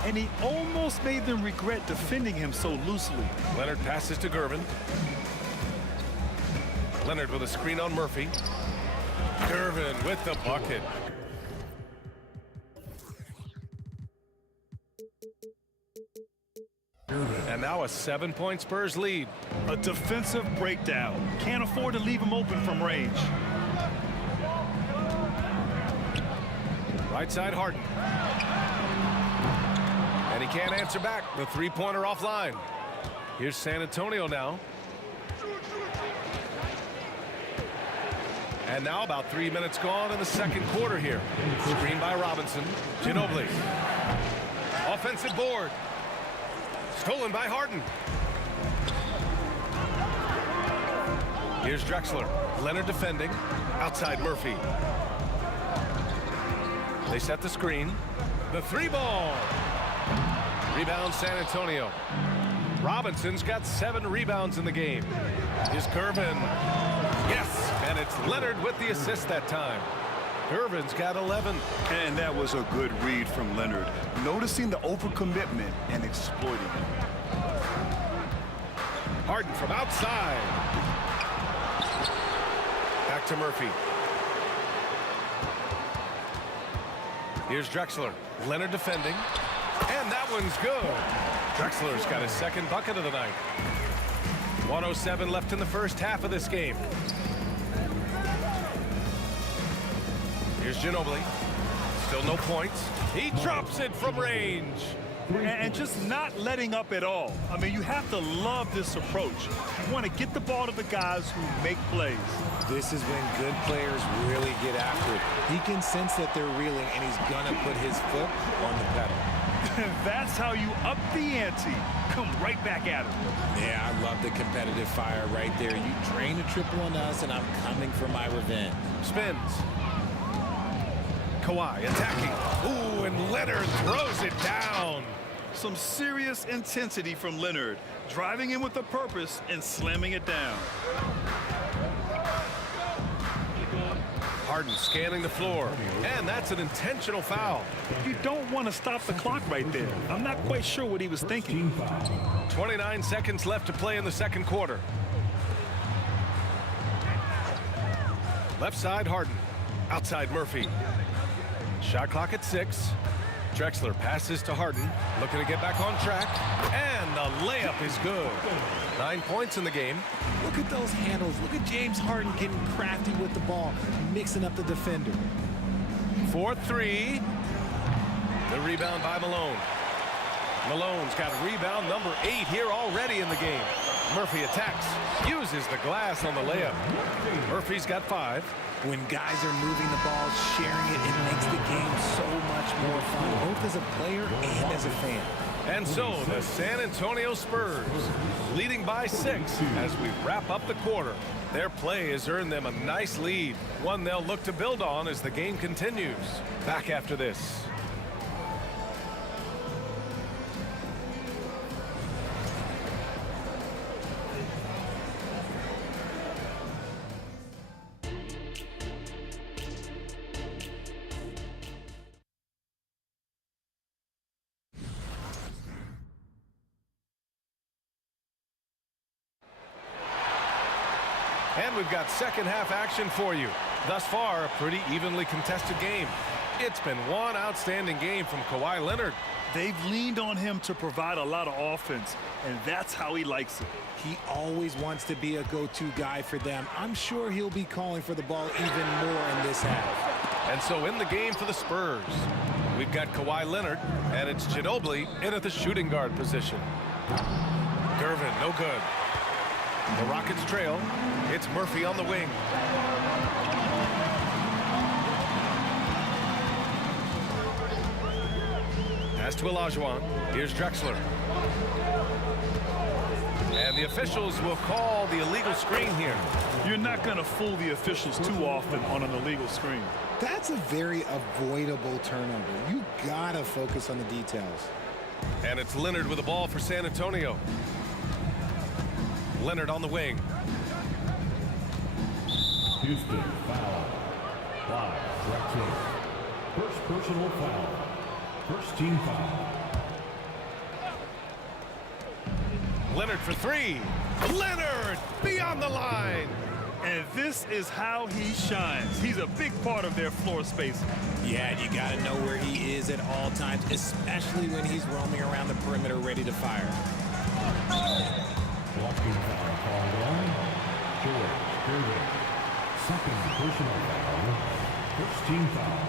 And he almost made them regret defending him so loosely. Leonard passes to Gervin. Leonard with a screen on Murphy. Gervin with the bucket. And now a 7-point Spurs lead. A defensive breakdown. Can't afford to leave him open from range. Right side Harden. And he can't answer back. The 3-pointer offline. Here's San Antonio now. And now about 3 minutes gone in the second quarter here. Screen by Robinson. Ginobili. Offensive board. Stolen by Harden. Here's Drexler. Leonard defending. Outside Murphy. They set the screen. The 3-ball. Rebound San Antonio. Robinson's got 7 rebounds in the game. Here's Gervin. Yes, and it's Leonard with the assist that time. Irvin's got 11. And that was a good read from Leonard, noticing the overcommitment and exploiting it. Harden from outside. Back to Murphy. Here's Drexler. Leonard defending. And that one's good. Drexler's got his second bucket of the night. 1:07 left in the first half of this game. Here's Ginobili. Still no points. He drops it from range. And just not letting up at all. I mean, you have to love this approach. You want to get the ball to the guys who make plays. This is when good players really get after it. He can sense that they're reeling, and he's going to put his foot on the pedal. And that's how you up the ante. Come right back at him. Yeah, I love the competitive fire right there. You drain a triple on us, and I'm coming for my revenge. Spins. Kawhi attacking. Ooh, and Leonard throws it down. Some serious intensity from Leonard, driving in with a purpose and slamming it down. Harden scanning the floor, and that's an intentional foul. You don't want to stop the clock right there. I'm not quite sure what he was thinking. 29 seconds left to play in the second quarter. Left side, Harden. Outside, Murphy. Shot clock at 6. Drexler passes to Harden, looking to get back on track, and the layup is good. 9 points in the game. Look at those handles. Look at James Harden getting crafty with the ball, mixing up the defender. 4-3. The rebound by Malone. Malone's got rebound number 8 here already in the game. Murphy attacks, uses the glass on the layup. Murphy's got 5. When guys are moving the ball, sharing it, it makes the game so much more fun, both as a player and as a fan. And so the San Antonio Spurs leading by 6 as we wrap up the quarter. Their play has earned them a nice lead, one they'll look to build on as the game continues. Back after this. And we've got second half action for you. Thus far, a pretty evenly contested game. It's been one outstanding game from Kawhi Leonard. They've leaned on him to provide a lot of offense, and that's how he likes it. He always wants to be a go-to guy for them. I'm sure he'll be calling for the ball even more in this half. And so in the game for the Spurs, we've got Kawhi Leonard, and it's Ginobili in at the shooting guard position. Gervin, no good. The Rockets trail. It's Murphy on the wing. Pass to Olajuwon. Here's Drexler. And the officials will call the illegal screen here. You're not going to fool the officials too often on an illegal screen. That's a very avoidable turnover. You gotta focus on the details. And it's Leonard with the ball for San Antonio. Leonard on the wing. Houston foul. 5, Drexler. First personal foul. First team foul. Leonard for 3. Leonard beyond the line. And this is how he shines. He's a big part of their floor space. Yeah, you got to know where he is at all times, especially when he's roaming around the perimeter ready to fire. Blocking foul called on George Gervin. Second personal foul. First team foul.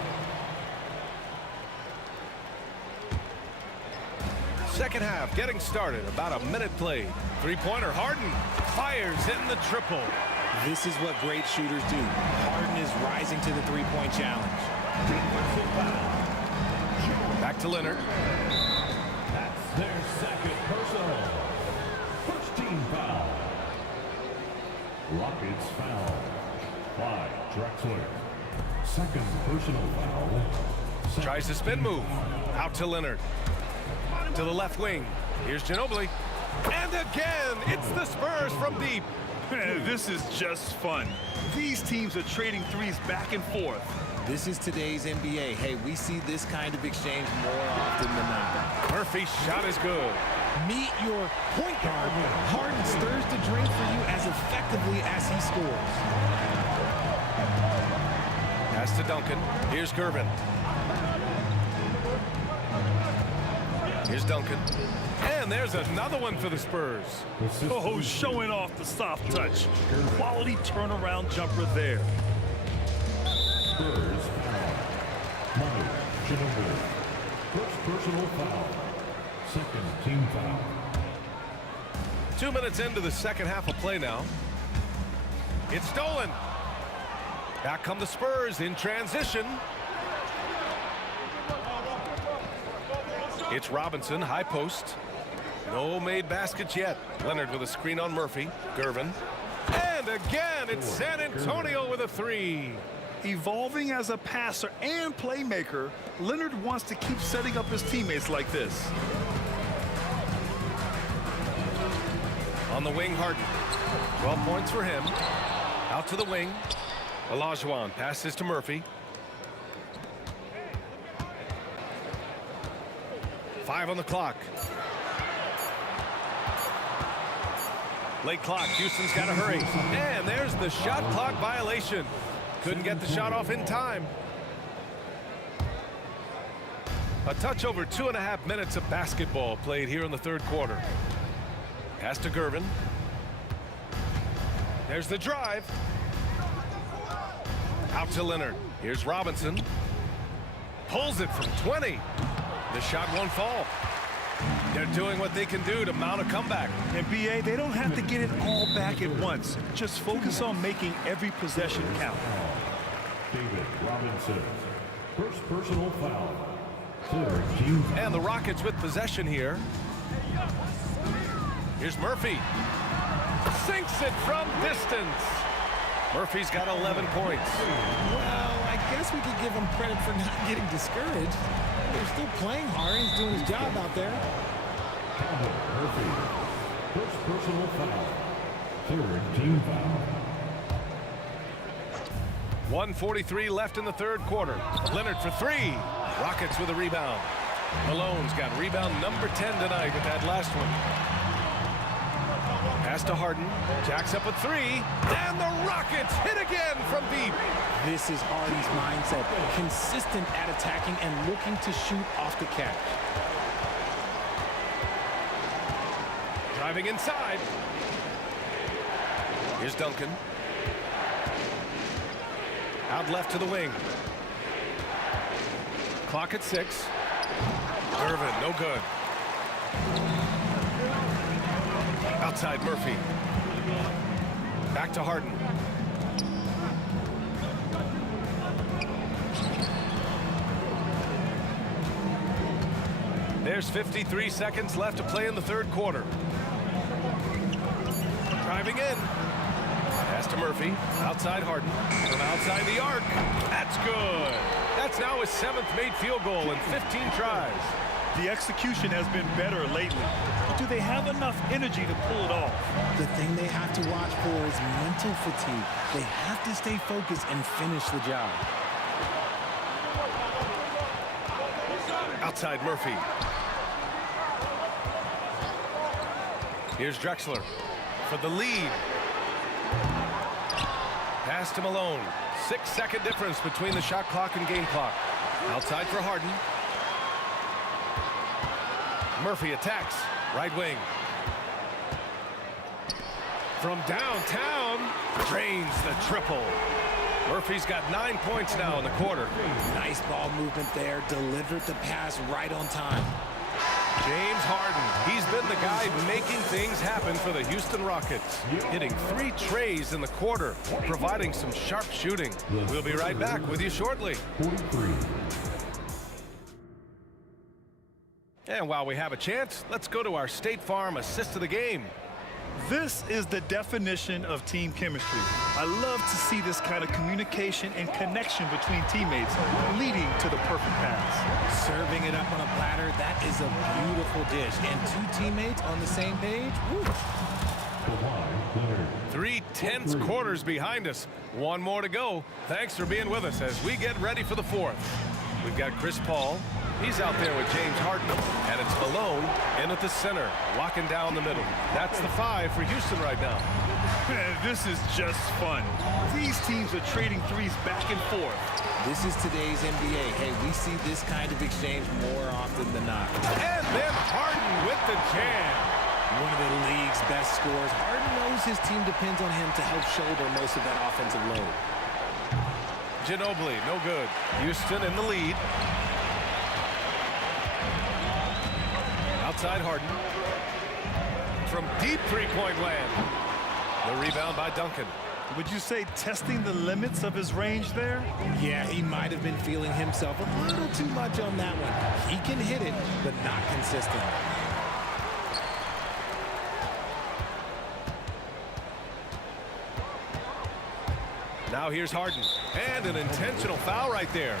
Second half getting started. About a minute played. Three-pointer. Harden fires in the triple. This is what great shooters do. Harden is rising to the three-point challenge. Back to Leonard. That's their second personal. First team foul. Rockets foul. 5, Drexler. Second personal foul. Tries to spin move. Out to Leonard. To the left wing. Here's Ginobili. And again, it's the Spurs from deep. This is just fun. These teams are trading threes back and forth. This is today's NBA. Hey, we see this kind of exchange more often than not. Murphy's shot is good. Meet your point guard. Harden stirs the drink for you as effectively as he scores. Pass to Duncan. Here's Gervin. Here's Duncan. And there's another one for the Spurs. Oh, showing off the soft touch. Quality turnaround jumper there. Spurs foul. Manu Ginobili. First personal foul. Second team foul. 2 minutes into the second half of play now. It's stolen. Back come the Spurs in transition. It's Robinson, high post. No made baskets yet. Leonard with a screen on Murphy. Gervin. And again, it's San Antonio with a three. Evolving as a passer and playmaker, Leonard wants to keep setting up his teammates like this. On the wing, Harden. 12 points for him. Out to the wing. Olajuwon passes to Murphy. 5 on the clock. Late clock. Houston's got to hurry. And there's the shot clock violation. Couldn't get the shot off in time. A touch over 2.5 minutes of basketball played here in the third quarter. Pass to Gervin. There's the drive. Out to Leonard. Here's Robinson. Pulls it from 20. The shot won't fall. They're doing what they can do to mount a comeback. And BA, they don't have to get it all back at once. Just focus on making every possession count. David Robinson. First personal foul. Third team foul. And the Rockets with possession here. Here's Murphy. Sinks it from distance. Murphy's got 11 points. Well, I guess we could give him credit for not getting discouraged. They're still playing hard. He's doing his job out there. Murphy. First personal foul. Third team foul. 1:43 left in the third quarter. Leonard for three. Rockets with a rebound. Malone's got rebound number 10 tonight with that last one. Pass to Harden. Jacks up a three. And the Rockets hit again from deep. This is Harden's mindset. Consistent at attacking and looking to shoot off the catch. Driving inside. Here's Duncan. Out left to the wing. Clock at 6. Gervin, no good. Outside Murphy. Back to Harden. There's 53 seconds left to play in the third quarter. Driving in. Pass to Murphy. Outside Harden. From outside the arc. That's good. That's now his 7th made field goal in 15 tries. The execution has been better lately. But do they have enough energy to pull it off? The thing they have to watch for is mental fatigue. They have to stay focused and finish the job. Outside Murphy. Here's Drexler for the lead. Pass to Malone. 6-second difference between the shot clock and game clock. Outside for Harden. Murphy attacks. Right wing. From downtown. Drains the triple. Murphy's got 9 points now in the quarter. Nice ball movement there. Delivered the pass right on time. James Harden. He's been the guy making things happen for the Houston Rockets. Hitting 3 trays in the quarter, providing some sharp shooting. We'll be right back with you shortly. 43. And while we have a chance, let's go to our State Farm assist of the game. This is the definition of team chemistry. I love to see this kind of communication and connection between teammates leading to the perfect pass. Serving it up on a platter, that is a beautiful dish. And 2 teammates on the same page, woo. 3 tense quarters behind us. One more to go. Thanks for being with us as we get ready for the fourth. We've got Chris Paul. He's out there with James Harden. And it's Malone in at the center, locking down the middle. That's the 5 for Houston right now. This is just fun. These teams are trading threes back and forth. This is today's NBA. Hey, we see this kind of exchange more often than not. And then Harden with the jam. One of the league's best scorers. Harden knows his team depends on him to help shoulder most of that offensive load. Ginobili, no good. Houston in the lead. Outside Harden. From deep three-point land. The rebound by Duncan. Would you say testing the limits of his range there? Yeah, he might have been feeling himself a little too much on that one. He can hit it, but not consistent. Now here's Harden. And an intentional foul right there.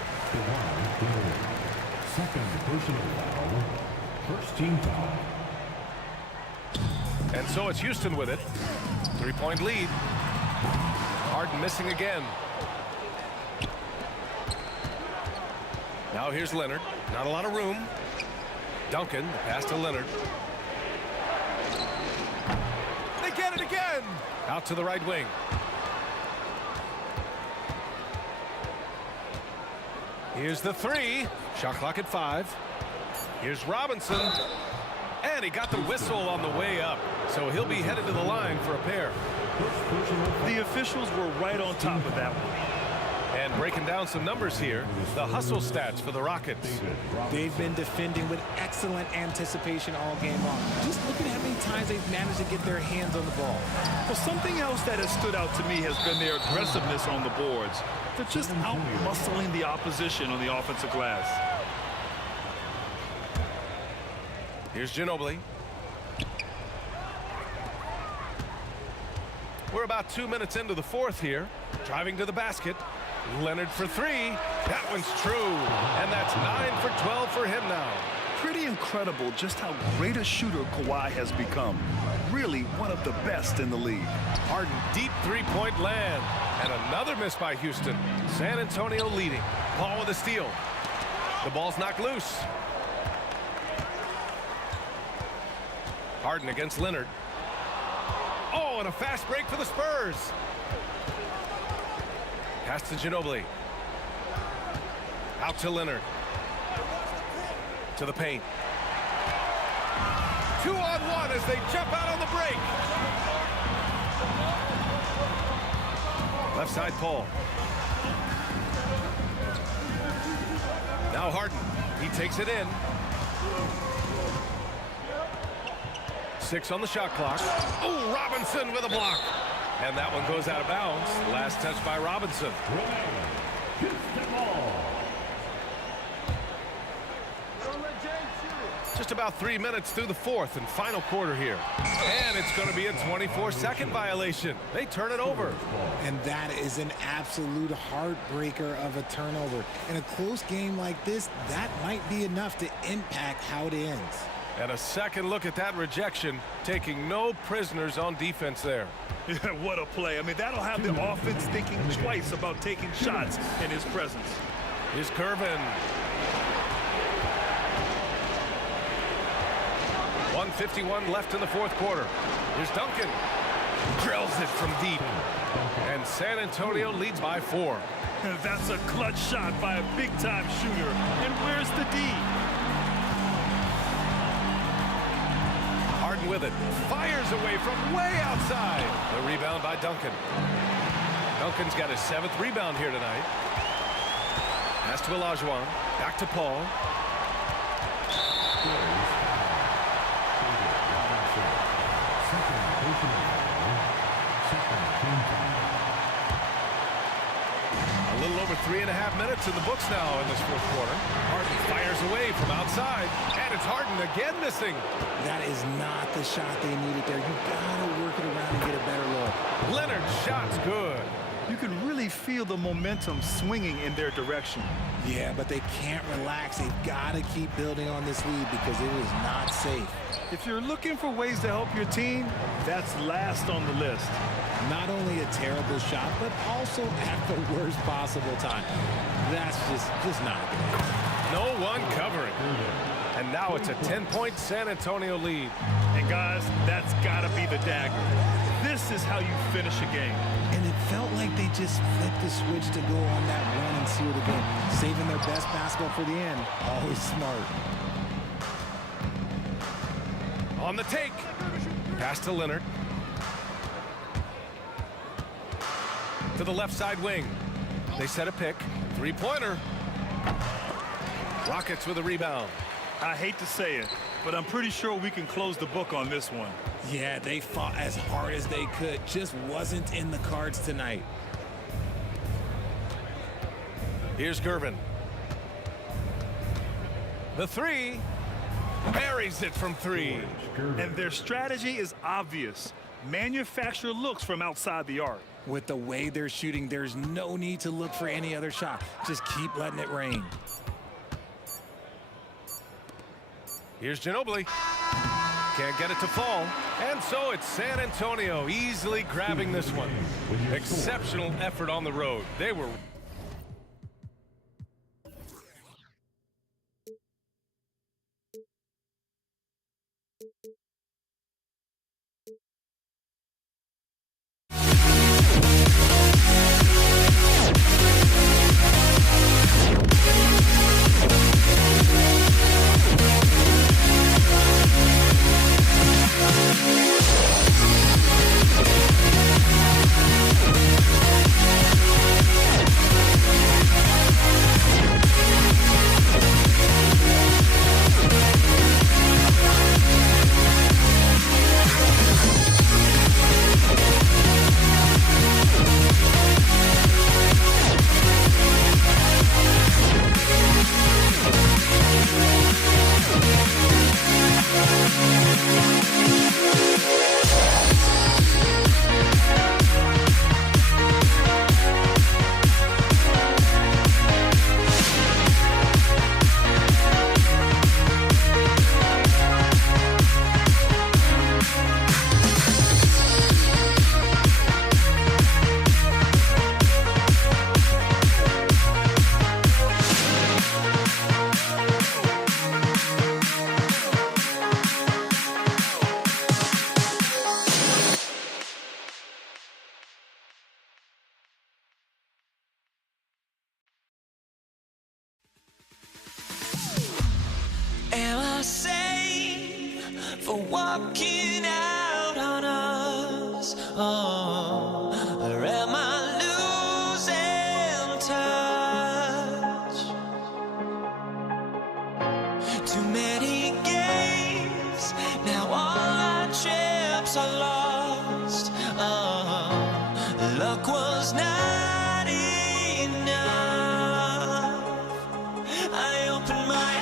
Second personal foul. First team foul. And so it's Houston with it. 3-point lead. Harden missing again. Now here's Leonard. Not a lot of room. Duncan, the pass to Leonard. They get it again. Out to the right wing. Here's the 3. Shot clock at 5. Here's Robinson. And he got the whistle on the way up. So he'll be headed to the line for a pair. The officials were right on top of that one. And breaking down some numbers here, the hustle stats for the Rockets. They've been defending with excellent anticipation all game long. Just look at how many times they've managed to get their hands on the ball. Well, something else that has stood out to me has been their aggressiveness on the boards. They're just out-muscling the opposition on the offensive glass. Here's Ginobili. We're about 2 minutes into the fourth here. Driving to the basket. Leonard for 3. That one's true. And that's 9 for 12 for him now. Pretty incredible just how great a shooter Kawhi has become. Really one of the best in the league. Harden deep three-point land. And another miss by Houston. San Antonio leading. Paul with a steal. The ball's knocked loose. Harden against Leonard. Oh, and a fast break for the Spurs. Pass to Ginobili. Out to Leonard. To the paint. 2-on-1 as they jump out on the break. Left side Paul. Now Harden. He takes it in. 6 on the shot clock. Oh, Robinson with a block. And that one goes out of bounds. Last touch by Robinson. Just about 3 minutes through the fourth and final quarter here. And it's going to be a 24-second violation. They turn it over. And that is an absolute heartbreaker of a turnover. In a close game like this, that might be enough to impact how it ends. And a second look at that rejection, taking no prisoners on defense there. Yeah, what a play. I mean, that'll have the offense thinking twice about taking shots in his presence. Here's Curvin. 1:51 left in the fourth quarter. Here's Duncan. Drills it from deep. And San Antonio leads by 4. That's a clutch shot by a big-time shooter. And where's the D? Harden with it. Fires away from way outside. The rebound by Duncan. Duncan's got his 7th rebound here tonight. Pass to Olajuwon. Back to Paul. A little over 3.5 minutes in the books now in this fourth quarter. Harden fires away from outside, and it's Harden again missing. That is not the shot they needed there. You gotta work it around and get a better look. Leonard's shot's good. You can really feel the momentum swinging in their direction. Yeah, but they can't relax. They've got to keep building on this lead because it is not safe. If you're looking for ways to help your team, that's last on the list. Not only a terrible shot, but also at the worst possible time. That's just not a good idea. No one covering. And now it's a 10-point San Antonio lead. And guys, that's got to be the dagger. This is how you finish a game. And it felt like they just flipped the switch to go on that run and seal the game. Saving their best basketball for the end. Always smart. On the take. Pass to Leonard. To the left side wing. They set a pick. Three-pointer. Rockets with a rebound. I hate to say it, but I'm pretty sure we can close the book on this one. Yeah, they fought as hard as they could. Just wasn't in the cards tonight. Here's Gervin. The three. Buries it from three. And their strategy is obvious. Manufacture looks from outside the arc. With the way they're shooting, there's no need to look for any other shot. Just keep letting it rain. Here's Ginobili. Can't get it to fall. And so it's San Antonio easily grabbing this one. Exceptional effort on the road. They were... Am I safe for walking out on us? Oh, or am I losing touch? Too many games, now all our chips are lost. Oh, luck was not enough. I opened my eyes.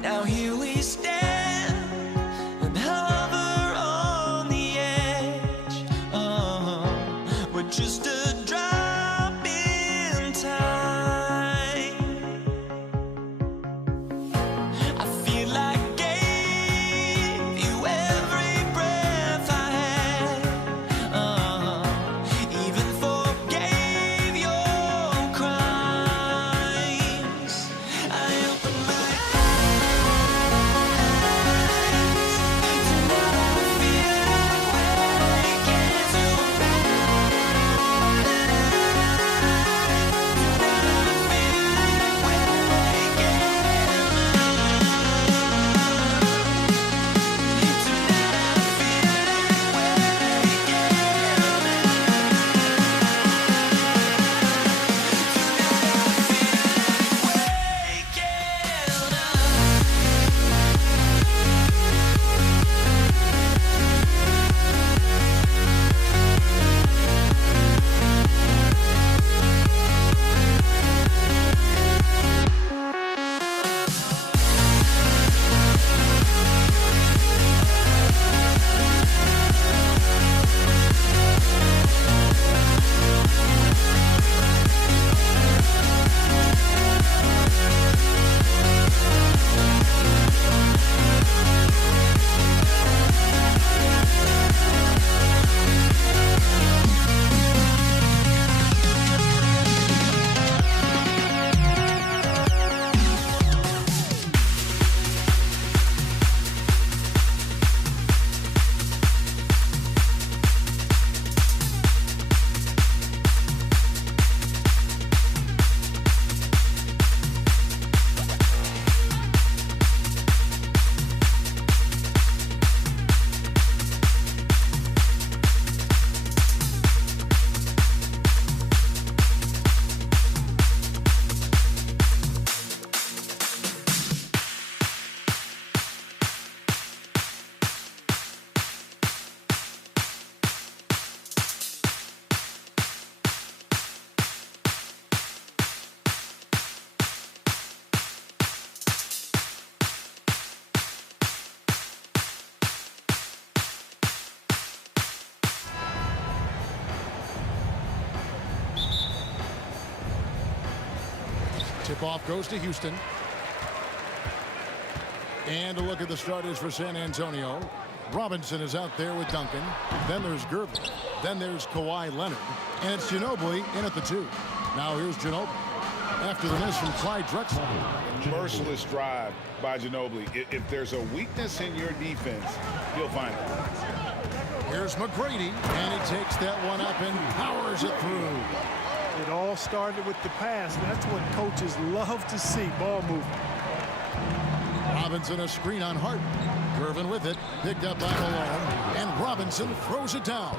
Now here we stand and hover on the edge. We're just a drop in time. I feel like I gave you every breath I had. Even forgave your crimes. I opened Tip-off goes to Houston. And a look at the starters for San Antonio. Robinson is out there with Duncan. Then there's Gervin. Then there's Kawhi Leonard. And it's Ginobili in at the 2. Now here's Ginobili. After the miss from Clyde Drexler. Merciless drive by Ginobili. If there's a weakness in your defense, he'll find it. Here's McGrady, and he takes that one up and powers it through. It all started with the pass. That's what coaches love to see, ball movement. Robinson a screen on Harden. Gervin with it, picked up by Malone, and Robinson throws it down.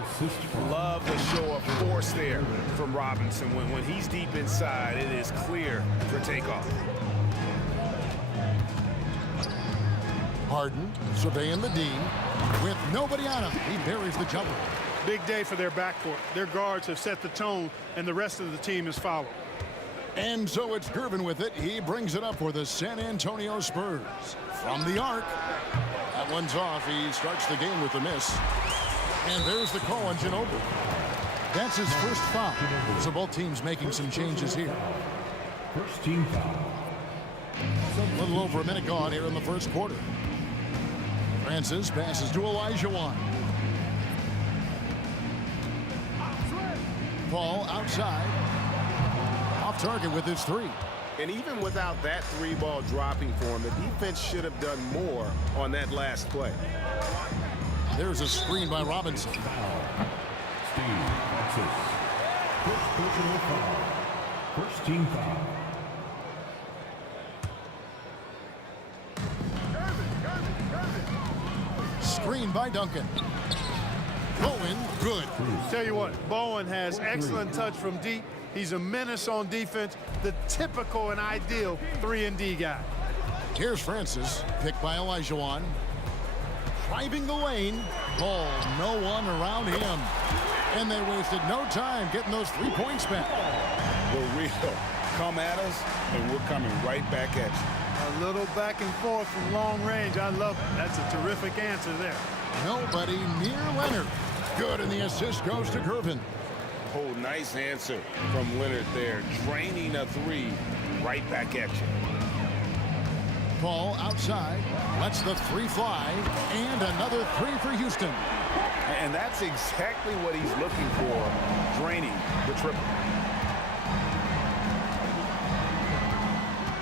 Love the show of force there from Robinson. When he's deep inside, it is clear for takeoff. Harden surveying the D. With nobody on him, he buries the jumper. Big day for their backcourt. Their guards have set the tone, and the rest of the team has followed. And so it's Gervin with it. He brings it up for the San Antonio Spurs. From the arc. That one's off. He starts the game with a miss. And there's the call on Ginobili. That's his first foul. So both teams making some changes here. First team foul. A little over a minute gone here in the first quarter. Francis passes to Olajuwon. Paul outside. Off target with his 3. And even without that 3-ball dropping for him, the defense should have done more on that last play. There's a screen by Robinson. Steve Francis. First personal foul. First team foul. Screen by Duncan. Bowen, good. Tell you what, Bowen has excellent touch from deep. He's a menace on defense, the typical and ideal 3-and-D guy. Here's Francis, picked by Olajuwon. Driving the lane. Ball, no one around him. And they wasted no time getting those 3 points back. We're real. Come at us, and we're coming right back at you. A little back and forth from long range. I love it. That's a terrific answer there. Nobody near Leonard. Good, and the assist goes to Gervin. Oh, nice answer from Leonard there. Draining a 3 right back at you. Paul outside. Lets the 3 fly. And another 3 for Houston. And that's exactly what he's looking for. Draining the triple.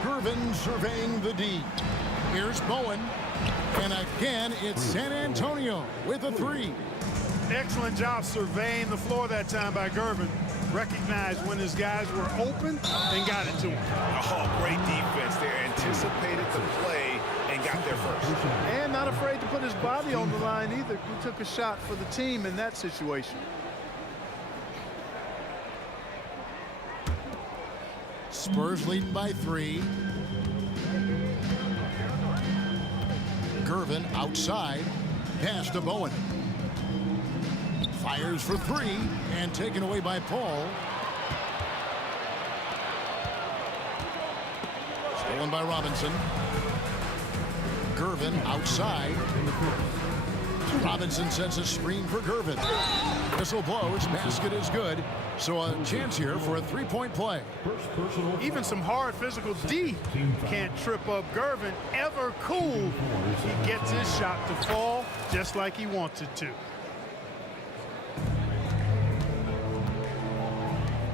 Gervin surveying the D. Here's Bowen. And again, it's San Antonio with a 3. Excellent job surveying the floor that time by Gervin. Recognized when his guys were open and got it to him. Oh, great defense there. Anticipated the play and got there first. And not afraid to put his body on the line either. He took a shot for the team in that situation. Spurs leading by 3. Gervin outside. Pass to Bowen. Fires for 3 and taken away by Paul. Stolen by Robinson. Gervin outside. Robinson sets a screen for Gervin. Whistle blows. Basket is good. So a chance here for a 3-point play. Even some hard physical D can't trip up Gervin. Ever cool. He gets his shot to fall just like he wants it to.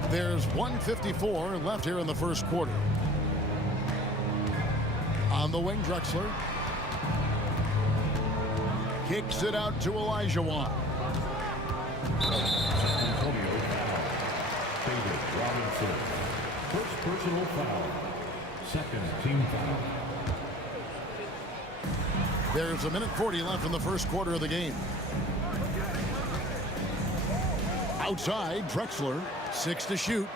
There's 1:54 left here in the first quarter. On the wing, Drexler. Kicks it out to Olajuwon. Antonio foul. David Robinson. First personal foul. Second team foul. There's 1:40 left in the first quarter of the game. Outside, Drexler. 6 to shoot.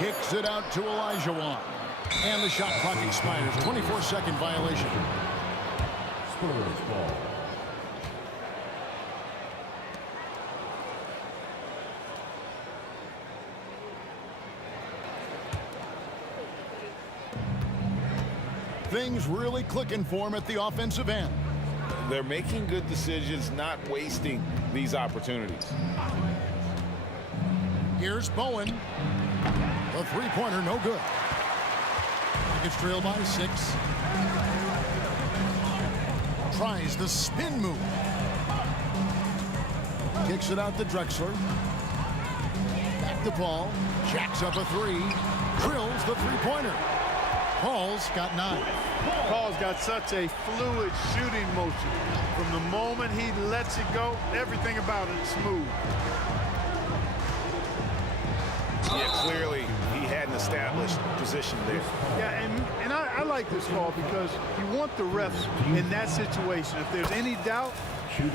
Kicks it out to Olajuwon. And the shot clock expires. 24-second violation. Spurs ball. Things really clicking for him at the offensive end. They're making good decisions, not wasting these opportunities. Here's Bowen. The three-pointer, no good. It's trailed by 6. Tries the spin move. Kicks it out to Drexler. Back to Paul. Jacks up a 3. Drills the three-pointer. Paul's got 9. Paul's got such a fluid shooting motion. From the moment he lets it go, everything about it is smooth. Yeah, clearly he had an established position there. Yeah, and I like this call because you want the refs in that situation. If there's any doubt,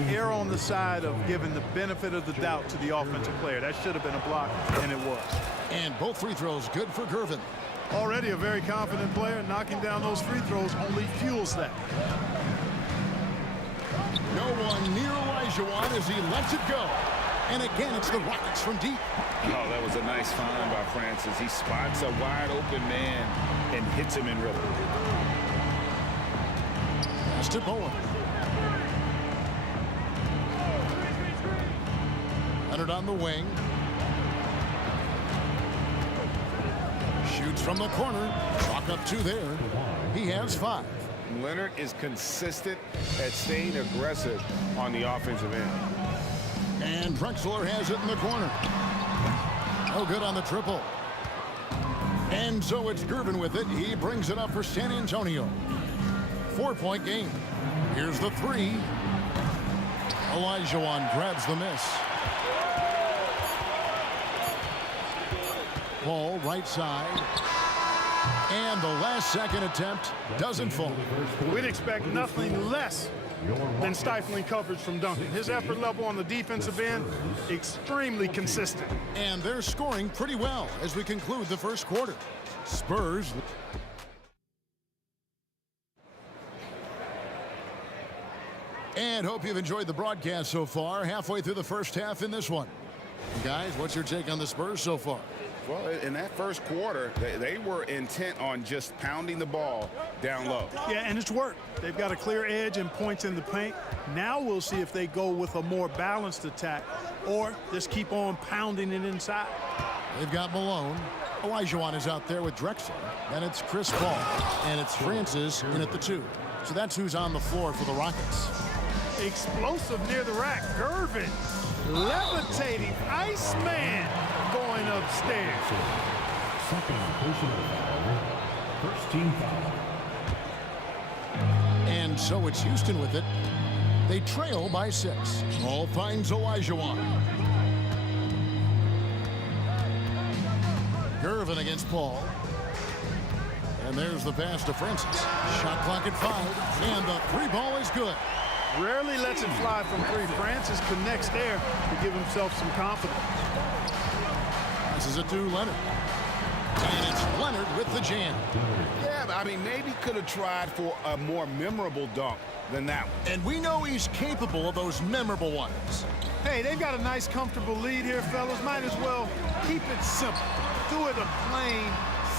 err on the side of giving the benefit of the doubt to the offensive player. That should have been a block, and it was. And both free throws good for Gervin. Already a very confident player. Knocking down those free throws only fuels that. No one near Olajuwon as he lets it go. And again, it's the Rockets from deep. Oh, that was a nice find by Francis. He spots a wide open man and hits him in rhythm. Pass to Bowen. Leonard on the wing. Shoots from the corner. Chalk up 2 there. He has 5. Leonard is consistent at staying aggressive on the offensive end. And Drexler has it in the corner. No good on the triple. And so it's Gervin with it. He brings it up for San Antonio. 4-point game. Here's the 3. Olajuwon grabs the miss. Paul right side. And the last second attempt doesn't fall. We'd expect nothing less than stifling coverage from Duncan. His effort level on the defensive end, extremely consistent. And they're scoring pretty well as we conclude the first quarter. Spurs. And hope you've enjoyed the broadcast so far. Halfway through the first half in this one. Guys, what's your take on the Spurs so far? Well, in that first quarter, they were intent on just pounding the ball down low. Yeah, and it's worked. They've got a clear edge and points in the paint. Now we'll see if they go with a more balanced attack or just keep on pounding it inside. They've got Malone. Olajuwon is out there with Drexler. Then it's Chris Paul. And it's Francis in at the 2. So that's who's on the floor for the Rockets. Explosive near the rack. Gervin. Levitating. Iceman going upstairs. Second personal foul. First team foul. And so it's Houston with it. They trail by 6. Paul finds Olajuwon. Gervin against Paul. And there's the pass to Francis. Shot clock at 5. And the 3-ball is good. Rarely lets it fly from 3. Francis connects there to give himself some confidence. Passes it to Leonard. And it's Leonard with the jam. Yeah, I mean, maybe could have tried for a more memorable dunk than that one. And we know he's capable of those memorable ones. Hey, they've got a nice, comfortable lead here, fellas. Might as well keep it simple. Do it a plain,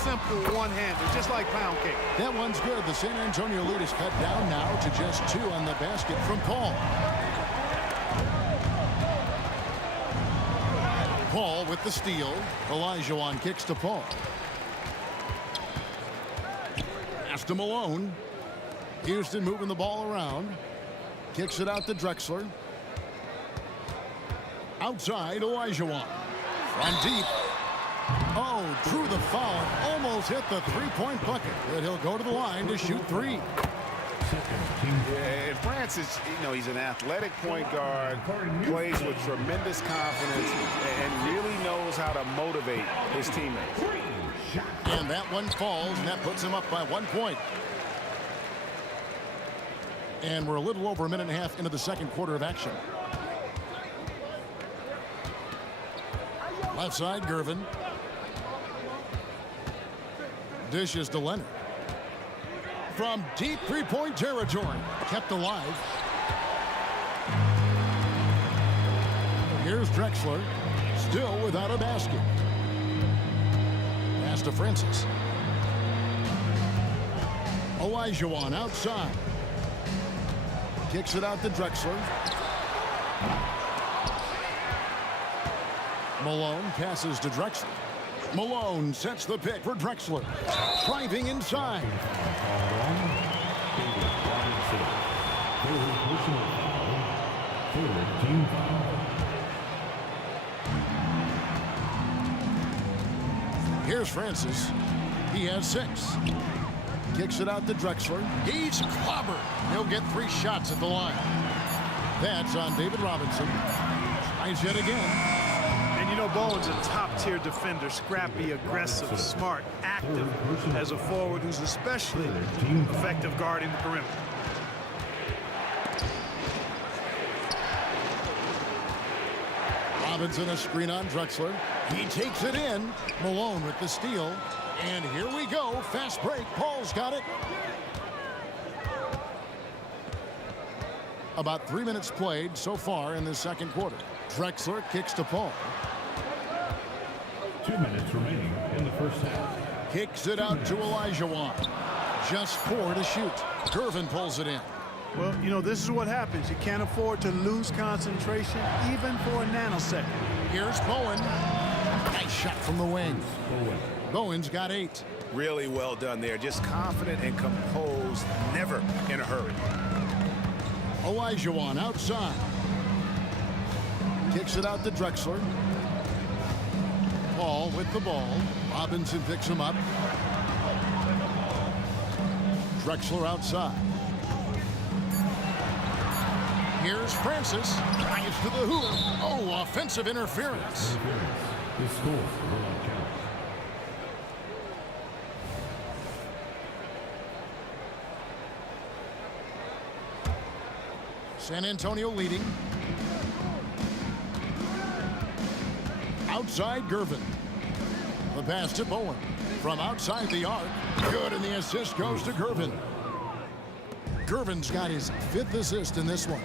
simple one-hander, just like pound cake. That one's good. The San Antonio lead is cut down now to just 2 on the basket from Paul. Paul with the steal. Olajuwon kicks to Paul. Pass to Malone. Houston moving the ball around. Kicks it out to Drexler. Outside, Olajuwon. From deep. Oh, drew the foul. Almost hit the 3-point bucket. But he'll go to the line to shoot 3. Yeah, and Francis, you know, he's an athletic point guard, plays with tremendous confidence, and really knows how to motivate his teammates. And that one falls, and that puts him up by 1 point. And we're a little over a minute and a half into the second quarter of action. Left side, Gervin. Dishes to Leonard. From deep 3-point territory. Kept alive. Here's Drexler. Still without a basket. Pass to Francis. Olajuwon outside. Kicks it out to Drexler. Malone passes to Drexler. Malone sets the pick for Drexler. Driving inside. Team foul. Here's Francis. He has 6. Kicks it out to Drexler. He's clobbered. He'll get 3 shots at the line. That's on David Robinson. Tries yet again. And you know, Bowen's a top-tier defender, scrappy, aggressive, smart, active as a forward who's especially effective guarding the perimeter. Robinson a screen on Drexler. He takes it in. Malone with the steal. And here we go. Fast break. Paul's got it. About 3 minutes played so far in the second quarter. Drexler kicks to Paul. 2 minutes remaining in the first half. Kicks it out to Olajuwon. Just 4 to shoot. Gervin pulls it in. Well, you know, this is what happens. You can't afford to lose concentration even for a nanosecond. Here's Bowen. Nice shot from the wing. Bowen's got 8. Really well done there. Just confident and composed, never in a hurry. Olajuwon outside. Kicks it out to Drexler. Paul with the ball. Robinson picks him up. Drexler outside. Here's Francis. Drives to the hoop. Oh, offensive interference. The score will not count. San Antonio leading. Outside Gervin. The pass to Bowen. From outside the arc. Good, and the assist goes to Gervin. Gervin's got his 5th assist in this one.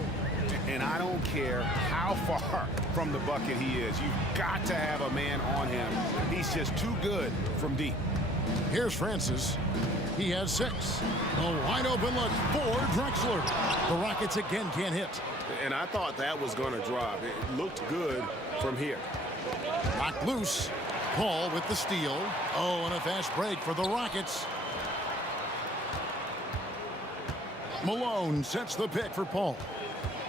And I don't care how far from the bucket he is. You've got to have a man on him. He's just too good from deep. Here's Francis. He has 6. A wide open look for Drexler. The Rockets again can't hit. And I thought that was going to drop. It looked good from here. Knocked loose. Paul with the steal. Oh, and a fast break for the Rockets. Malone sets the pick for Paul.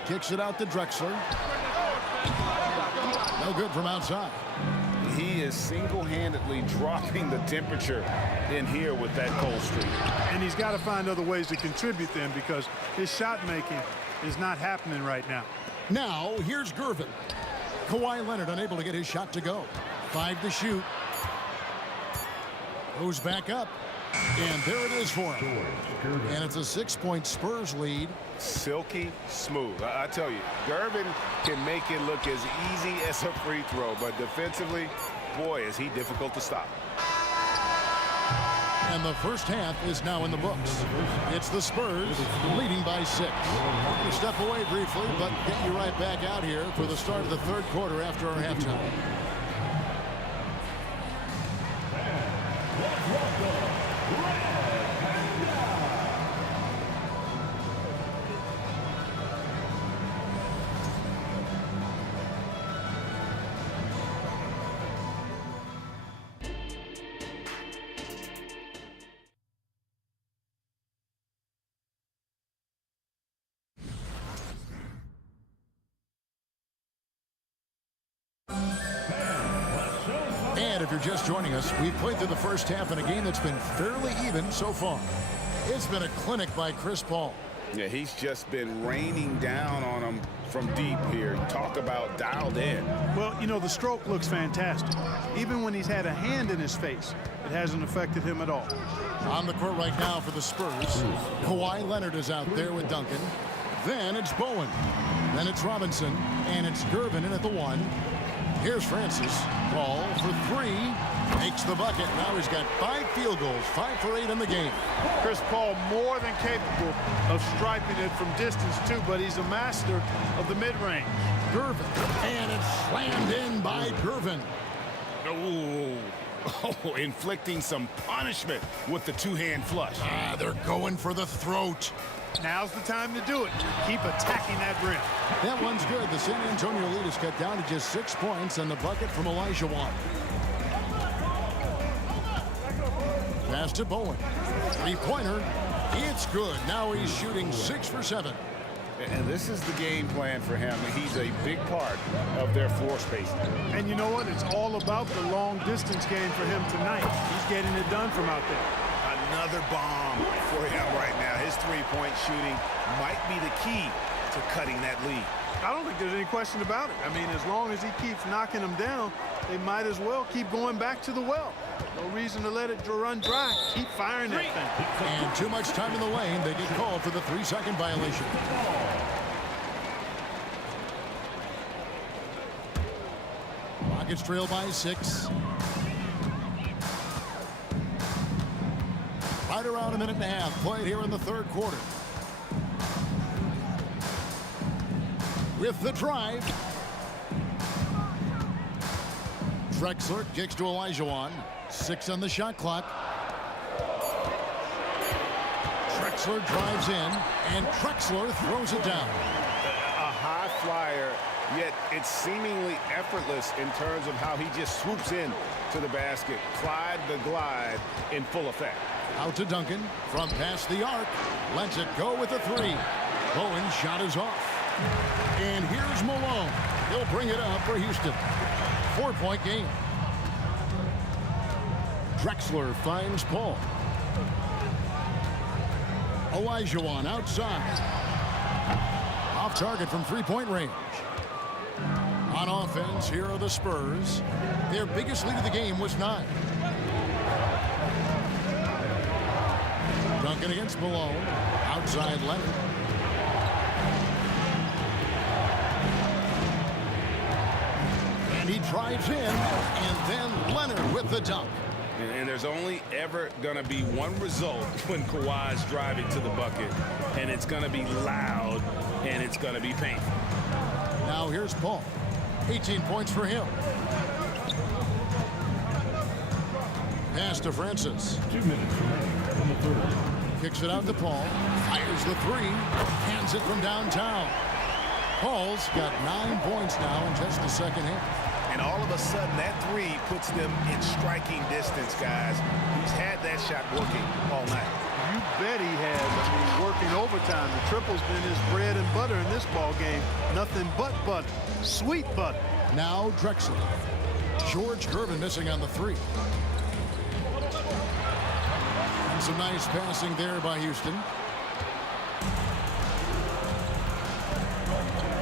Kicks it out to Drexler. No good from outside. He is single-handedly dropping the temperature in here with that cold streak. And he's got to find other ways to contribute then, because his shot making is not happening right now. Now, here's Gervin. Kawhi Leonard unable to get his shot to go. 5 to shoot. Goes back up. And there it is for him. And it's a 6-point Spurs lead. Silky smooth. I tell you, Gervin can make it look as easy as a free throw, but defensively, boy, is he difficult to stop. And the first half is now in the books. It's the Spurs leading by 6. We'll step away briefly, but get you right back out here for the start of the third quarter after our halftime. And if you're just joining us, we've played through the first half in a game that's been fairly even so far. It's been a clinic by Chris Paul. Yeah, he's just been raining down on him from deep here. Talk about dialed in. Well, you know, the stroke looks fantastic. Even when he's had a hand in his face, it hasn't affected him at all. On the court right now for the Spurs, Kawhi Leonard is out there with Duncan. Then it's Bowen. Then it's Robinson. And it's Gervin in at the 1. Here's Francis. Paul for 3. Makes the bucket. Now he's got 5 field goals. 5 for 8 in the game. Chris Paul more than capable of striping it from distance too, but he's a master of the mid-range. Gervin. And it's slammed in by Gervin. Oh, inflicting some punishment with the two-hand flush. They're going for the throat. Now's the time to do it. Keep attacking that rim. That one's good. The San Antonio lead is cut down to just 6 points, and the bucket from Olajuwon. pass to Bowen. Three-pointer. It's good. Now he's shooting 6 for 7. And this is the game plan for him. He's a big part of their floor spacing. And you know what? It's all about the long-distance game for him tonight. He's getting it done from out there. Another bomb for him right now. His three-point shooting might be the key to cutting that lead. I don't think there's any question about it. I mean, as long as he keeps knocking them down, they might as well keep going back to the well. No reason to let it run dry. Keep firing that thing. And too much time in the lane. They get called for the 3-second violation. Rockets trail by 6. Right around a minute and a half played here in the third quarter. With the drive. Drexler kicks to Olajuwon. 6 on the shot clock. Drexler drives in, and Drexler throws it down. A high flyer, yet it's seemingly effortless in terms of how he just swoops in to the basket. Clyde the glide in full effect. Out to Duncan from past the arc. Lets it go with a 3. Bowen's shot is off. And here's Malone. He'll bring it up for Houston. 4-point game. Drexler finds Paul. Olajuwon outside. Off target from 3-point range. On offense, here are the Spurs. Their biggest lead of the game was 9. Duncan against Malone. Outside Leonard. And he drives in, and then Leonard with the dunk. And there's only ever going to be one result when Kawhi's driving to the bucket, and it's going to be loud, and it's going to be painful. Now here's Paul. 18 points for him. Pass to Francis. 2 minutes remaining in the third. Kicks it out to Paul. Fires the 3. Hands it from downtown. Paul's got 9 points now in just the second half. And all of a sudden, that 3 puts them in striking distance, guys. He's had that shot working all night. You bet he has. I mean, working overtime. The triple's been his bread and butter in this ball game. Nothing but butter. Sweet butter. Now Drexler. George Gervin missing on the 3. And some nice passing there by Houston.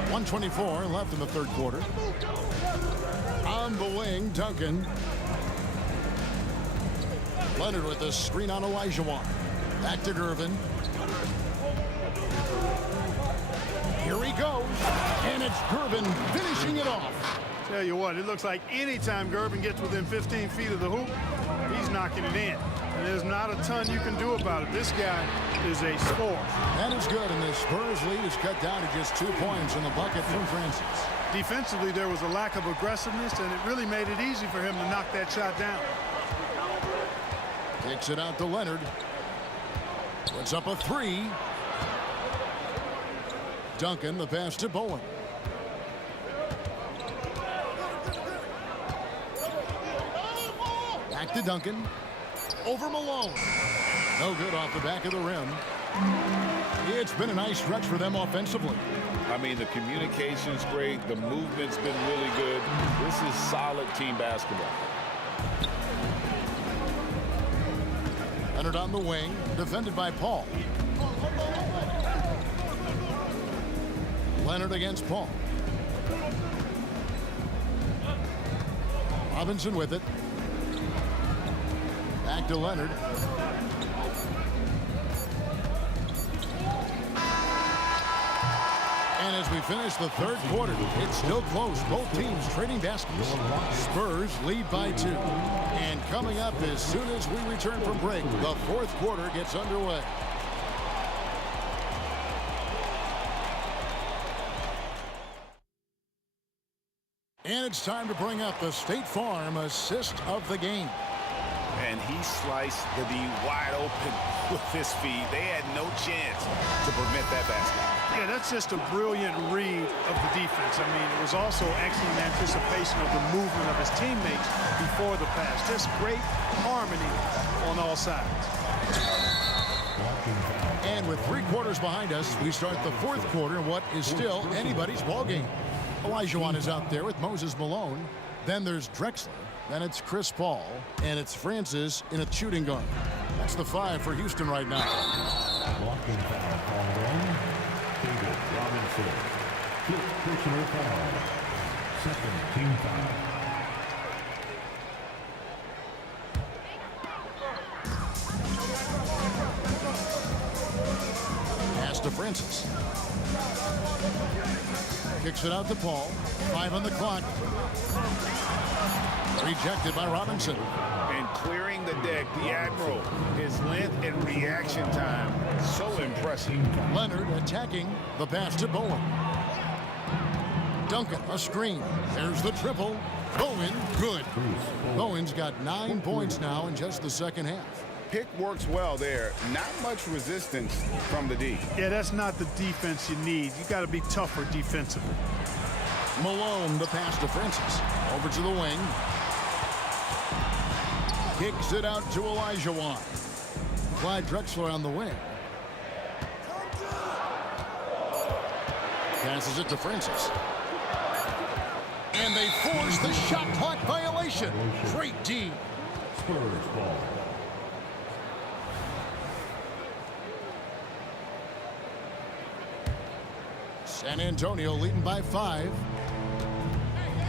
1:24 left in the third quarter. On the wing, Duncan. Leonard with the screen on Olajuwon. Back to Gervin. Here he goes. And it's Gervin finishing it off. Tell you what, it looks like anytime Gervin gets within 15 feet of the hoop, he's knocking it in. And there's not a ton you can do about it. This guy is a scorer. That is good, and the Spurs lead is cut down to just 2 points in the bucket from Francis. Defensively, there was a lack of aggressiveness, and it really made it easy for him to knock that shot down. Takes it out to Leonard. Puts up a 3. Duncan, the pass to Bowen. Back to Duncan. Over Malone. No good off the back of the rim. It's been a nice stretch for them offensively. I mean, the communication's great. The movement's been really good. This is solid team basketball. Leonard on the wing, defended by Paul. Leonard against Paul. Robinson with it. Back to Leonard. And as we finish the third quarter, it's still close. Both teams trading baskets. Spurs lead by 2. And coming up as soon as we return from break, the fourth quarter gets underway. And it's time to bring up the State Farm assist of the game. And he sliced the D wide open with his feet. They had no chance to prevent that basket. Yeah, that's just a brilliant read of the defense. I mean, it was also excellent anticipation of the movement of his teammates before the pass. Just great harmony on all sides. And with 3 quarters behind us, we start the 4th quarter in what is still anybody's ball game. Olajuwon is out there with Moses Malone. Then there's Drexler. Then it's Chris Paul. And it's Francis in a shooting guard. That's the 5 for Houston right now. Blocking foul called on David Robinson. 5th personal foul. 2nd team foul. Pass to Francis. Kicks it out to Paul. 5 on the clock. Rejected by Robinson. And clearing the deck, the Admiral. His length and reaction time, so impressive. Leonard attacking the pass to Bowen. Duncan, a screen. There's the triple. Bowen, good. Bowen's got 9 points now in just the second half. Pick works well there. Not much resistance from the D. Yeah, that's not the defense you need. You got to be tougher defensively. Malone, the pass to Francis. Over to the wing. Kicks it out to Olajuwon. Clyde Drexler on the wing. Passes it to Francis. And they force the shot clock violation. Great D. Spurs ball. San Antonio leading by 5.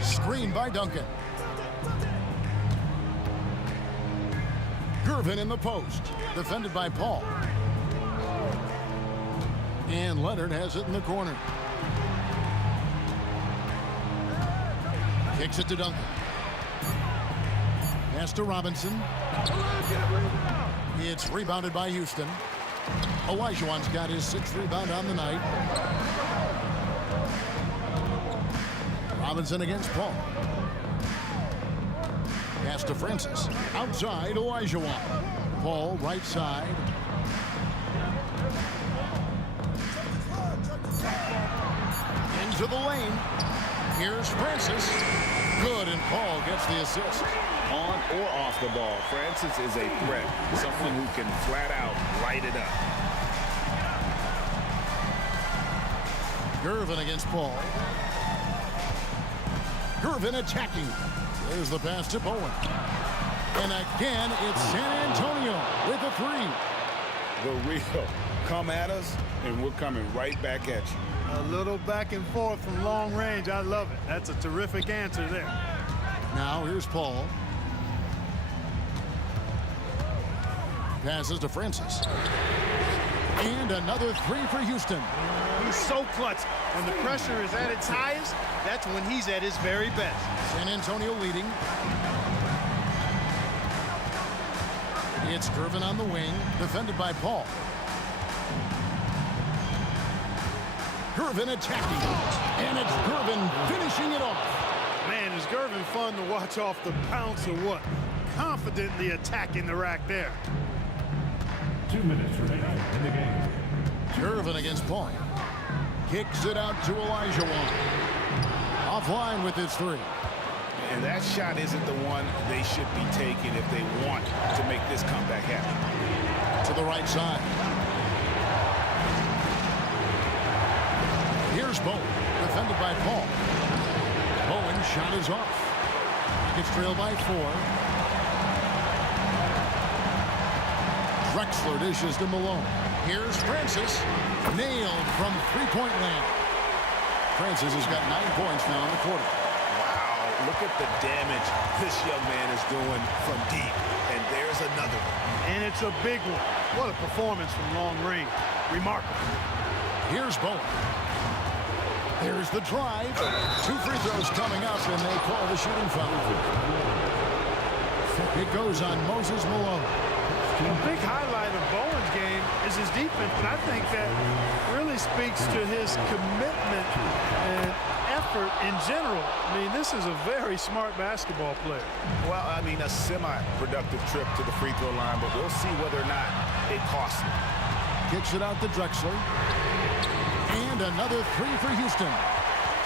Screen by Duncan. Gervin in the post. Defended by Paul. And Leonard has it in the corner. Kicks it to Duncan. Pass to Robinson. It's rebounded by Houston. Olajuwon's got his 6th rebound on the night. Robinson against Paul. Pass to Francis. Outside, Olajuwon. Paul, right side. Into the lane. Here's Francis. Good, and Paul gets the assist. On or off the ball, Francis is a threat. Someone who can flat out light it up. Gervin against Paul. Gervin attacking. There's the pass to Bowen. And again, it's San Antonio with a 3. The real. Come at us, and we're coming right back at you. A little back and forth from long range. I love it. That's a terrific answer there. Now here's Paul. Passes to Francis. And another 3 for Houston. He's so clutch. When the pressure is at its highest, that's when he's at his very best. San Antonio leading. It's Gervin on the wing, defended by Paul. Gervin attacking. And it's Gervin finishing it off. Man, is Gervin fun to watch off the bounce or what? Confidently attacking the rack there. 2 minutes remaining in the game. Gervin against Paul. Kicks it out to Olajuwon. Offline with his 3. And that shot isn't the one they should be taking if they want to make this comeback happen. To the right side. Here's Bowen, defended by Paul. Bowen's shot is off. Gets trailed by 4. Drexler dishes to Malone. Here's Francis. Nailed from 3-point land. Francis has got 9 points now in the quarter. Wow, look at the damage this young man is doing from deep. And there's another one. And it's a big one. What a performance from long range. Remarkable. Here's Bowen. There's the drive. 2 free throws coming up, and they call the shooting foul. It goes on Moses Malone. A big highlight of Bowen's game is his defense, but I think that really speaks to his commitment and effort effort in general. I mean, this is a very smart basketball player. Well, I mean, a semi-productive trip to the free throw line, but we'll see whether or not it costs him. Kicks it out to Drexler. And another three for Houston.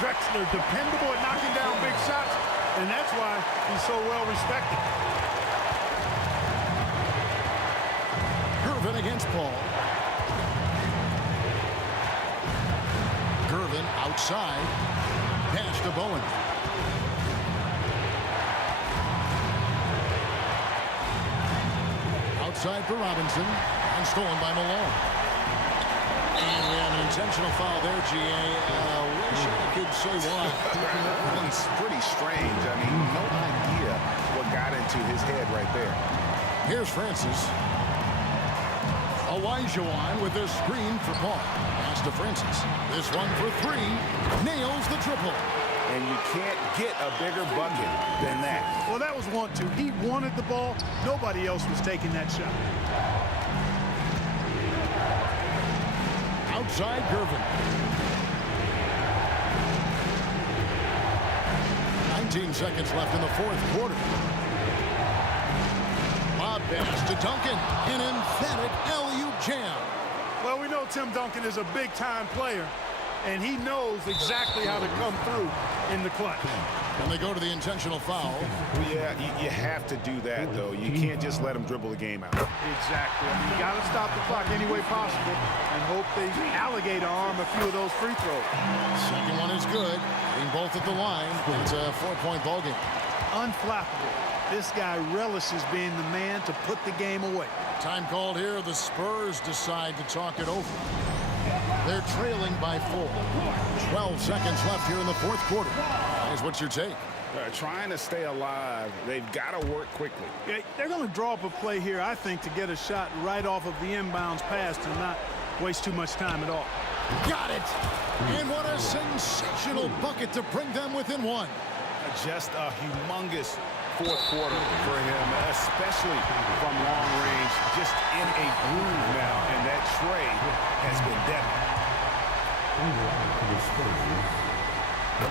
Drexler, dependable at knocking down big shots, and that's why he's so well respected. Gervin against Paul. Gervin outside. Pass to Bowen. Outside for Robinson. And stolen by Malone. And we have an intentional foul there, G.A. Wish I could say why. It's pretty strange. I mean, no idea what got into his head right there. Here's Francis. Olajuwon with a screen for Paul. Pass to Francis. This one for three. Nails the triple. And you can't get a bigger bucket than that. Well, that was 1-2. He wanted the ball. Nobody else was taking that shot. Outside Gervin. 19 seconds left in the fourth quarter. Lob pass to Duncan. An emphatic alley-oop jam. Well, we know Tim Duncan is a big-time player, and he knows exactly how to come through in the clutch. And they go to the intentional foul. Well, yeah, you have to do that, though. You can't just let him dribble the game out. Exactly. I mean, you got to stop the clock any way possible and hope they alligator arm a few of those free throws. Second one is good. Being both at the line. It's a 4-point ball game. Unflappable. This guy relishes being the man to put the game away. Time called here. The Spurs decide to talk it over. They're trailing by 4. 12 seconds left here in the fourth quarter. Guys, what's your take? Trying to stay alive. They've got to work quickly. Yeah, they're going to draw up a play here, I think, to get a shot right off of the inbounds pass to not waste too much time at all. Got it! And what a sensational bucket to bring them within one. Just a humongous fourth quarter for him, especially from long range, just in a groove now, and that trade has been deadly.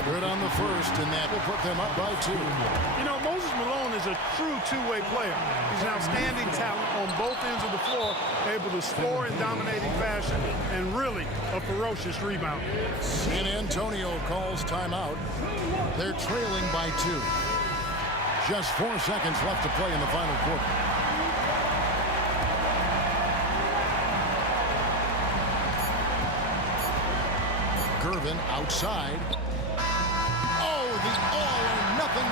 Good on the first, and that will put them up by 2. You know, Moses Malone is a true two-way player. He's an outstanding talent on both ends of the floor, able to score in dominating fashion, and really a ferocious rebounder. San Antonio calls timeout. They're trailing by 2. Just 4 seconds left to play in the final quarter. Gervin outside. Oh, the all or nothing.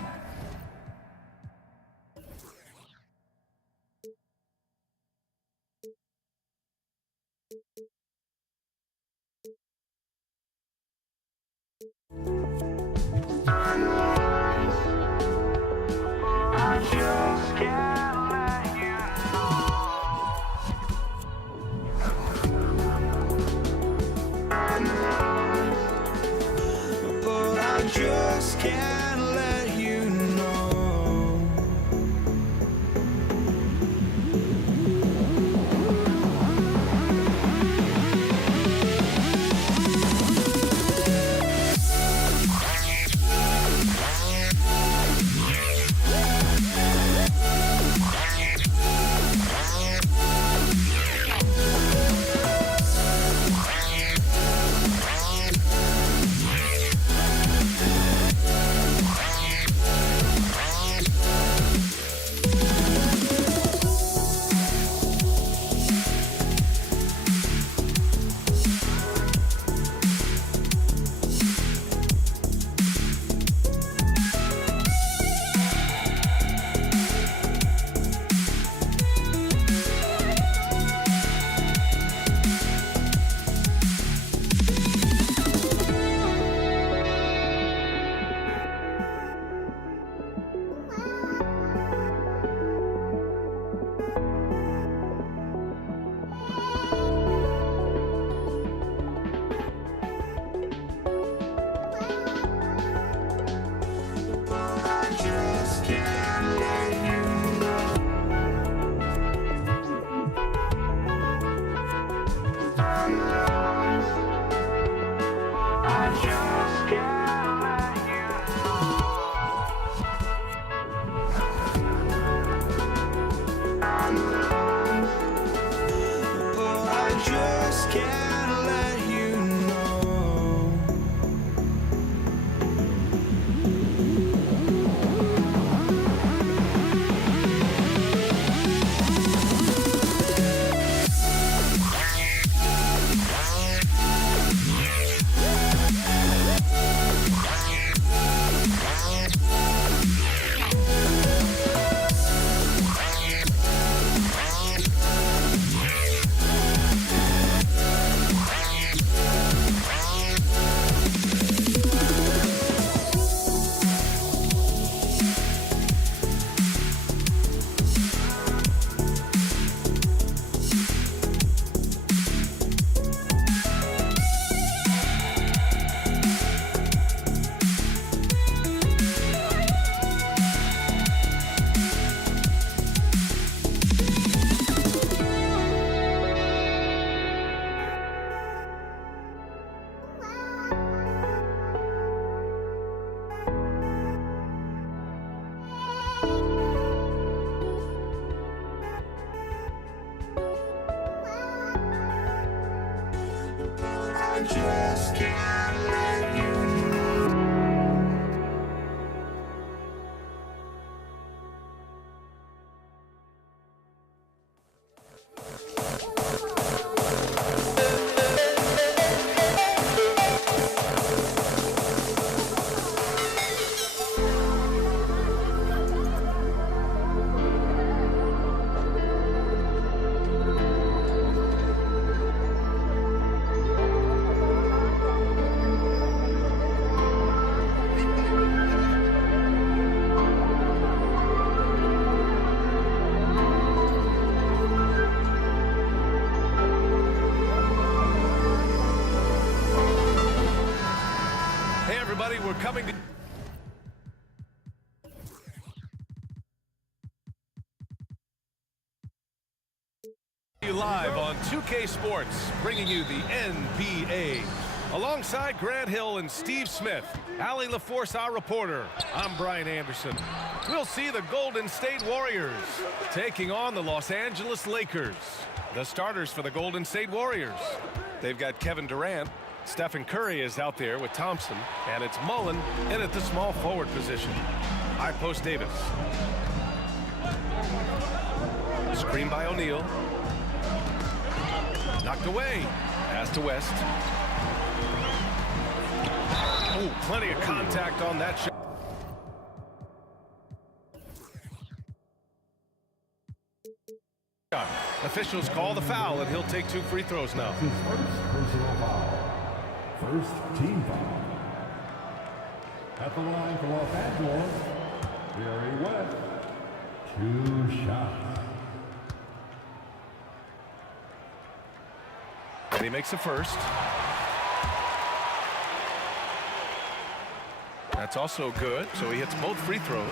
Just can't let you know. I just can't let just can't let you know. I just can't let you know. Hey, everybody, we're coming to you live on 2K Sports, bringing you the NBA. Alongside Grant Hill and Steve Smith, Allie LaForce, our reporter, I'm Brian Anderson. We'll see the Golden State Warriors taking on the Los Angeles Lakers. The starters for the Golden State Warriors. They've got Kevin Durant. Stephen Curry is out there with Thompson, and it's Mullen in at the small forward position. High post Davis. Screen by O'Neal. Knocked away. Pass to West. Oh, plenty of contact on that shot. Officials call the foul, and he'll take 2 free throws now. His first personal foul. First team foul. At the line for Los Angeles, Jerry West. 2 shots. And he makes the first. That's also good, so he hits both free throws.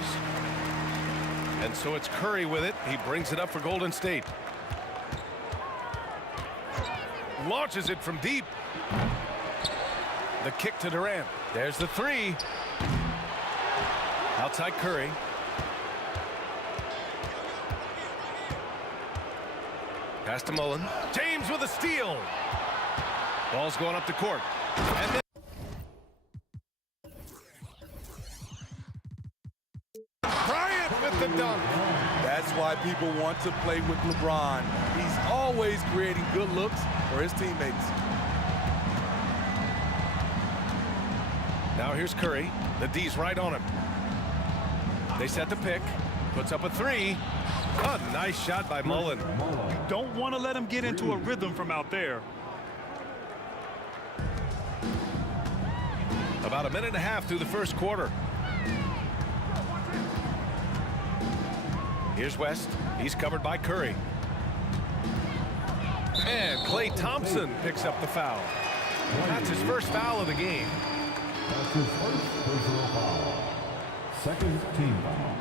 And so it's Curry with it. He brings it up for Golden State. Launches it from deep. The kick to Durant. There's the 3. Outside Curry. Pass to Mullen. James with a steal. Ball's going up the court. And then Bryant with the dunk. That's why people want to play with LeBron. He's always creating good looks for his teammates. Now here's Curry. The D's right on him. They set the pick. Puts up a 3. A nice shot by Mullen. Don't want to let him get into a rhythm from out there. About a minute and a half through the first quarter. Here's West. He's covered by Curry. And Klay Thompson picks up the foul. That's his first foul of the game. That's his first personal foul. Second team foul.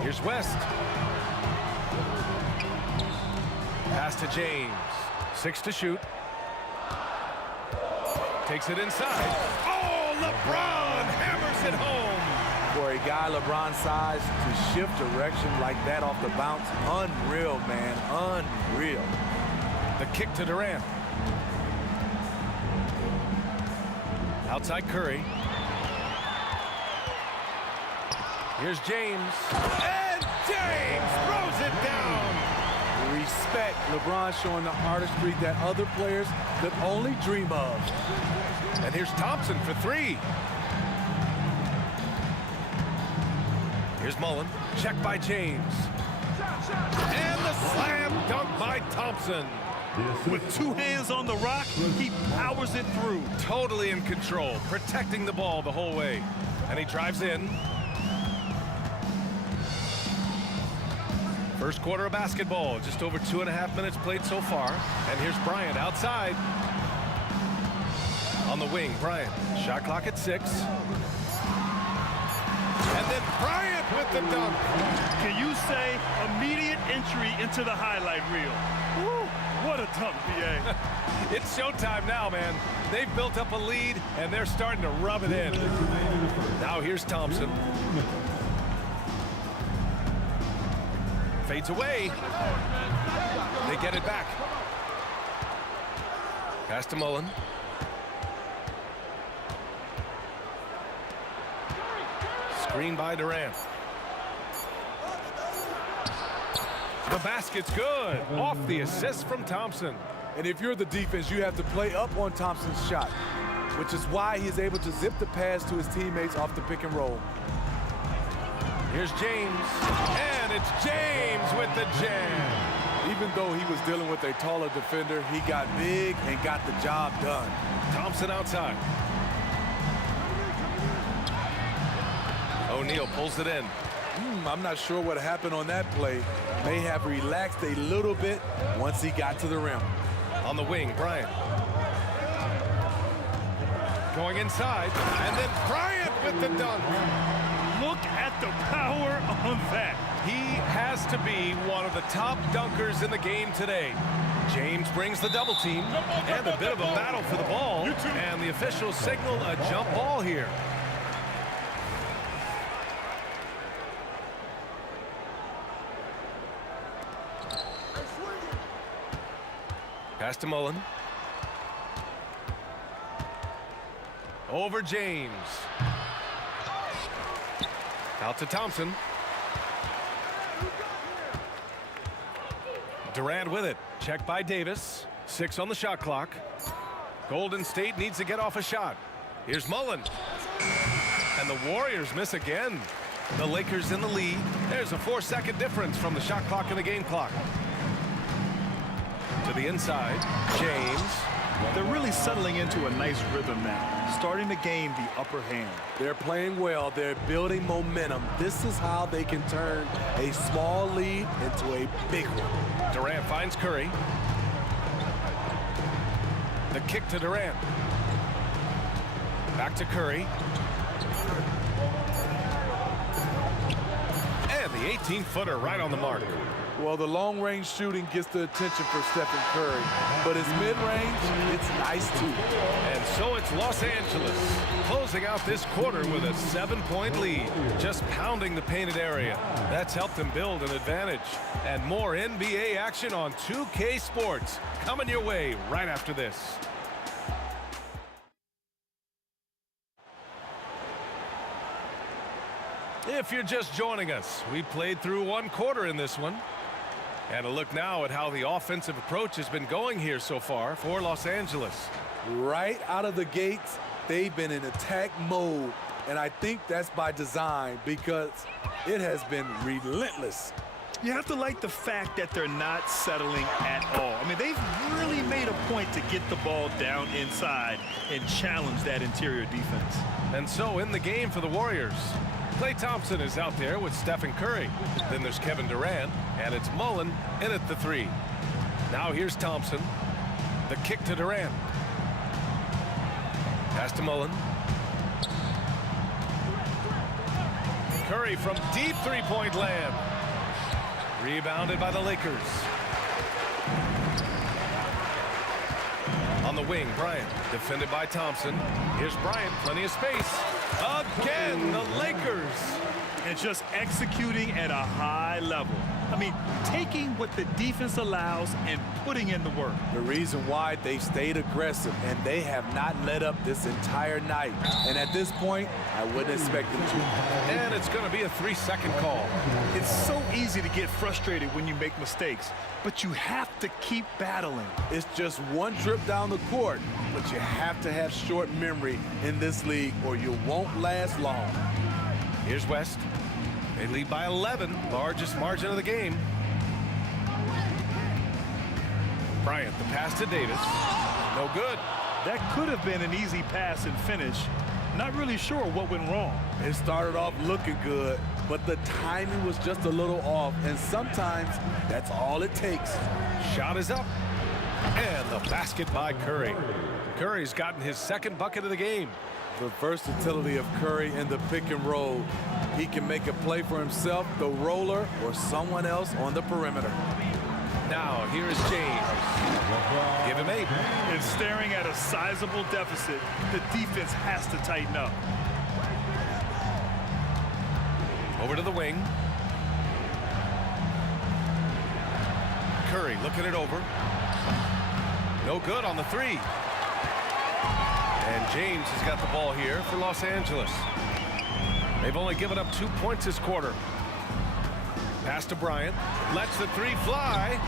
Here's West. Pass to James. 6 to shoot. Takes it inside. Oh, LeBron hammers it home. For a guy LeBron's size to shift direction like that off the bounce, unreal, man, unreal. The kick to Durant. Outside Curry. Here's James. And James throws it down. Respect. LeBron showing the artistry that other players could only dream of. And here's Thompson for three. Here's Mullen. Check by James. And the slam dunk by Thompson. With two hands on the rock, he powers it through. Totally in control, protecting the ball the whole way. And he drives in. First quarter of basketball, just over 2.5 minutes played so far. And here's Bryant outside. On the wing, Bryant. Shot clock at 6. And then Bryant with the dunk. Can you say immediate entry into the highlight reel? Woo, what a dunk, BA. It's showtime now, man. They've built up a lead, and they're starting to rub it in. Now here's Thompson. Fades away. They get it back. Pass to Mullen. Screen by Durant. The basket's good. Off the assist from Thompson. And if you're the defense, you have to play up on Thompson's shot, which is why he's able to zip the pass to his teammates off the pick and roll. Here's James. And it's James with the jam. Even though he was dealing with a taller defender, he got big and got the job done. Thompson outside. O'Neal pulls it in. I'm not sure what happened on that play. May have relaxed a little bit once he got to the rim. On the wing, Bryant. Going inside, and then Bryant with the dunk. Look at the power on that. He has to be one of the top dunkers in the game today. James brings the double team, and a bit of a battle for the ball, and the officials signal a jump ball here. Pass to Mullen. Over James. Out to Thompson. Durant with it. Checked by Davis. 6 on the shot clock. Golden State needs to get off a shot. Here's Mullen. And the Warriors miss again. The Lakers in the lead. There's a 4-second difference from the shot clock and the game clock. To the inside, James. They're really settling into a nice rhythm now, starting to gain the upper hand. They're playing well. They're building momentum. This is how they can turn a small lead into a big one. Durant finds Curry. The kick to Durant. Back to Curry. And the 18-footer right on the mark. Well, the long-range shooting gets the attention for Stephen Curry, but his mid-range, it's nice too. And so it's Los Angeles closing out this quarter with a 7-point lead, just pounding the painted area. That's helped them build an advantage. And more NBA action on 2K Sports coming your way right after this. If you're just joining us, we played through 1 quarter in this one. And a look now at how the offensive approach has been going here so far for Los Angeles. Right out of the gates, they've been in attack mode. And I think that's by design because it has been relentless. You have to like the fact that they're not settling at all. I mean, they've really made a point to get the ball down inside and challenge that interior defense. And so in the game for the Warriors, Klay Thompson is out there with Stephen Curry. Then there's Kevin Durant, and it's Mullen in at the 3. Now here's Thompson. The kick to Durant. Pass to Mullen. Curry from deep 3-point land. Rebounded by the Lakers. On the wing, Bryant, defended by Thompson. Here's Bryant, plenty of space. Again, the Lakers. And just executing at a high level. I mean, taking what the defense allows and putting in the work. The reason why they've stayed aggressive and they have not let up this entire night. And at this point, I wouldn't expect them to. And it's going to be a 3-second call. It's so easy to get frustrated when you make mistakes, but you have to keep battling. It's just one trip down the court, but you have to have short memory in this league or you won't last long. Here's West. They lead by 11, largest margin of the game. Bryant, the pass to Davis. No good. That could have been an easy pass and finish. Not really sure what went wrong. It started off looking good, but the timing was just a little off, and sometimes that's all it takes. Shot is up. And the basket by Curry. Curry's gotten his second bucket of the game. The versatility of Curry in the pick and roll. He can make a play for himself, the roller, or someone else on the perimeter. Now, here is James. Give him 8. And staring at a sizable deficit, the defense has to tighten up. Over to the wing. Curry looking it over. No good on the 3. And James has got the ball here for Los Angeles. They've only given up 2 points this quarter. Pass to Bryant. Lets the 3 fly.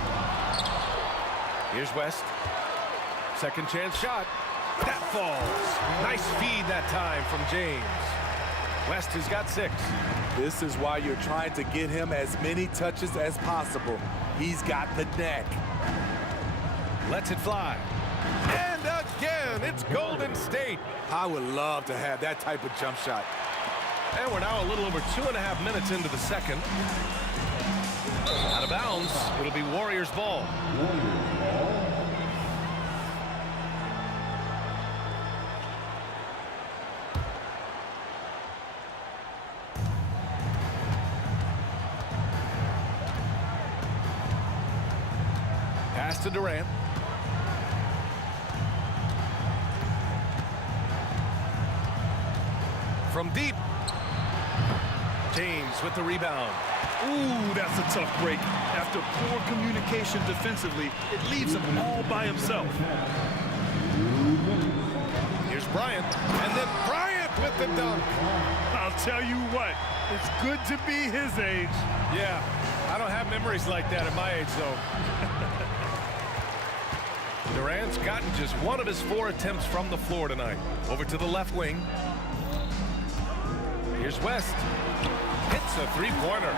Here's West. Second chance shot. That falls. Nice feed that time from James. West has got 6. This is why you're trying to get him as many touches as possible. He's got the knack. Lets it fly. And again, it's Golden State. I would love to have that type of jump shot. And we're now a little over 2.5 minutes into the second. Out of bounds. It'll be Warriors ball. Pass to Durant. From deep. James with the rebound. Ooh, that's a tough break. After poor communication defensively, it leaves him all by himself. Here's Bryant. And then Bryant with the dunk. I'll tell you what, it's good to be his age. Yeah, I don't have memories like that at my age, though. Durant's gotten just 1 of his 4 attempts from the floor tonight. Over to the left wing. Here's West. Hits a 3-pointer.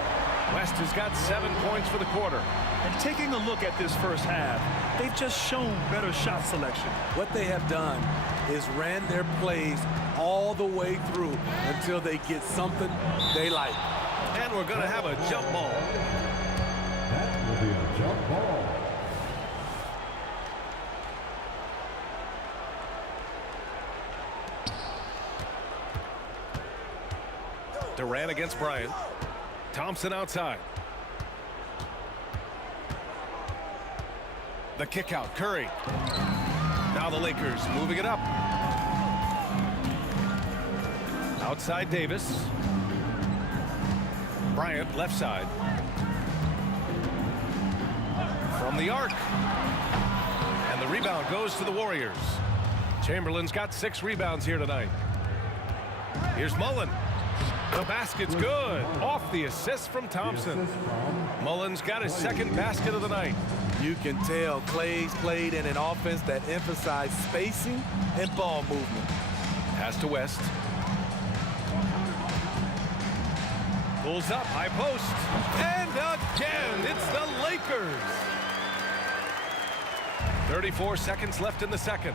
West has got 7 points for the quarter. And taking a look at this first half, they've just shown better shot selection. What they have done is ran their plays all the way through until they get something they like. And we're going to have a jump ball. That will be a jump ball. Durant against Bryant. Thompson outside. The kick out. Curry. Now the Lakers moving it up. Outside Davis. Bryant left side. From the arc. And the rebound goes to the Warriors. Chamberlain's got 6 rebounds here tonight. Here's Mullen. The basket's good. Off the assist from Thompson. Mullen's got his second basket of the night. You can tell Clay's played in an offense that emphasized spacing and ball movement. Pass to West. Pulls up, high post. And again, it's the Lakers. 34 seconds left in the second.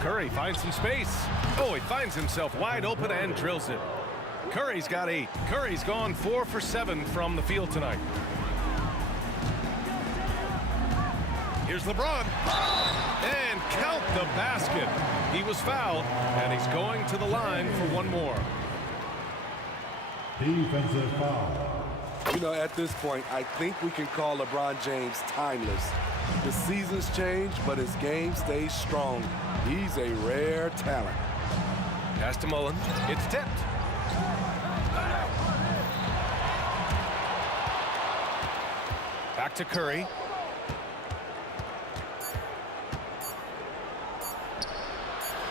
Curry finds some space. Oh, he finds himself wide open and drills it. Curry's got 8. Curry's gone 4 for 7 from the field tonight. Here's LeBron. And count the basket. He was fouled, and he's going to the line for 1 more. Defensive foul. You know, at this point, I think we can call LeBron James timeless. The seasons change, but his game stays strong. He's a rare talent. Pass to Mullen. It's tipped. Back to Curry.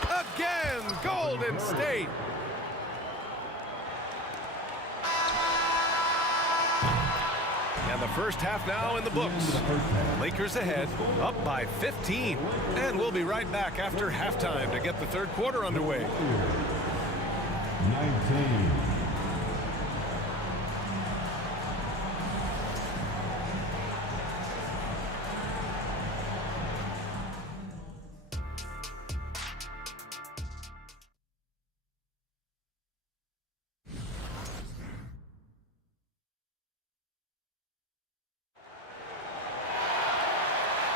Again, Golden State. And the first half now in the books. Lakers ahead, up by 15. And we'll be right back after halftime to get the third quarter underway. 19.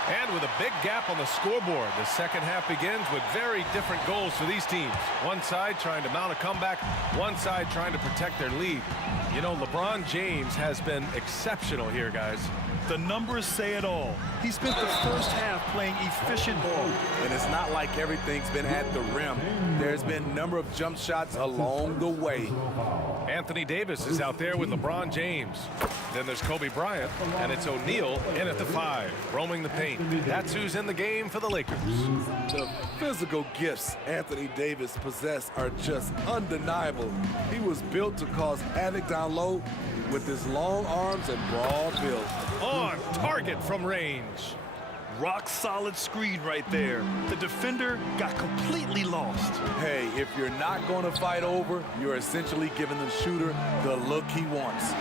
And with a big gap on the scoreboard, the second half begins with very different goals for these teams. One side trying to mount a comeback, one side trying to protect their lead. You know, LeBron James has been exceptional here, guys. The numbers say it all. He spent the first half playing efficient ball. And it's not like everything's been at the rim. There's been a number of jump shots along the way. Anthony Davis is out there with LeBron James. Then there's Kobe Bryant, and it's O'Neal in at the 5, roaming the paint. That's who's in the game for the Lakers. The physical gifts Anthony Davis possesses are just undeniable. He was built to cause havoc down low with his long arms and broad build. On target from range. Rock solid screen right there. The defender got completely lost. Hey, if you're not going to fight over, you're essentially giving the shooter the look he wants.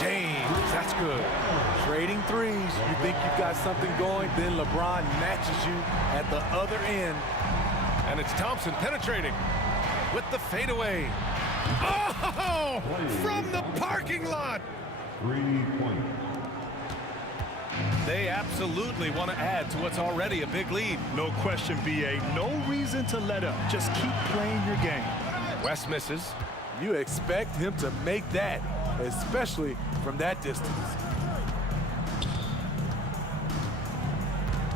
James, that's good. Trading threes, you think you've got something going, then LeBron matches you at the other end. And it's Thompson penetrating with the fadeaway. Oh, from the parking lot. 3-point. They absolutely want to add to what's already a big lead. No question, B.A. No reason to let up. Just keep playing your game. West misses. You expect him to make that, especially from that distance.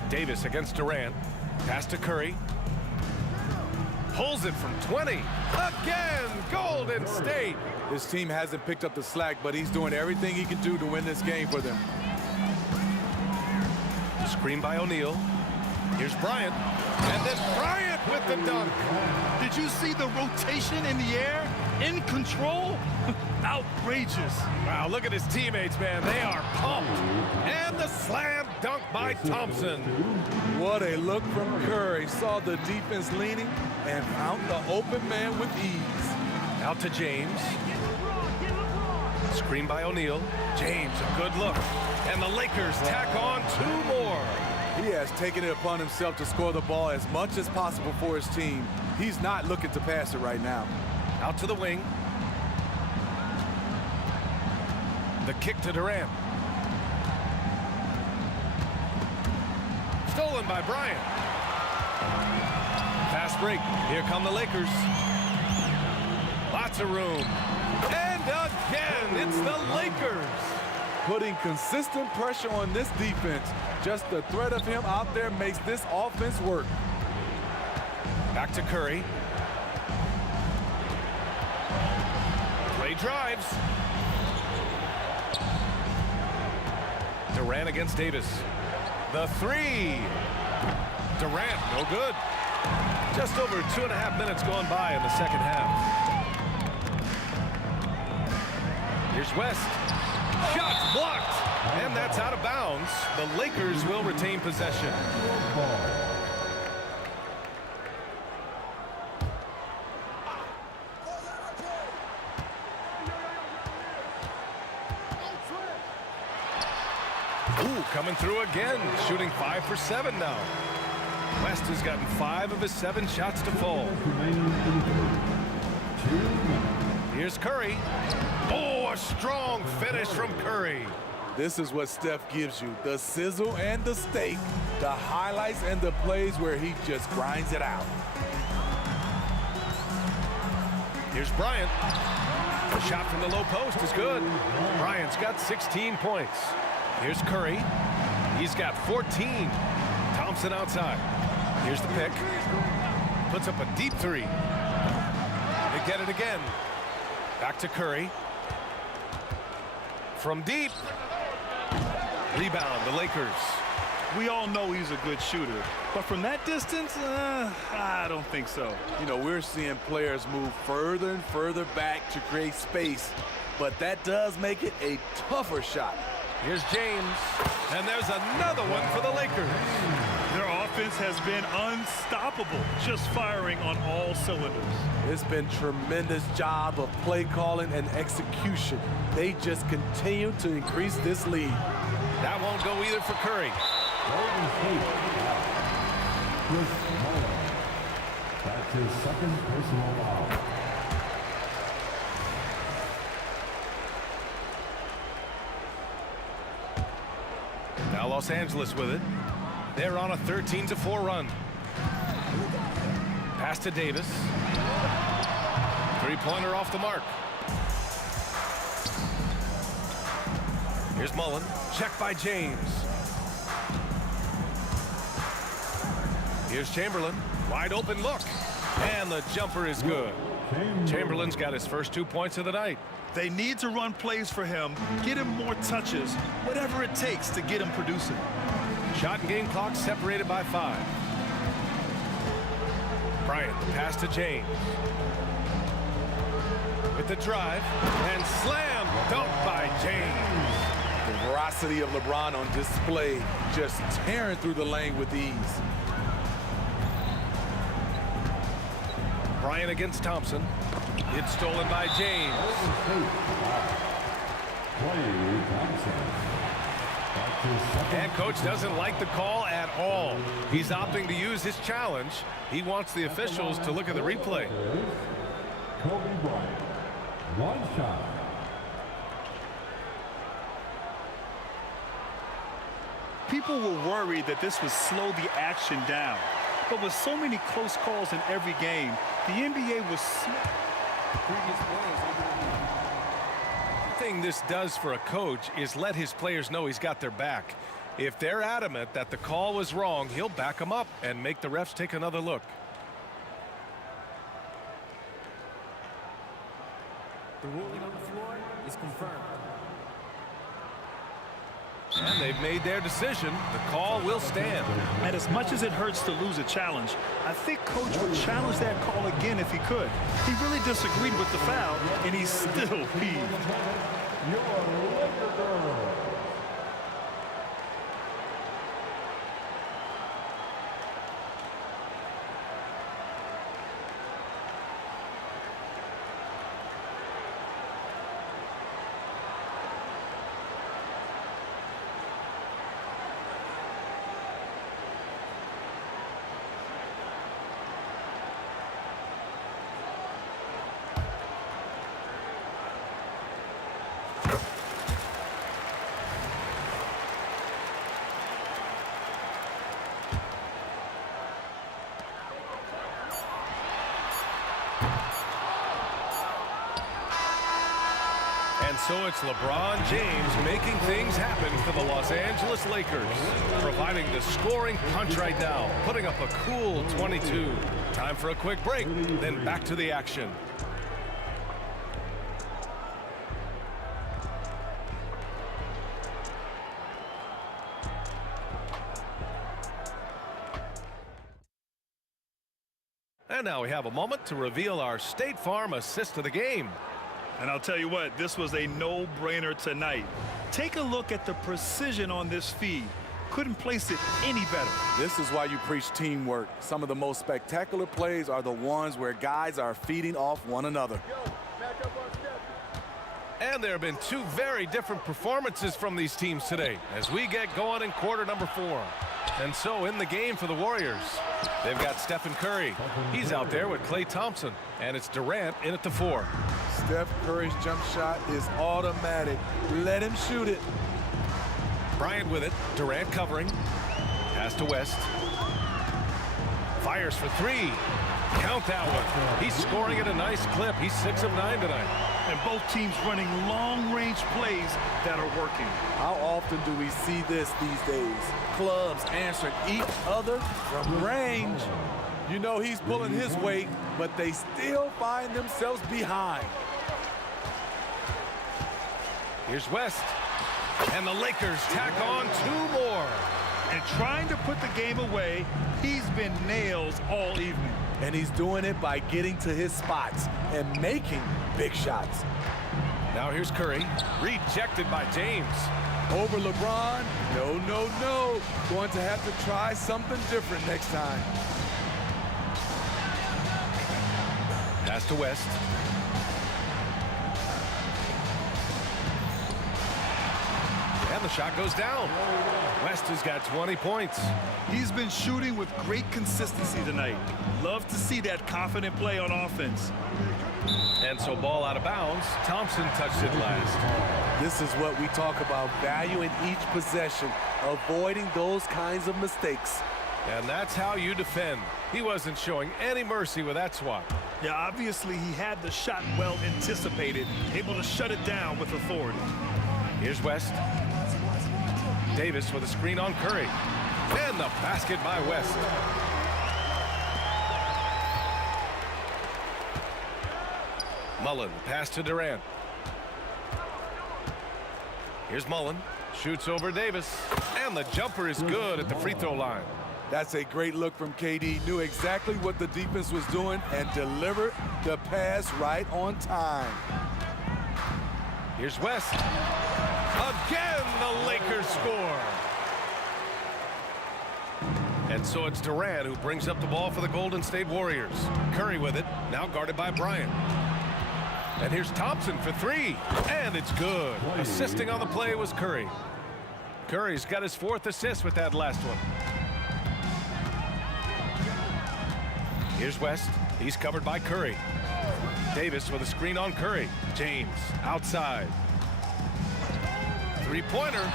Davis against Durant. Pass to Curry. Pulls it from 20. Again, Golden State. His team hasn't picked up the slack, but he's doing everything he can do to win this game for them. Screen by O'Neal. Here's Bryant. And then Bryant with the dunk. Did you see the rotation in the air? In control? Outrageous. Wow, look at his teammates, man. They are pumped. And the slam dunk by Thompson. What a look from Curry. Saw the defense leaning and found the open man with ease. Out to James. Screen by O'Neal. James, a good look. And the Lakers tack on 2 more. He has taken it upon himself to score the ball as much as possible for his team. He's not looking to pass it right now. Out to the wing. The kick to Durant. Stolen by Bryant. Fast break. Here come the Lakers. Lots of room. And again, it's the Lakers. Putting consistent pressure on this defense. Just the threat of him out there makes this offense work. Back to Curry. Play drives. Durant against Davis. The 3. Durant, no good. Just over 2.5 minutes gone by in the second half. Here's West. Shots blocked. And that's out of bounds. The Lakers will retain possession. Ooh, coming through again. Shooting 5 for 7 now. West has gotten 5 of his 7 shots to fall. Here's Curry. Oh, a strong finish from Curry. This is what Steph gives you, the sizzle and the steak, the highlights and the plays where he just grinds it out. Here's Bryant. The shot from the low post is good. Bryant's got 16 points. Here's Curry. He's got 14. Thompson outside. Here's the pick. Puts up a deep 3. They get it again. Back to Curry. From deep. Rebound, the Lakers. We all know he's a good shooter, but from that distance, I don't think so. You know, we're seeing players move further and further back to create space, but that does make it a tougher shot. Here's James, and there's another one for the Lakers. Their offense has been unstoppable, just firing on all cylinders. It's been tremendous job of play calling and execution. They just continue to increase this lead. That won't go either for Curry. Golden State. Chris Muller. That's his second personal foul. Now Los Angeles with it. They're on a 13-4 run. Pass to Davis. Three-pointer off the mark. Here's Mullen. Check by James. Here's Chamberlain. Wide open look. And the jumper is good. Chamberlain's got his first 2 points of the night. They need to run plays for him, get him more touches, whatever it takes to get him producing. Shot and game clock separated by 5. Bryant, the pass to James. With the drive, and slam dunk by James. The veracity of LeBron on display, just tearing through the lane with ease. Bryant against Thompson. It's stolen by James. And coach doesn't like the call at all. He's opting to use his challenge. He wants the officials to look at the replay. Kobe Bryant. One shot. People were worried that this would slow the action down. But with so many close calls in every game, the NBA was The thing this does for a coach is let his players know he's got their back. If they're adamant that the call was wrong, he'll back them up and make the refs take another look. The ruling on the floor is confirmed. And they've made their decision. The call will stand. And as much as it hurts to lose a challenge, I think coach would challenge that call again if he could. He really disagreed with the foul, and he's still peeved. And so it's LeBron James making things happen for the Los Angeles Lakers, providing the scoring punch right now, putting up a cool 22. Time for a quick break, then back to the action. And now we have a moment to reveal our State Farm assist of the game. And I'll tell you what, this was a no-brainer tonight. Take a look at the precision on this feed. Couldn't place it any better. This is why you preach teamwork. Some of the most spectacular plays are the ones where guys are feeding off one another. And there have been two very different performances from these teams today as we get going in quarter number 4. And so in the game for the Warriors, they've got Stephen Curry. He's out there with Klay Thompson, and it's Durant in at the 4. Steph Curry's jump shot is automatic. Let him shoot it. Bryant with it. Durant covering. Pass to West. Fires for 3. Count that one. He's scoring at a nice clip. He's 6 of 9 tonight. And both teams running long-range plays that are working. How often do we see this these days? Clubs answering each other from range. You know he's pulling his weight, but they still find themselves behind. Here's West. And the Lakers tack on 2 more. And trying to put the game away, he's been nails all evening. And he's doing it by getting to his spots and making big shots. Now here's Curry, rejected by James. Over LeBron, no. Going to have to try something different next time. Pass to West. And the shot goes down. West has got 20 points. He's been shooting with great consistency tonight. Love to see that confident play on offense. And so ball out of bounds. Thompson touched it last. This is what we talk about, valuing each possession, avoiding those kinds of mistakes. And that's how you defend. He wasn't showing any mercy with that swat. Yeah, obviously he had the shot well anticipated, able to shut it down with authority. Here's West. Davis with a screen on Curry. And the basket by West. Mullen, pass to Durant. Here's Mullen, shoots over Davis, and the jumper is good at the free throw line. That's a great look from KD. Knew exactly what the defense was doing and delivered the pass right on time. Here's West. Again, the Lakers score. And so it's Durant who brings up the ball for the Golden State Warriors. Curry with it, now guarded by Bryant. And here's Thompson for 3, and it's good. Assisting on the play was Curry. Curry's got his 4th assist with that last one. Here's West. He's covered by Curry. Davis with a screen on Curry. James outside. 3-pointer.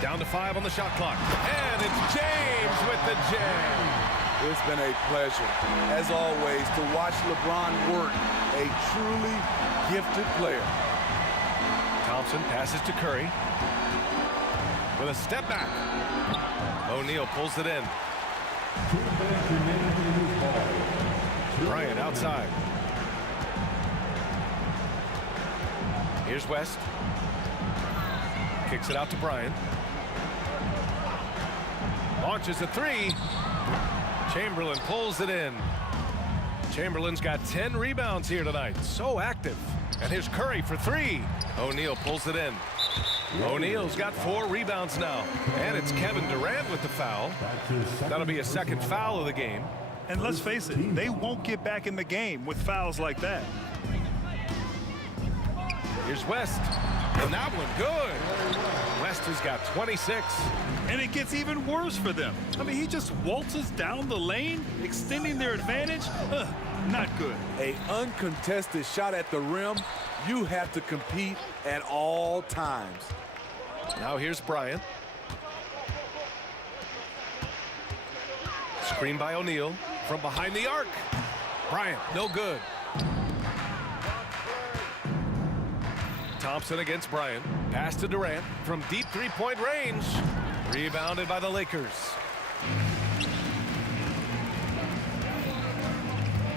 Down to 5 on the shot clock. And it's James with the jam. It's been a pleasure, as always, to watch LeBron work. A truly gifted player. Thompson passes to Curry. With a step back. O'Neal pulls it in. Bryant outside. Here's West. Kicks it out to Bryant. Launches a 3. Chamberlain pulls it in. Chamberlain's got 10 rebounds here tonight. So active. And here's Curry for 3. O'Neal pulls it in. O'Neal's got 4 rebounds now. And it's Kevin Durant with the foul. That'll be a 2nd foul of the game. And let's face it, they won't get back in the game with fouls like that. Here's West. And that one good. West has got 26. And it gets even worse for them. I mean, he just waltzes down the lane, extending their advantage. Not good. An uncontested shot at the rim. You have to compete at all times. Now here's Bryant. Screen by O'Neal from behind the arc. Bryant, no good. Thompson against Bryant. Pass to Durant from deep 3-point range. Rebounded by the Lakers.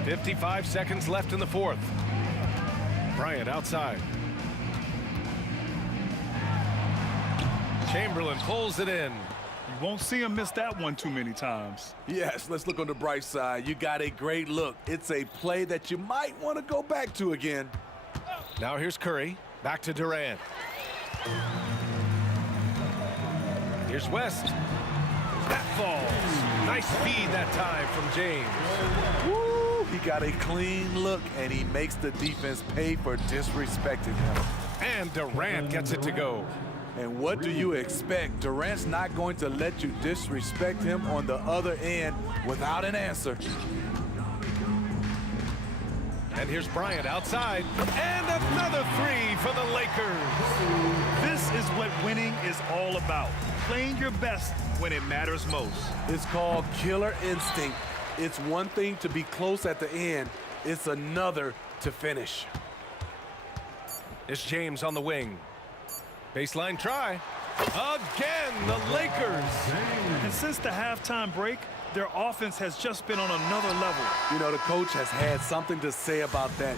55 seconds left in the 4th. Bryant outside. Chamberlain pulls it in. You won't see him miss that one too many times. Yes, let's look on the bright side. You got a great look. It's a play that you might want to go back to again. Now here's Curry. Back to Durant. Here's West. That falls. Nice feed that time from James. Woo! He got a clean look, and he makes the defense pay for disrespecting him. And Durant gets it to go. And what do you expect? Durant's not going to let you disrespect him on the other end without an answer. And here's Bryant outside. And another 3 for the Lakers. This is what winning is all about. Playing your best when it matters most. It's called killer instinct. It's one thing to be close at the end. It's another to finish. It's James on the wing. Baseline try. Again, the Lakers. And since the halftime break, their offense has just been on another level. You know, the coach has had something to say about that.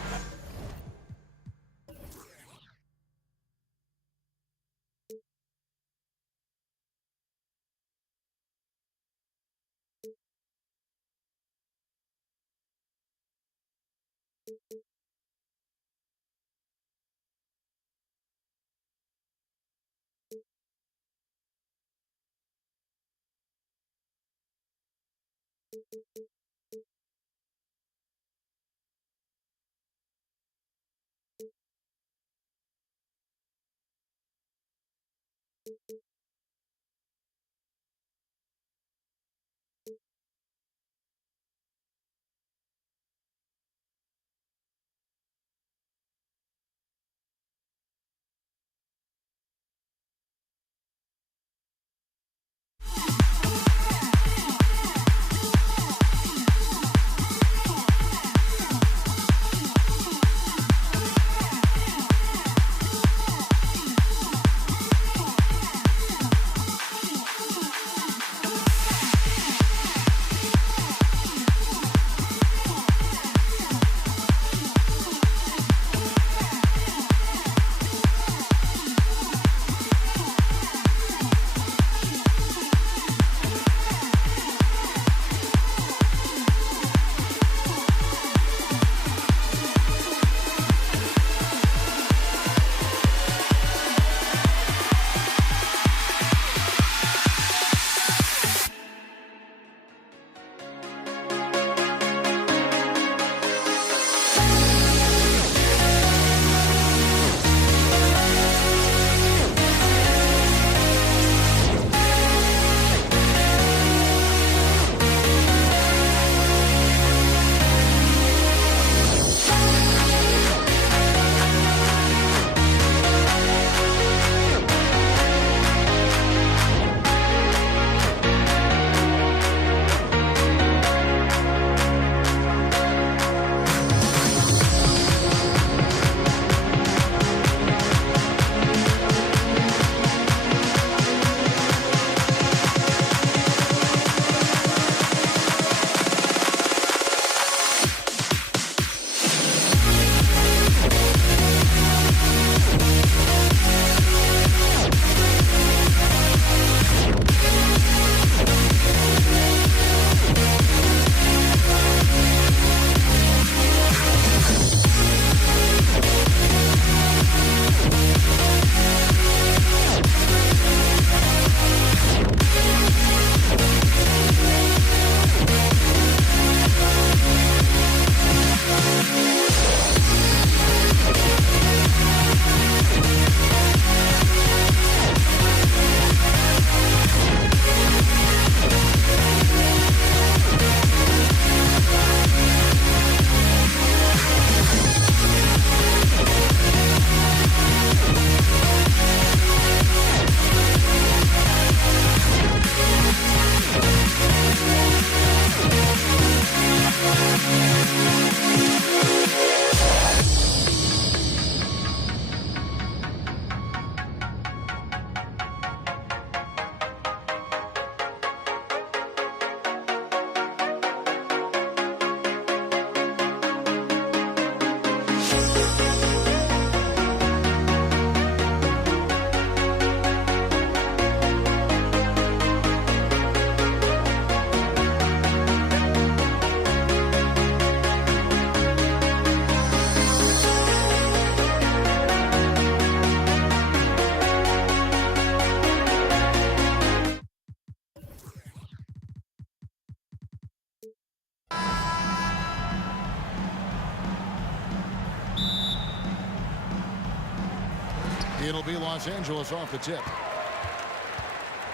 It'll be Los Angeles off the tip.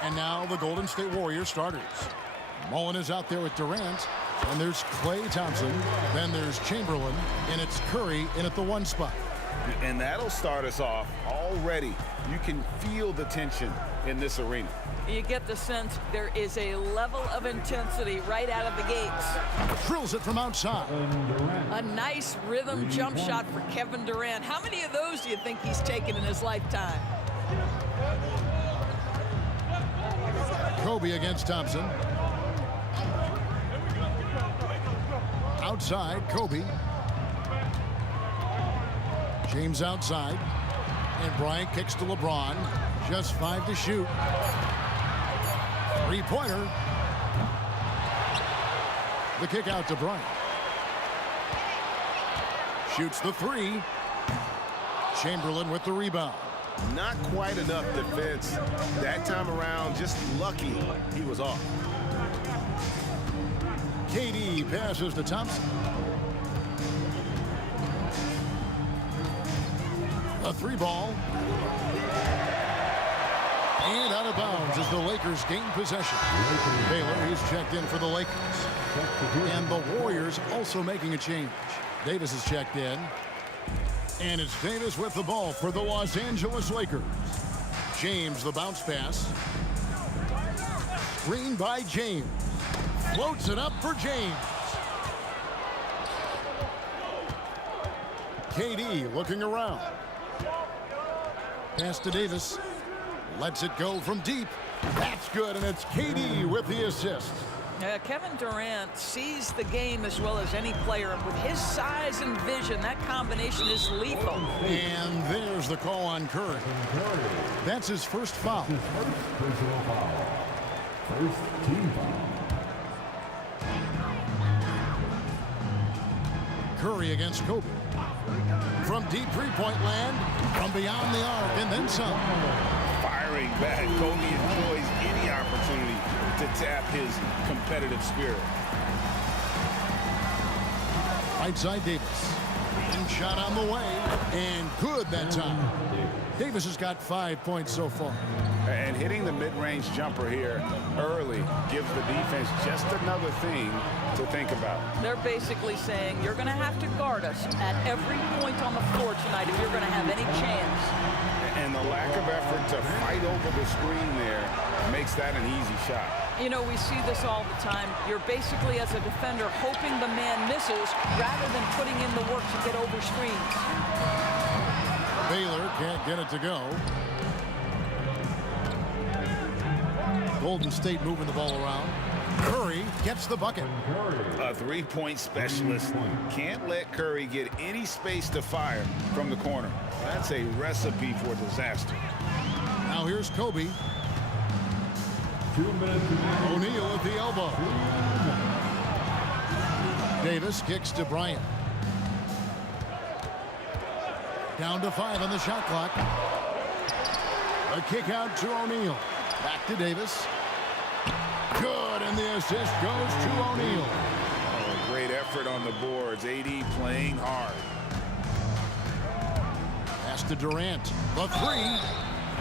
And now the Golden State Warriors starters. Mullen is out there with Durant. And there's Klay Thompson. Then there's Chamberlain. And it's Curry in at the 1 spot. And that'll start us off already. You can feel the tension in this arena. You get the sense there is a level of intensity right out of the gates. Drills it from outside. A nice rhythm jump shot for Kevin Durant. How many of those do you think he's taken in his lifetime? Kobe against Thompson. Outside, Kobe. James outside. And Bryant kicks to LeBron. Just 5 to shoot. Three-pointer. The kick out to Bryant. Shoots the three. Chamberlain with the rebound. Not quite enough defense that time around. Just lucky he was off. KD passes to Thompson. A three ball. And out of bounds as the Lakers gain possession. Baylor is checked in for the Lakers. And the Warriors also making a change. Davis is checked in. And it's Davis with the ball for the Los Angeles Lakers. James, the bounce pass. Screen by James. Floats it up for James. KD looking around. Pass to Davis. Lets it go from deep. That's good, and it's KD with the assist. Kevin Durant sees the game as well as any player, and with his size and vision, that combination is lethal. And there's the call on Curry. That's his first foul. First personal foul. First team foul. Curry against Kobe. From deep three-point land, from beyond the arc, and then some. Firing back. Kobe enjoys any opportunity to tap his competitive spirit. Right side Davis. And shot on the way. And good that time. Davis has got 5 points so far. And hitting the mid-range jumper here early gives the defense just another thing to think about. They're basically saying you're going to have to guard us at every point on the floor tonight if you're going to have any chance. And the lack of effort to fight over the screen there makes that an easy shot. You know, we see this all the time. You're basically, as a defender, hoping the man misses rather than putting in the work to get over screens. Baylor can't get it to go. Golden State moving the ball around. Curry gets the bucket. A three-point specialist can't let Curry get any space to fire from the corner. That's a recipe for disaster. Now here's Kobe. 2 minutes. O'Neal at the elbow. Davis kicks to Bryant. Down to 5 on the shot clock. A kick out to O'Neal. Back to Davis. Good, and the assist goes to O'Neal. Oh, great effort on the boards. AD playing hard. Pass to Durant. The three.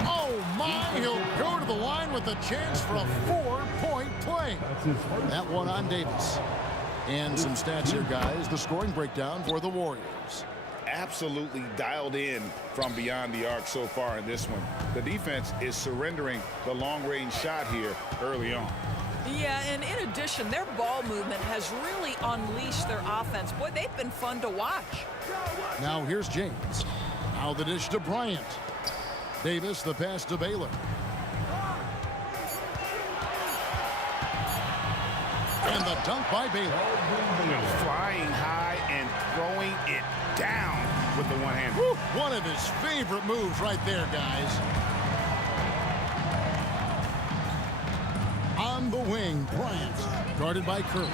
Oh, my. He'll go to the line with a chance for a 4-point play. That one on Davis. And some stats here, guys. The scoring breakdown for the Warriors. Absolutely dialed in from beyond the arc so far in this one. The defense is surrendering the long-range shot here early on. Yeah, and in addition, their ball movement has really unleashed their offense. Boy, they've been fun to watch. Now here's James. Now the dish to Bryant. Davis, the pass to Baylor. And the dunk by Baylor. Flying high and throwing it down with the one hand. Woo, one of his favorite moves right there, guys. On the wing, Bryant, guarded by Curry.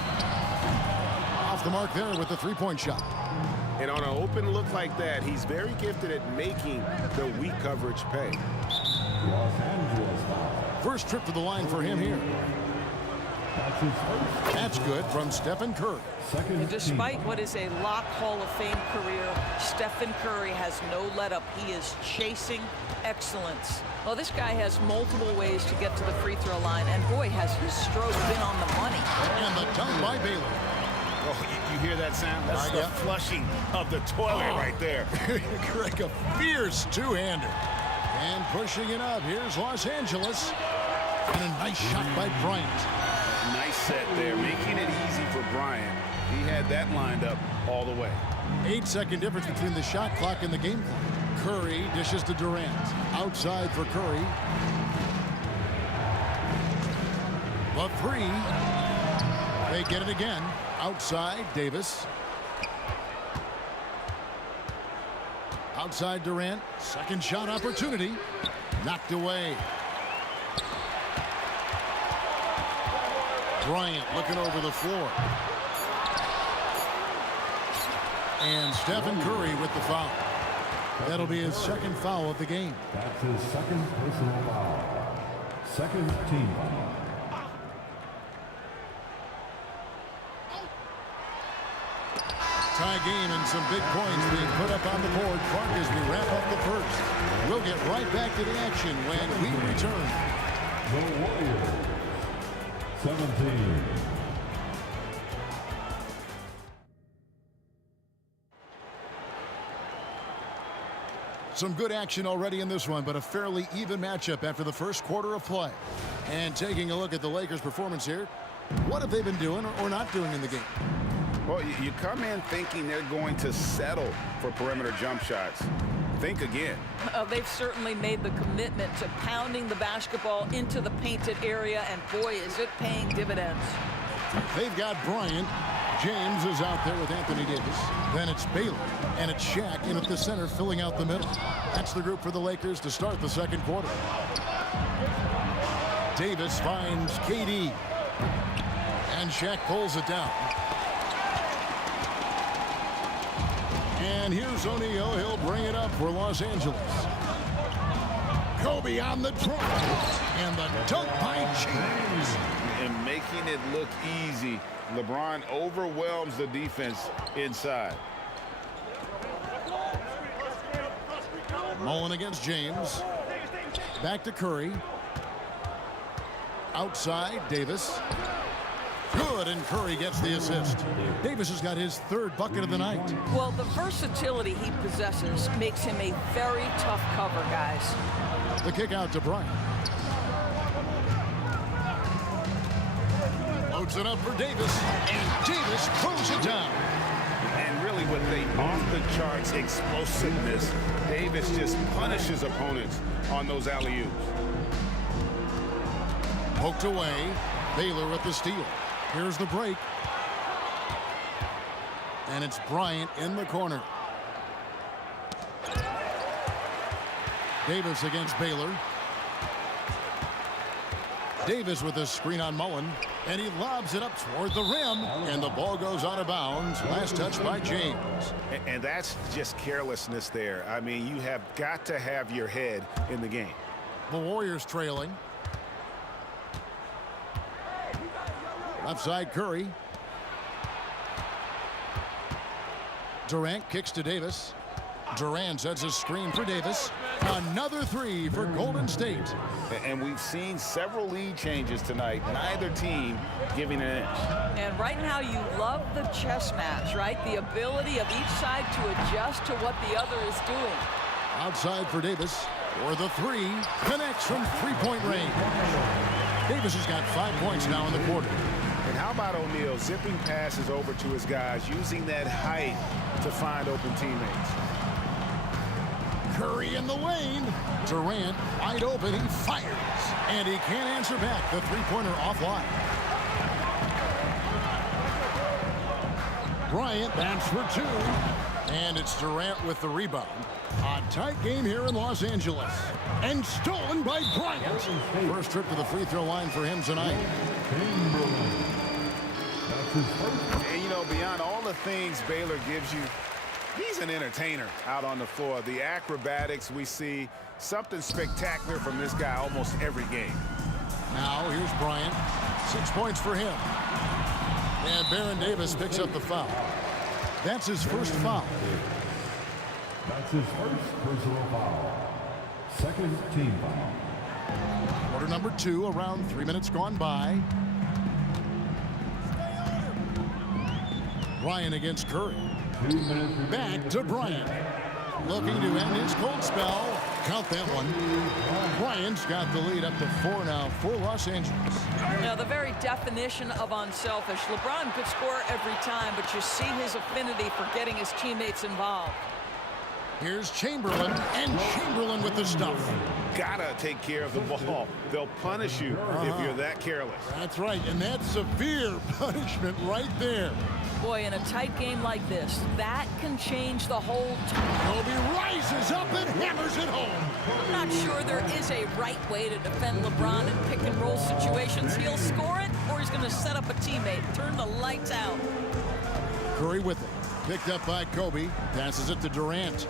Off the mark there with the three-point shot. And on an open look like that, he's very gifted at making the weak coverage pay. First trip to the line for him here. That's good from Stephen Curry. And despite what is a lock Hall of Fame career, Stephen Curry has no let-up. He is chasing excellence. Well, this guy has multiple ways to get to the free throw line, and boy, has his stroke been on the money. And the dunk by Baylor. Oh, you hear that sound? That's the flushing of the toilet right there. Like a fierce two-hander. And pushing it up, here's Los Angeles. And a nice shot by Bryant. Nice set there, making it easy for Bryant. He had that lined up all the way. 8-second difference between the shot clock and the game clock. Curry dishes to Durant. Outside for Curry. The three. They get it again. Outside, Davis. Outside Durant. Second shot opportunity. Knocked away. Bryant looking over the floor. And Stephen Curry with the foul. That'll be his second foul of the game. That's his second personal foul. Second team foul. Tie game and some big points being put up on the board. Clark, as we wrap up the first. We'll get right back to the action when we return. The Warriors, 17. Some good action already in this one, but a fairly even matchup after the first quarter of play. And taking a look at the Lakers' performance here, what have they been doing or not doing in the game? Well, you come in thinking they're going to settle for perimeter jump shots. Think again. They've certainly made the commitment to pounding the basketball into the painted area, and boy, is it paying dividends. They've got Bryant. James is out there with Anthony Davis. Then it's Baylor, and it's Shaq in at the center, filling out the middle. That's the group for the Lakers to start the second quarter. Davis finds KD. And Shaq pulls it down. And here's O'Neal. He'll bring it up for Los Angeles. Kobe on the drive. And the dunk by James. And making it look easy. LeBron overwhelms the defense inside. Mullen against James. Back to Curry. Outside, Davis. Good, and Curry gets the assist. Davis has got his third bucket of the night. Well, the versatility he possesses makes him a very tough cover, guys. The kick out to Bryant. Loads it up for Davis, and Davis throws it down. And really with the off-the-charts explosiveness, Davis just punishes opponents on those alley-oops. Poked away. Baylor with the steal. Here's the break. And it's Bryant in the corner. Davis against Baylor. Davis with a screen on Mullen. And he lobs it up toward the rim. And the ball goes out of bounds. Last touch by James. And that's just carelessness there. I mean, you have got to have your head in the game. The Warriors trailing. Left side, Curry. Durant kicks to Davis. Durant sets a screen for Davis. Another three for Golden State. And we've seen several lead changes tonight. Neither team giving an inch. And right now you love the chess match, right? The ability of each side to adjust to what the other is doing. Outside for Davis. For the three. Connects from three-point range. Davis has got 5 points now in the quarter. And how about O'Neal zipping passes over to his guys, using that height to find open teammates. Curry in the lane. Durant wide open. He fires. And he can't answer back. The three-pointer offline. Bryant, that's for two. And it's Durant with the rebound. A tight game here in Los Angeles. And stolen by Bryant. First trip to the free throw line for him tonight. And, you know, beyond all the things Baylor gives you, he's an entertainer out on the floor. The acrobatics we see, something spectacular from this guy almost every game. Now here's Bryant. 6 points for him. And Baron Davis picks up the foul. That's his first foul. That's his first personal foul. Second team foul. Quarter number 2, around 3 minutes gone by. Bryant against Curry. Back to Bryant. Looking to end his cold spell. Count that one. Bryant's got the lead up to 4 now for Los Angeles. Now, the very definition of unselfish. LeBron could score every time, but you see his affinity for getting his teammates involved. Here's Chamberlain, and Chamberlain with the stuff. Gotta take care of the ball. They'll punish you if you're that careless. That's right, and that's severe punishment right there. Boy, in a tight game like this, that can change the whole. Kobe rises up and hammers it home. I'm not sure there is a right way to defend LeBron in pick-and-roll situations. He'll score it, or he's going to set up a teammate, turn the lights out. Curry with it. Picked up by Kobe. Passes it to Durant.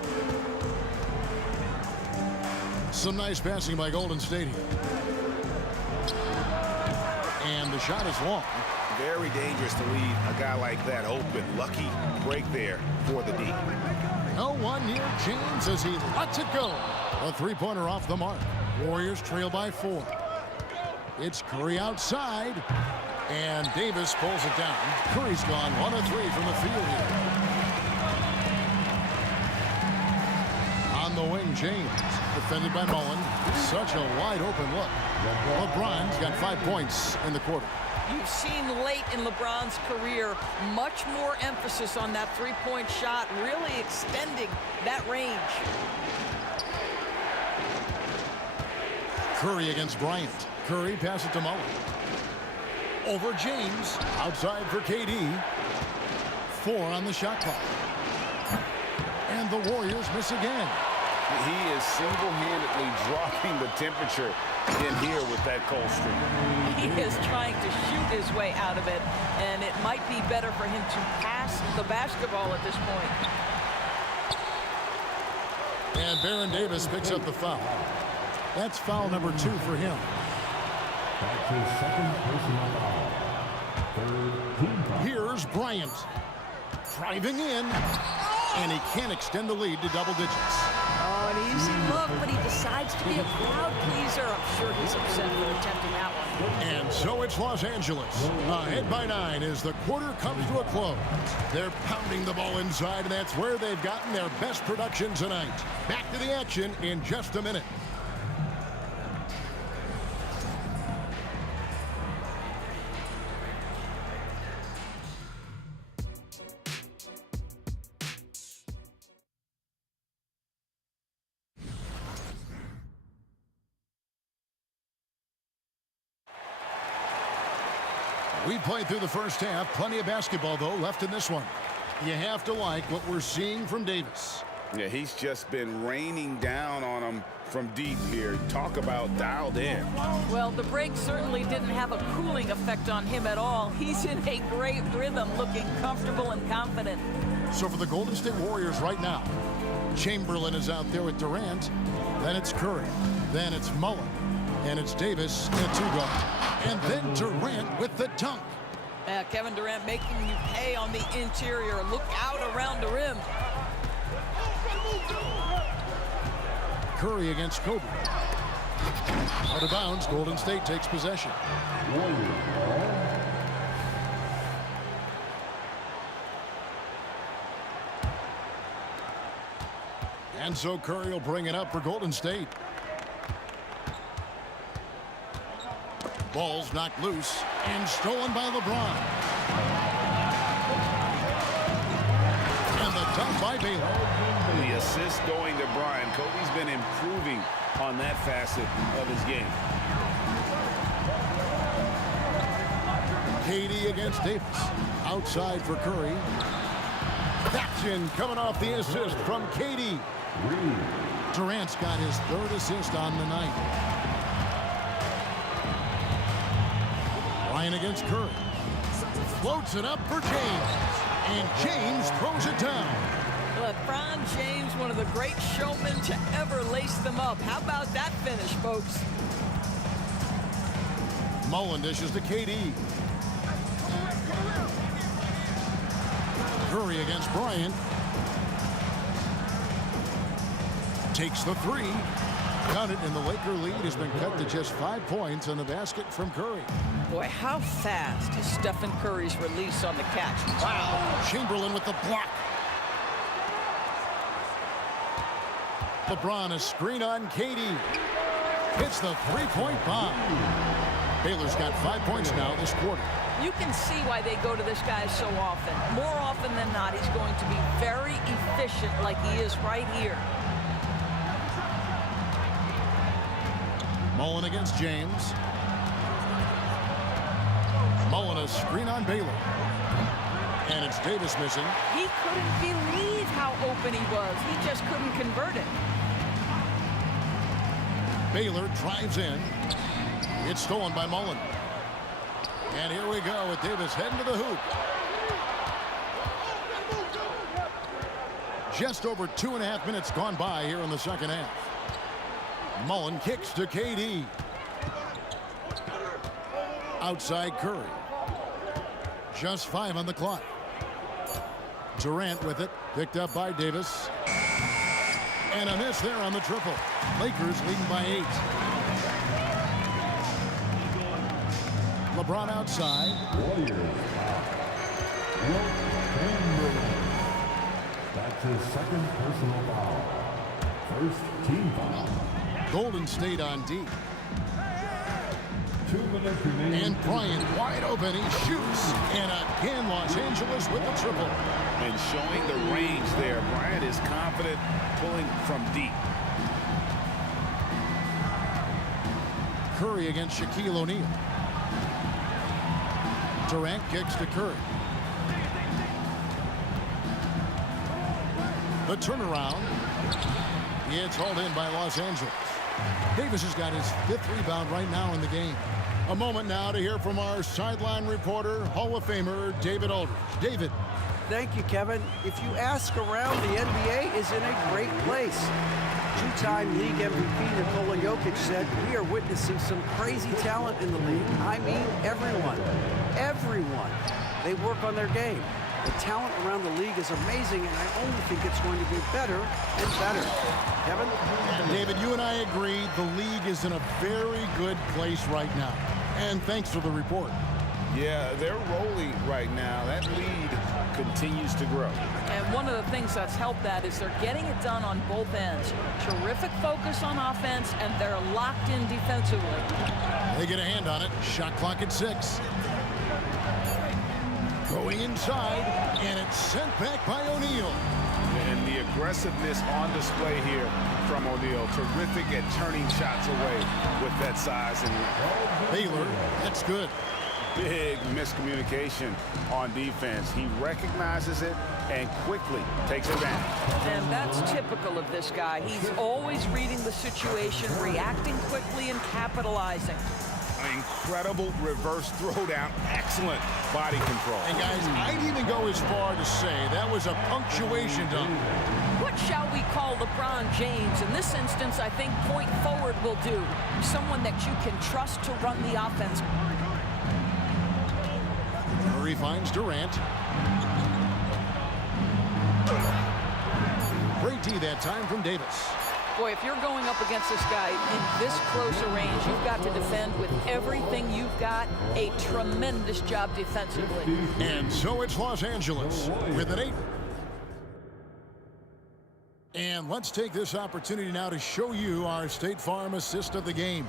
Some nice passing by Golden State here. And the shot is long. Very dangerous to leave a guy like that open. Lucky break there for the D. No one near James as he lets it go. A three-pointer off the mark. Warriors trail by 4. It's Curry outside. And Davis pulls it down. Curry's gone 1 of 3 from the field here. On the wing, James. Defended by Mullen. Such a wide open look. LeBron's got 5 points in the quarter. You've seen late in LeBron's career much more emphasis on that three-point shot, really extending that range. Curry against Bryant. Curry passes it to Mullen. Over James. Outside for KD. 4 on the shot clock. And the Warriors miss again. He is single-handedly dropping the temperature in here with that cold streak. He is trying to shoot his way out of it, and it might be better for him to pass the basketball at this point. And Baron Davis picks up the foul. That's foul number 2 for him. That's his second personal foul. Third team foul. Here's Bryant. Driving in. And he can't extend the lead to double digits. Oh, an easy look, but he decides to be a crowd pleaser. I'm sure he's upset for attempting that one. And so it's Los Angeles. Ahead by 9 as the quarter comes to a close. They're pounding the ball inside, and that's where they've gotten their best production tonight. Back to the action in just a minute. We played through the first half. Plenty of basketball, though, left in this one. You have to like what we're seeing from Davis. Yeah, he's just been raining down on him from deep here. Talk about dialed in. Well, the break certainly didn't have a cooling effect on him at all. He's in a great rhythm, looking comfortable and confident. So for the Golden State Warriors right now, Chamberlain is out there with Durant. Then it's Curry. Then it's Mullen. And it's Davis in a 2-guard. And then Durant with the dunk. Kevin Durant making you pay on the interior. Look out around the rim. Curry against Kobe. Out of bounds, Golden State takes possession. And so Curry will bring it up for Golden State. Ball's knocked loose and stolen by LeBron. And the dunk by Baylor. The assist going to Brian. Kobe's been improving on that facet of his game. KD against Davis. Outside for Curry. Action coming off the assist from KD. Durant's got his 3rd assist on the night. Ryan against Curry. Floats it up for James. And James throws it down. LeBron James, one of the great showmen to ever lace them up. How about that finish, folks? Mullen dishes to KD. Curry against Bryant. Takes the 3. Count it, and the Laker lead has been cut to just 5 points on the basket from Curry. Boy, how fast is Stephen Curry's release on the catch? Wow. Chamberlain with the block. LeBron a screen on KD. Hits the 3-point bomb. Baylor's got 5 points now this quarter. You can see why they go to this guy so often. More often than not, he's going to be very efficient like he is right here. Mullen against James. Mullen a screen on Baylor. And it's Davis missing. He couldn't believe how open he was. He just couldn't convert it. Baylor drives in. It's stolen by Mullen. And here we go with Davis heading to the hoop. Just over 2.5 minutes gone by here in the second half. Mullen kicks to KD. Outside Curry. Just 5 on the clock. Durant with it. Picked up by Davis. And a miss there on the triple. Lakers leading by 8. LeBron outside. Warriors. That's his second personal foul. First team foul. Golden State on D. 2 minutes remaining. And Bryant wide open. He shoots. And again, Los Angeles with the triple. And showing the range there. Bryant is confident pulling from deep. Curry against Shaquille O'Neal. Durant kicks to Curry. The turnaround. It's hauled in by Los Angeles. Davis has got his 5th rebound right now in the game. A moment now to hear from our sideline reporter, Hall of Famer David Aldridge. David. Thank you, Kevin. If you ask around, the NBA is in a great place. 2-time league MVP Nikola Jokic said, "We are witnessing some crazy talent in the league. I mean, everyone. Everyone. They work on their game. The talent around the league is amazing, and I only think it's going to be better and better." Kevin? David, you and I agree the league is in a very good place right now. And thanks for the report. Yeah, they're rolling right now. That lead continues to grow. And one of the things that's helped that is they're getting it done on both ends. Terrific focus on offense, and they're locked in defensively. They get a hand on it. Shot clock at 6. Going inside, and it's sent back by O'Neal. And the aggressiveness on display here from O'Neal. Terrific at turning shots away with that size and length. Baylor, that's good. Big miscommunication on defense. He recognizes it and quickly takes advantage. And that's typical of this guy. He's always reading the situation, reacting quickly, and capitalizing. Incredible reverse throwdown. Excellent body control. And guys, I'd even go as far to say that was a punctuation dunk. What shall we call LeBron James? In this instance, I think point forward will do. Someone that you can trust to run the offense. Murray finds Durant. Great D that time from Davis. Boy, if you're going up against this guy in this close a range, you've got to defend with everything you've got. A tremendous job defensively. And so it's Los Angeles with an 8. And let's take this opportunity now to show you our State Farm assist of the game.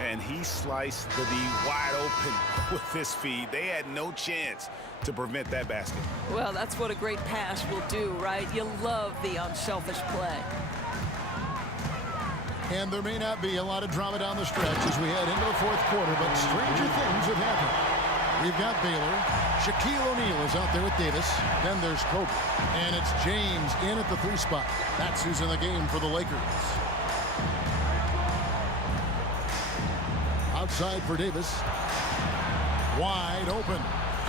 And he sliced the D wide open with this feed. They had no chance to prevent that basket. Well, that's what a great pass will do, right? You love the unselfish play. And there may not be a lot of drama down the stretch as we head into the 4th quarter, but stranger things have happened. We've got Baylor. Shaquille O'Neal is out there with Davis. Then there's Kobe. And it's James in at the 3 spot. That's who's in the game for the Lakers. Outside for Davis. Wide open.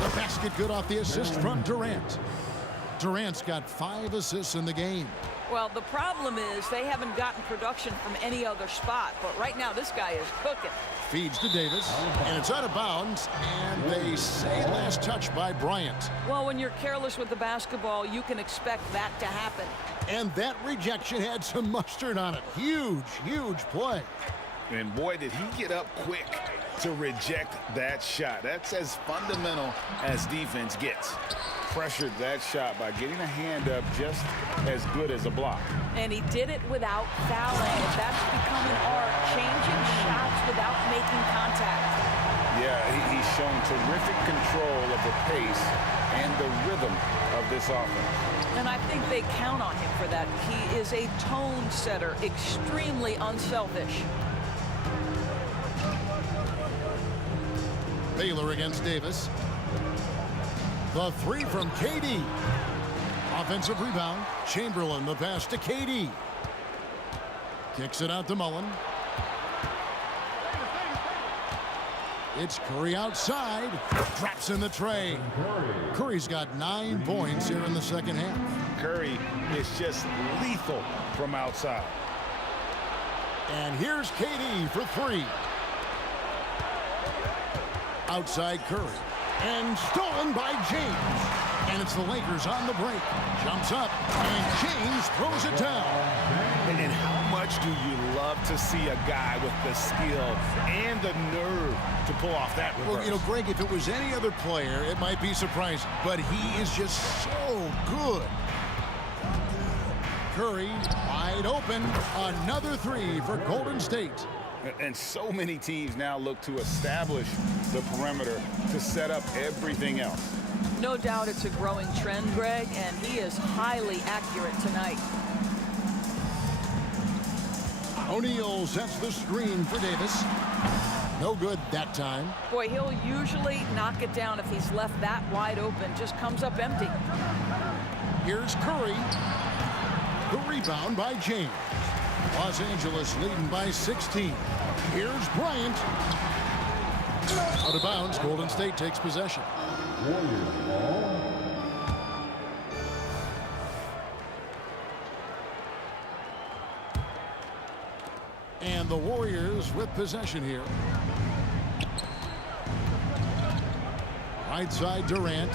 The basket good off the assist from Durant. Durant's got 5 assists in the game. Well, the problem is they haven't gotten production from any other spot. But right now, this guy is cooking. Feeds to Davis, and it's out of bounds, and they say last touch by Bryant. Well, when you're careless with the basketball, you can expect that to happen. And that rejection had some mustard on it. Huge, huge play. And boy, did he get up quick to reject that shot. That's as fundamental as defense gets. Pressured that shot by getting a hand up just as good as a block. And he did it without fouling. That's become an art, changing shots without making contact. Yeah, he's shown terrific control of the pace and the rhythm of this offense. And I think they count on him for that. He is a tone setter, extremely unselfish. Baylor against Davis. The three from KD. Offensive rebound. Chamberlain, the pass to KD. Kicks it out to Mullen. It's Curry outside. Drops in the tray. Curry's got 9 points here in the second half. Curry is just lethal from outside. And here's KD for 3. Outside Curry. And stolen by James. And it's the Lakers on the break. Jumps up, and James throws it down. And how much do you love to see a guy with the skill and the nerve to pull off that reverse? Well, you know, Greg, if it was any other player, it might be surprising. But he is just so good. Curry wide open. Another 3 for Golden State. And so many teams now look to establish the perimeter to set up everything else. No doubt it's a growing trend, Greg, and he is highly accurate tonight. O'Neal sets the screen for Davis. No good that time. Boy, he'll usually knock it down if he's left that wide open. Just comes up empty. Here's Curry. The rebound by James. Los Angeles leading by 16. Here's Bryant. Out of bounds. Golden State takes possession. Warriors ball. And the Warriors with possession here. Right side Durant.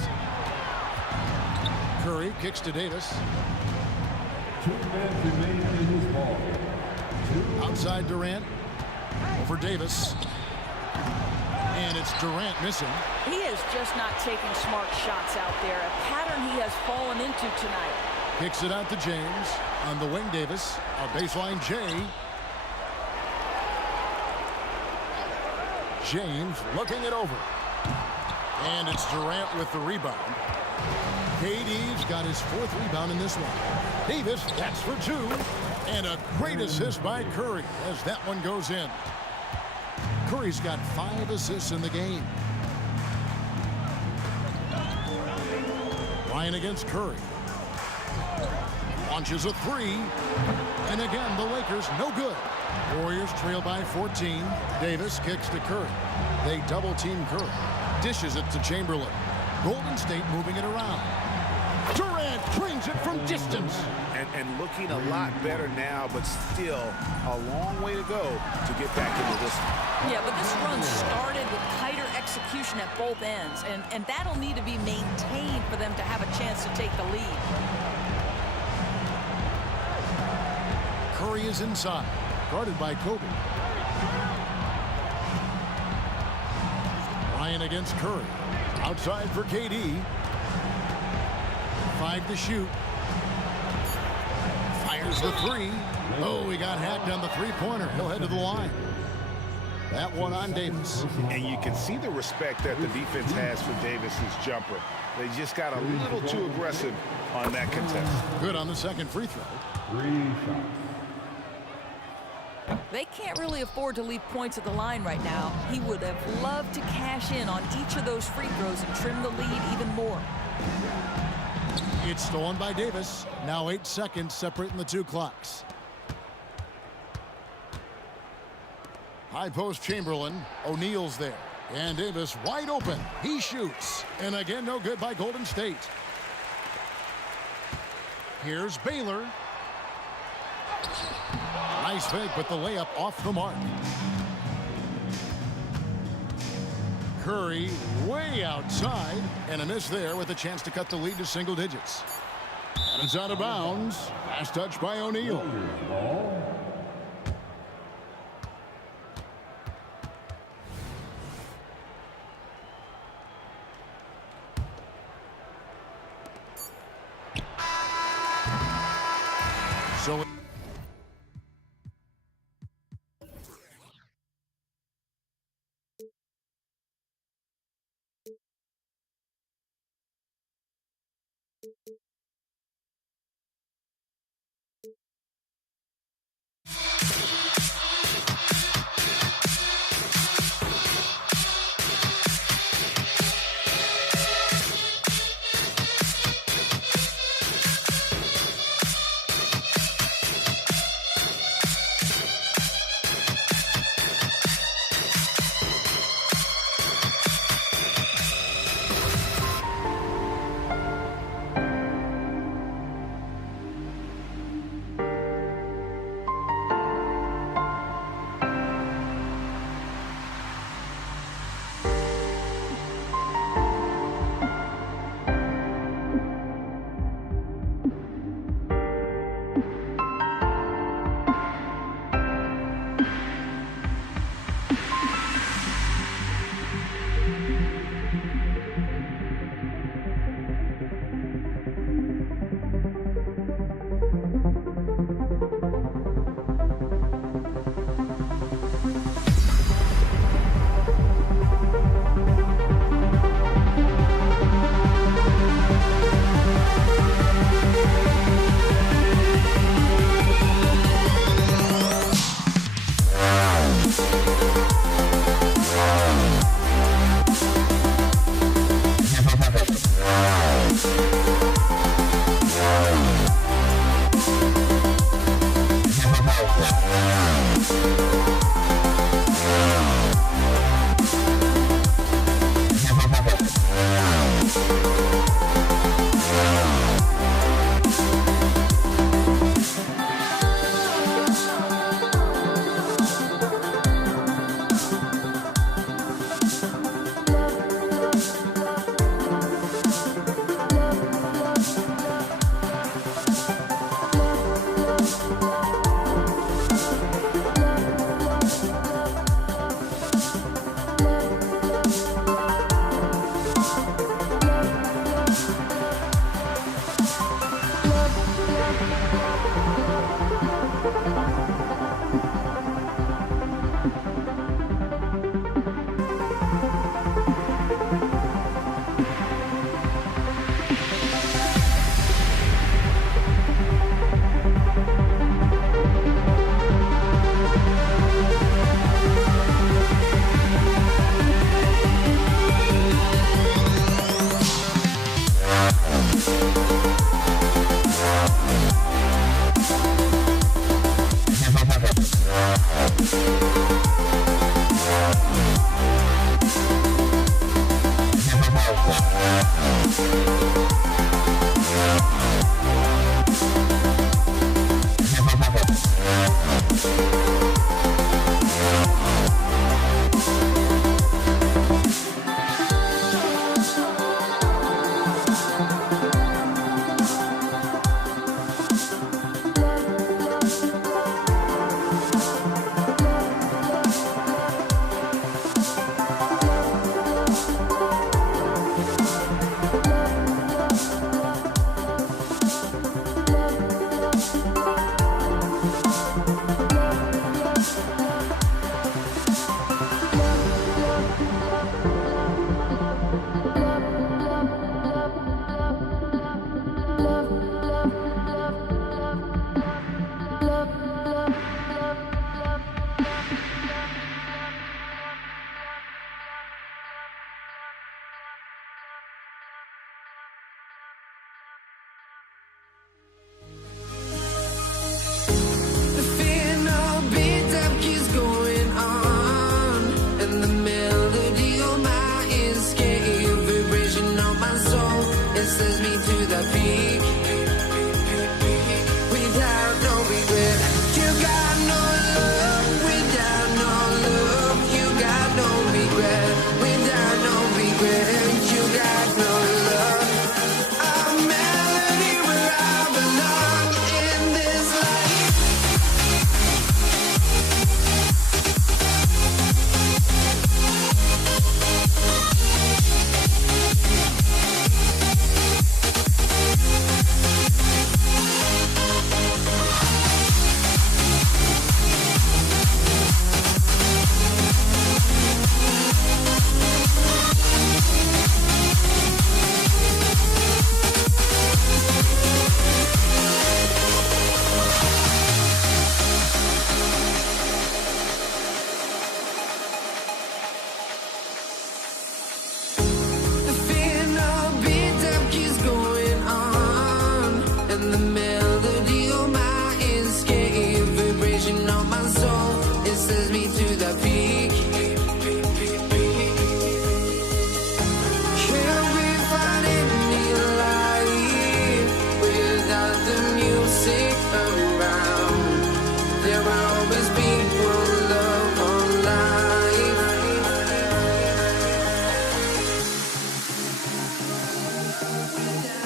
Curry kicks to Davis. 2 minutes remaining in this ball. Outside Durant. Over Davis. And it's Durant missing. He is just not taking smart shots out there. A pattern he has fallen into tonight. Kicks it out to James. On the wing, Davis. A baseline Jay. James looking it over. And it's Durant with the rebound. KD's got his 4th rebound in this one. Davis, that's for 2. And a great assist by Curry as that one goes in. Curry's got 5 assists in the game. Ryan against Curry. Launches a 3. And again, the Lakers no good. Warriors trail by 14. Davis kicks to Curry. They double team Curry. Dishes it to Chamberlain. Golden State moving it around. Durant brings it from distance. And looking a lot better now, but still a long way to go to get back into this one. Yeah, but this run started with tighter execution at both ends, and that'll need to be maintained for them to have a chance to take the lead. Curry is inside, guarded by Kobe. Ryan against Curry. Outside for KD. 5 to shoot. Fires the 3. Oh, he got hacked on the 3-pointer. He'll head to the line. That one on Davis. And you can see the respect that the defense has for Davis's jumper. They just got a little too aggressive on that contest. Good on the second free throw. 3 shots. They can't really afford to leave points at the line right now. He would have loved to cash in on each of those free throws and trim the lead even more. It's stolen by Davis. Now 8 seconds separating the 2 clocks. High post Chamberlain. O'Neal's there. And Davis wide open. He shoots. And again, no good by Golden State. Here's Baylor. Nice fake, but the layup off the mark. Curry way outside, and a miss there with a chance to cut the lead to single digits. And it's out of bounds. Last touch by O'Neal. So sends me to the peak. Without no regret, you got no love. Without no love, you got no regret. Without no regret, you got no love. A melody where I belong in this life. The final beat up keeps going on, and the melody of my escape, vibration on my soul, it sends me to the peak. Can't we find any light without the music around? There will always be one love on life. Without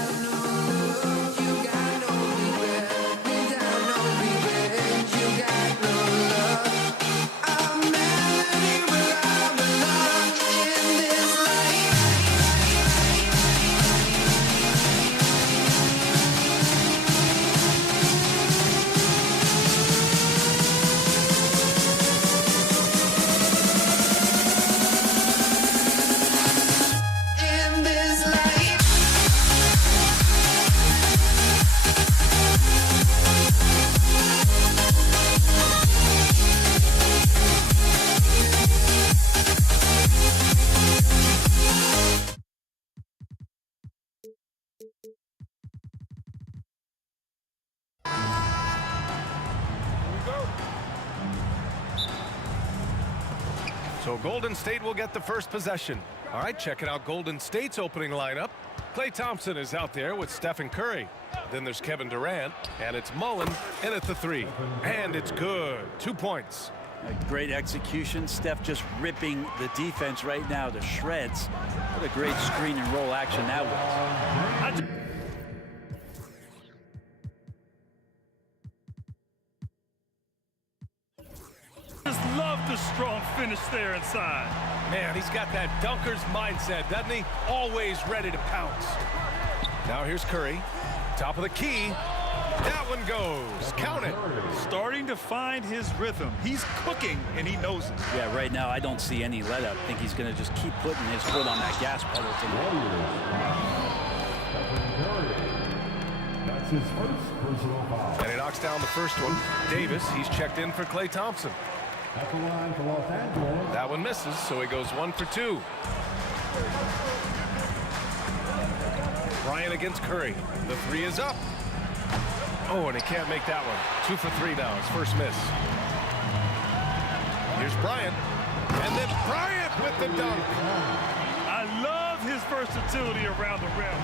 no love, you got no regret. Without no regret, you got no love. A melody where I belong in this life. In this life. So Golden State will get the first possession. All right, checking out Golden State's opening lineup. Klay Thompson is out there with Stephen Curry. Then there's Kevin Durant, and it's Mullen in at the 3. And it's good. 2 points. A great execution. Steph just ripping the defense right now to shreds. What a great screen and roll action that was. Just love the strong finish there inside. Man, he's got that dunker's mindset, doesn't he? Always ready to pounce. Now here's Curry. Top of the key. That one goes. Count it. Starting to find his rhythm. He's cooking, and he knows it. Yeah, right now I don't see any let up. I think he's going to just keep putting his foot on that gas pedal tonight. That's his first personal foul. And he knocks down the first one. Davis, he's checked in for Klay Thompson. At the line for Los Angeles. That one misses, so he goes 1 for 2. Bryant against Curry. The 3 is up. Oh, and he can't make that one. 2 for 3 now. His first miss. Here's Bryant. And then Bryant with the dunk. I love his versatility around the rim.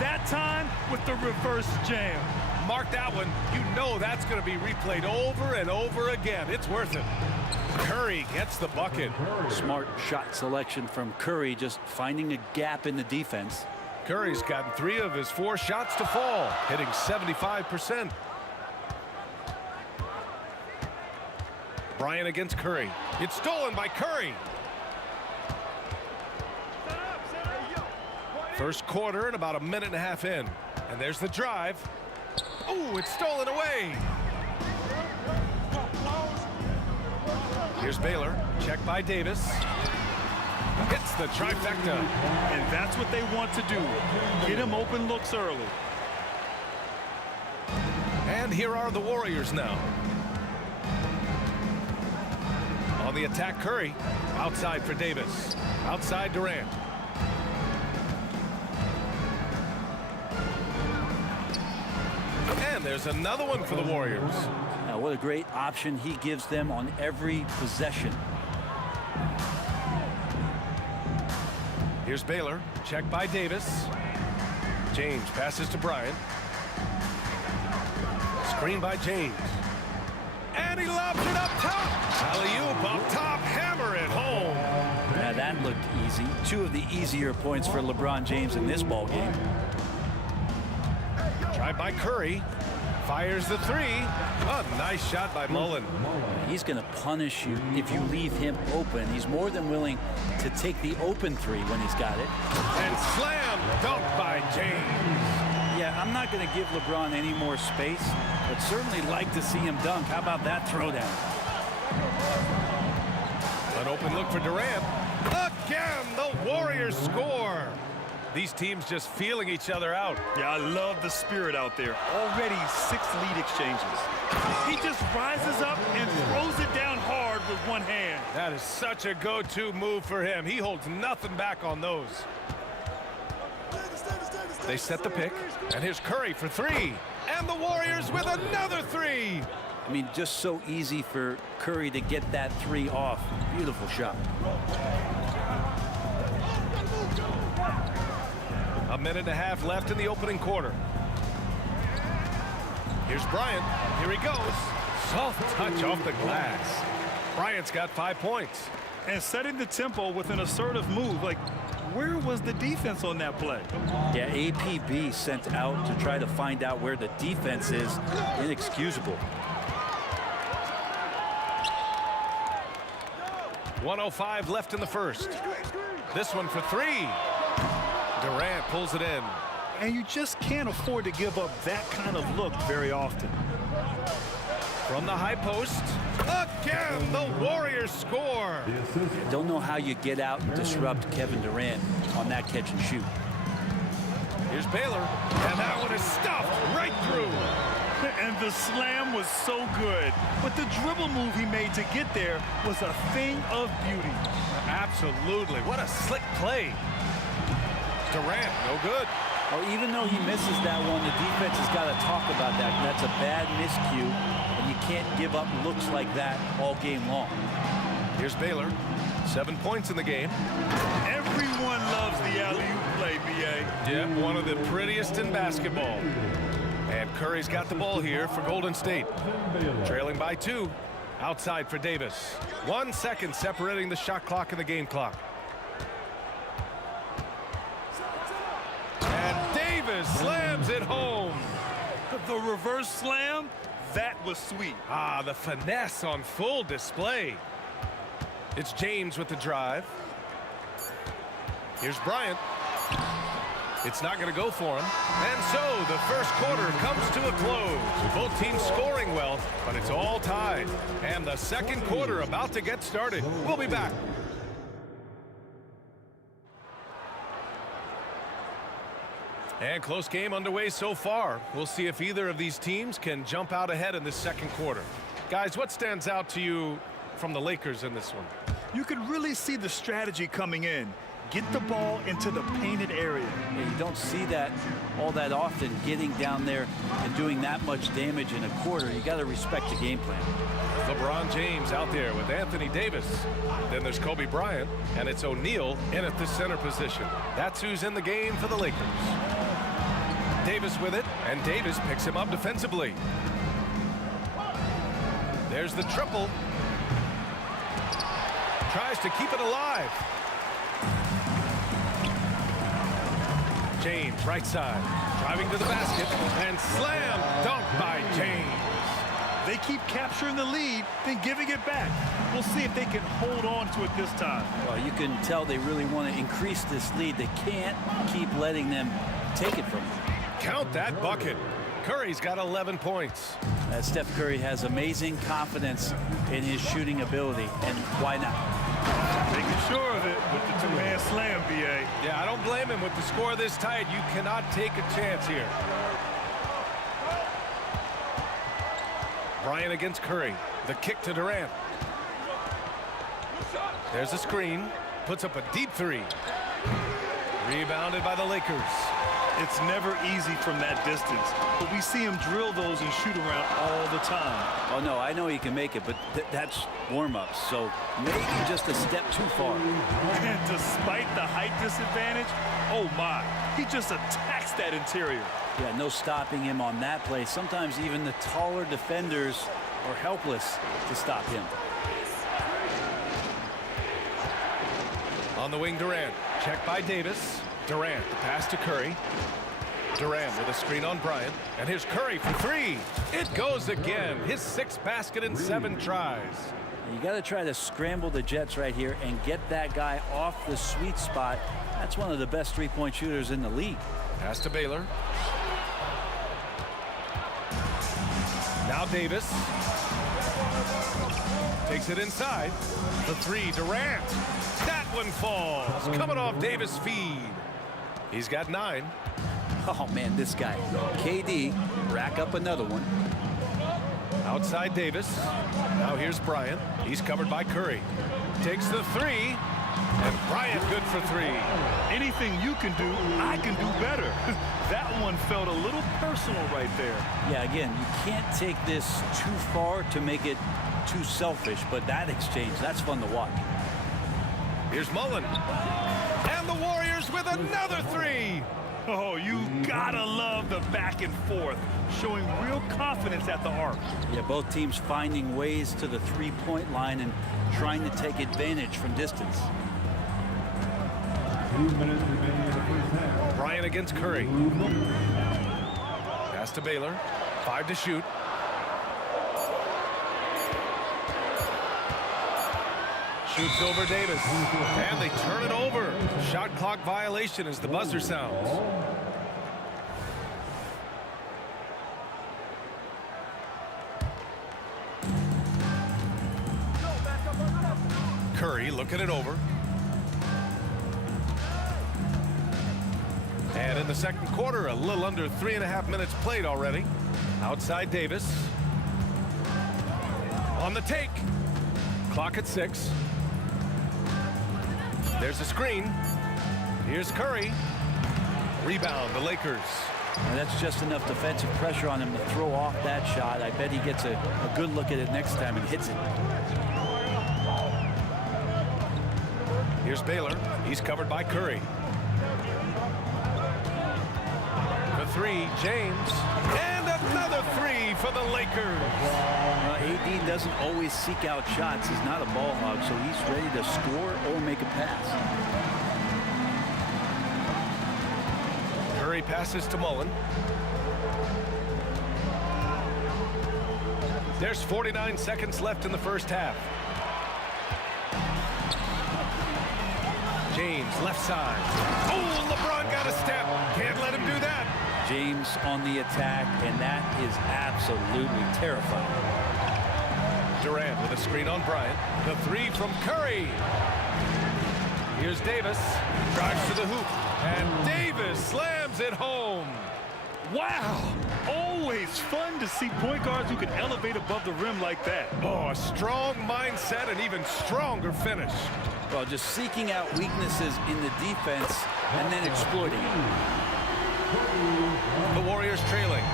That time with the reverse jam. Mark that one. You know that's going to be replayed over and over again. It's worth it. Curry gets the bucket. Smart shot selection from Curry, just finding a gap in the defense. Curry's gotten 3 of his 4 shots to fall, hitting 75%. Bryant against Curry. It's stolen by Curry. First quarter and about a minute and a half in. And there's the drive. Oh, it's stolen away. Here's Baylor. Check by Davis. Hits the trifecta. And that's what they want to do. Get him open looks early. And here are the Warriors now. On the attack, Curry. Outside for Davis. Outside Durant. And there's another one for the Warriors. Now, what a great option he gives them on every possession. Here's Baylor. Check by Davis. James passes to Bryant. Screen by James. And he lobs it up top. Alley-oop up top. Hammer it home. Now that looked easy. 2 of the easier points for LeBron James in this ball game. Drive by Curry. Fires the 3. A nice shot by Mullen. He's going to punish you if you leave him open. He's more than willing to take the open 3 when he's got it. And slam dunk by James. Yeah, I'm not going to give LeBron any more space, but certainly like to see him dunk. How about that throwdown? An open look for Durant. Again, the Warriors score. These teams just feeling each other out. Yeah, I love the spirit out there. Already 6 lead exchanges. He just rises up and throws it down hard with one hand. That is such a go-to move for him. He holds nothing back on those. They set the pick, and here's Curry for 3. And the Warriors with another 3. I mean, just so easy for Curry to get that 3 off. Beautiful shot. A minute and a half left in the opening quarter. Here's Bryant. Here he goes. Soft touch off the glass. Bryant's got 5 points. And setting the tempo with an assertive move. Like, where was the defense on that play? Yeah, APB sent out to try to find out where the defense is. Inexcusable. 1:05 left in the first. This one for 3. Durant pulls it in. And you just can't afford to give up that kind of look very often. From the high post. Again, the Warriors score. Don't know how you get out and disrupt Kevin Durant on that catch and shoot. Here's Baylor. And that one is stuffed right through. And the slam was so good. But the dribble move he made to get there was a thing of beauty. Absolutely. What a slick play. Durant, no good. Well, even though he misses that one, the defense has got to talk about that. That's a bad miscue, and you can't give up looks like that all game long. Here's Baylor. 7 points in the game. Everyone loves the alley-oop play, B.A. Yeah, one of the prettiest in basketball. And Curry's got the ball here for Golden State. Trailing by 2. Outside for Davis. 1 second separating the shot clock and the game clock. And Davis slams it home. The reverse slam, that was sweet. Ah, the finesse on full display. It's James with the drive. Here's Bryant. It's not going to go for him. And so the first quarter comes to a close. Both teams scoring well, but it's all tied. And the second quarter about to get started. We'll be back. And close game underway so far. We'll see if either of these teams can jump out ahead in this second quarter. Guys, what stands out to you from the Lakers in this one? You could really see the strategy coming in. Get the ball into the painted area. Yeah, you don't see that all that often, getting down there and doing that much damage in a quarter. You got to respect the game plan. LeBron James out there with Anthony Davis. Then there's Kobe Bryant, and it's O'Neal in at the center position. That's who's in the game for the Lakers. Davis with it, and Davis picks him up defensively. There's the triple. Tries to keep it alive. James, right side, driving to the basket, and slam dunk by James. They keep capturing the lead, then giving it back. We'll see if they can hold on to it this time. Well, you can tell they really want to increase this lead. They can't keep letting them take it from them. Count that bucket. Curry's got 11 points. Steph Curry has amazing confidence in his shooting ability, and why not? Making sure of it with the two-hand slam, B.A. Yeah, I don't blame him. With the score this tight, you cannot take a chance here. Bryant against Curry. The kick to Durant. There's a screen. Puts up a deep 3. Rebounded by the Lakers. It's never easy from that distance, but we see him drill those and shoot around all the time. Oh, no, I know he can make it, but that's warm-ups, so maybe just a step too far. And despite the height disadvantage, oh my, he just attacks that interior. Yeah, no stopping him on that play. Sometimes even the taller defenders are helpless to stop him. On the wing, Durant. Check by Davis. Durant, the pass to Curry. Durant with a screen on Bryant. And here's Curry for three. It goes again. His 6th basket in 7 tries. You got to try to scramble the Jets right here and get that guy off the sweet spot. That's one of the best three-point shooters in the league. Pass to Baylor. Now Davis. Takes it inside. The three, Durant. That one falls. Coming off Davis' feed. He's got 9. Oh, man, this guy. KD, rack up another one. Outside Davis. Now here's Bryant. He's covered by Curry. Takes the three. And Bryant good for 3. Anything you can do, I can do better. That one felt a little personal right there. Yeah, again, you can't take this too far to make it too selfish, but that exchange, that's fun to watch. Here's Mullen. And the Warriors with another 3. Oh, you gotta love the back and forth, showing real confidence at the arc. Yeah, both teams finding ways to the three-point line and trying to take advantage from distance. 2 minutes remaining in the first half. Bryant against Curry. Pass to Baylor. 5 to shoot. Shoots over Davis. And they turn it over. Shot clock violation as the buzzer sounds. Curry looking it over. And in the second quarter, a little under 3.5 minutes played already. Outside Davis. On the take. Clock at 6. There's a screen. Here's Curry. Rebound, the Lakers. And that's just enough defensive pressure on him to throw off that shot. I bet he gets a good look at it next time and hits it. Here's Baylor. He's covered by Curry. The 3, James. And another 3 for the Lakers. AD doesn't always seek out shots. He's not a ball hog, so he's ready to score or make a pass. Curry passes to Mullen. There's 49 seconds left in the first half. James, left side. Oh, LeBron got a step. Can't let him do that. James on the attack, and that is absolutely terrifying. Durant with a screen on Bryant. The 3 from Curry. Here's Davis. Drives to the hoop. And Davis slams it home. Wow. Always fun to see point guards who can elevate above the rim like that. Oh, a strong mindset and even stronger finish. Well, just seeking out weaknesses in the defense and then exploiting it. The Warriors trailing.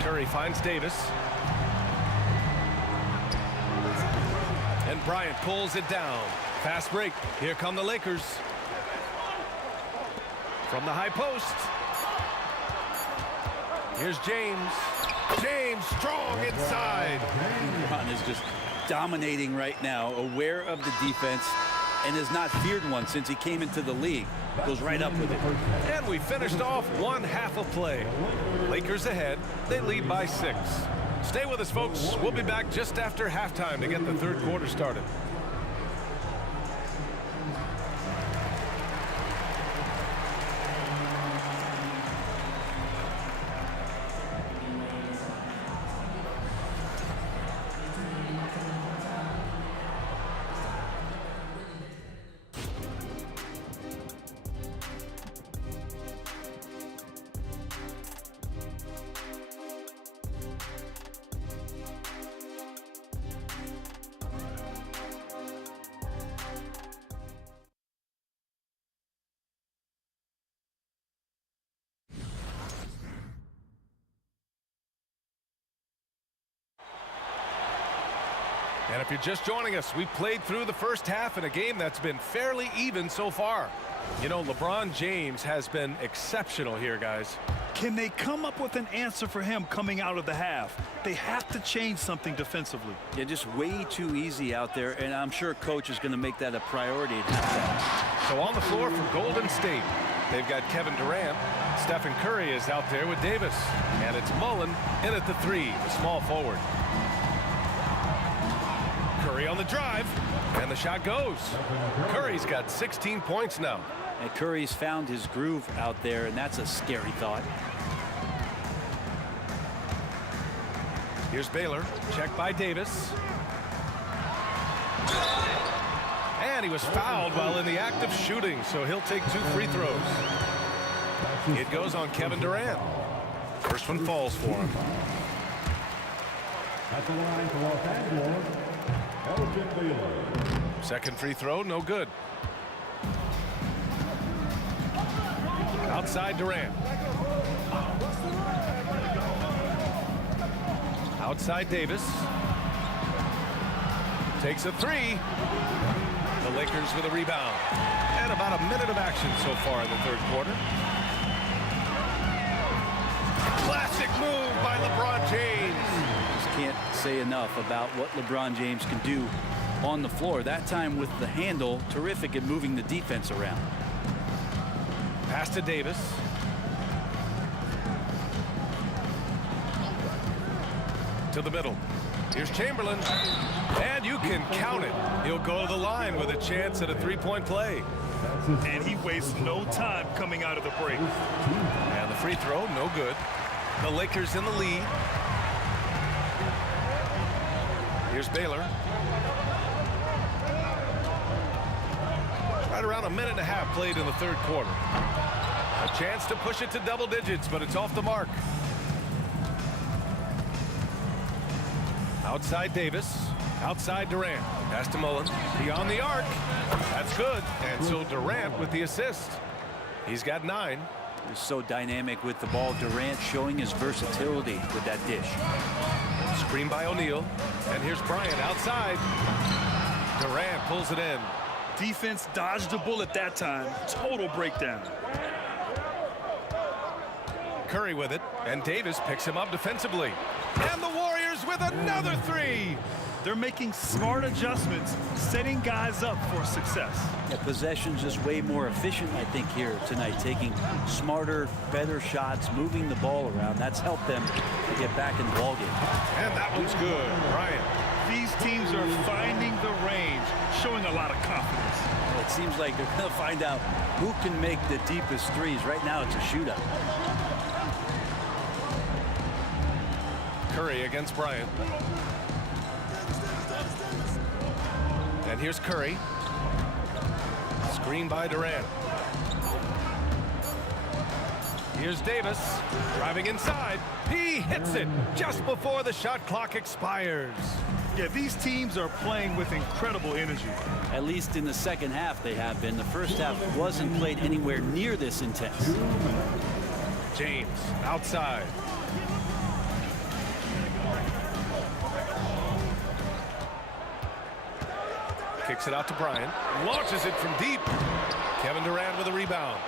Curry finds Davis. And Bryant pulls it down. Fast break. Here come the Lakers. From the high post. Here's James. James strong inside. LeBron is just dominating right now, aware of the defense, and has not feared one since he came into the league. Goes right up with it. And we finished off one half of play. Lakers ahead. They lead by 6. Stay with us, folks. We'll be back just after halftime to get the third quarter started. And if you're just joining us, we've played through the first half in a game that's been fairly even so far. You know, LeBron James has been exceptional here, guys. Can they come up with an answer for him coming out of the half? They have to change something defensively. Yeah, just way too easy out there, and I'm sure coach is going to make that a priority at halftime. So on the floor for Golden State, they've got Kevin Durant. Stephen Curry is out there with Davis. And it's Mullen in at the 3, the small forward. Curry on the drive, and the shot goes. Curry's got 16 points now. And Curry's found his groove out there, and that's a scary thought. Here's Baylor, checked by Davis. And he was fouled while in the act of shooting, so he'll take 2 free throws. It goes on Kevin Durant. First one falls for him. At the line for Los Angeles, Elgin Baylor. Second free throw, no good. Outside Durant. Outside Davis. Takes a 3. The Lakers with a rebound. And about a minute of action so far in the third quarter. Classic move by LeBron James. Just can't say enough about what LeBron James can do on the floor. That time with the handle, terrific at moving the defense around. Pass to Davis. To the middle. Here's Chamberlain. And you can count it. He'll go to the line with a chance at a 3-point play. And he wastes no time coming out of the break. And the free throw, no good. The Lakers in the lead. Here's Baylor. Right around a minute and a half played in the third quarter. A chance to push it to double digits, but it's off the mark. Outside Davis. Outside Durant. Pass to Mullen. Beyond the arc. That's good. And so Durant with the assist. He's got 9. He's so dynamic with the ball. Durant showing his versatility with that dish. Screen by O'Neal. And here's Bryant outside. Durant pulls it in. Defense dodged a bullet that time. Total breakdown. Curry with it. And Davis picks him up defensively. And the Warriors with another 3. They're making smart adjustments, setting guys up for success. Yeah, possession's just way more efficient, I think, here tonight. Taking smarter, better shots, moving the ball around. That's helped them to get back in the ballgame. And that one's good. Bryant. These teams are finding the range, showing a lot of confidence. It seems like they're going to find out who can make the deepest threes. Right now, it's a shootout. Curry against Bryant. And here's Curry. Screen by Durant. Here's Davis driving inside. He hits it just before the shot clock expires. Yeah, these teams are playing with incredible energy. At least in the second half they have been. The first half wasn't played anywhere near this intense. James outside. Kicks it out to Bryant. Launches it from deep. Kevin Durant with a rebound.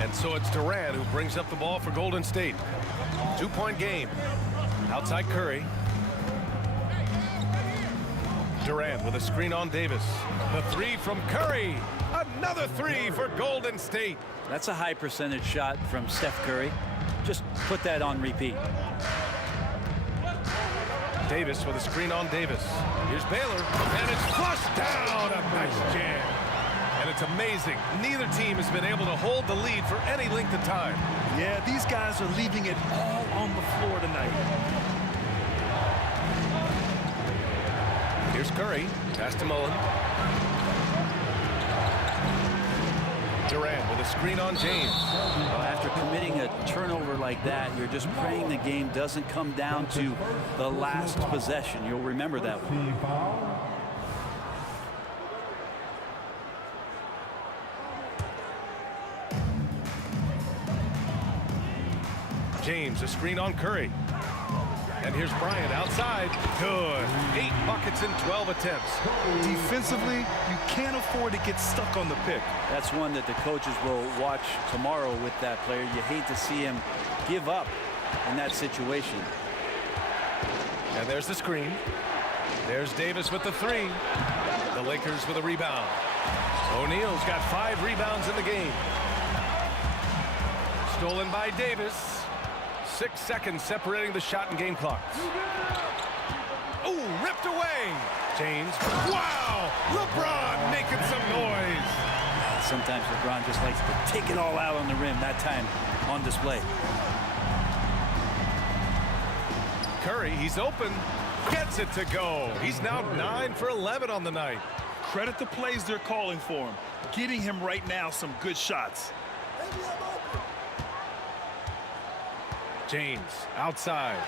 And so it's Durant who brings up the ball for Golden State. 2-point game. Outside Curry. Durant with a screen on Davis. The 3 from Curry. Another 3 for Golden State. That's a high percentage shot from Steph Curry. Just put that on repeat. Davis with a screen on Davis. Here's Baylor, and it's flushed down. A nice jam. And it's amazing. Neither team has been able to hold the lead for any length of time. Yeah, these guys are leaving it all on the floor tonight. Here's Curry. Pass to Mullen. Durant with a screen on James. Well, after committing a turnover like that, you're just praying the game doesn't come down to the last possession. You'll remember that one. James, a screen on Curry. And here's Bryant outside. Good. 8 buckets in 12 attempts. Defensively, you can't afford to get stuck on the pick. That's one that the coaches will watch tomorrow with that player. You hate to see him give up in that situation. And there's the screen. There's Davis with the 3. The Lakers with a rebound. O'Neal's got 5 rebounds in the game. Stolen by Davis. 6 seconds separating the shot and game clocks. Oh, ripped away. James. Wow! LeBron making some noise. Sometimes LeBron just likes to take it all out on the rim. That time on display. Curry, he's open. Gets it to go. He's now 9 for 11 on the night. Credit the plays they're calling for him. Getting him right now some good shots. James outside.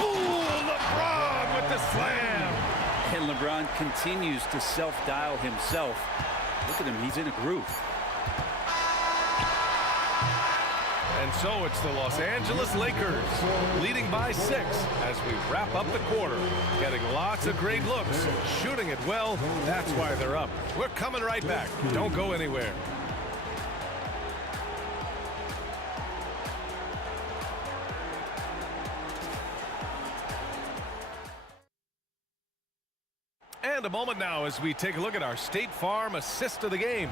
Ooh, LeBron with the slam. And LeBron continues to self-dial himself. Look at him, he's in a groove. And so it's the Los Angeles Lakers leading by 6 as we wrap up the quarter. Getting lots of great looks, shooting it well. That's why they're up. We're coming right back. Don't go anywhere. And a moment now as we take a look at our State Farm assist of the game.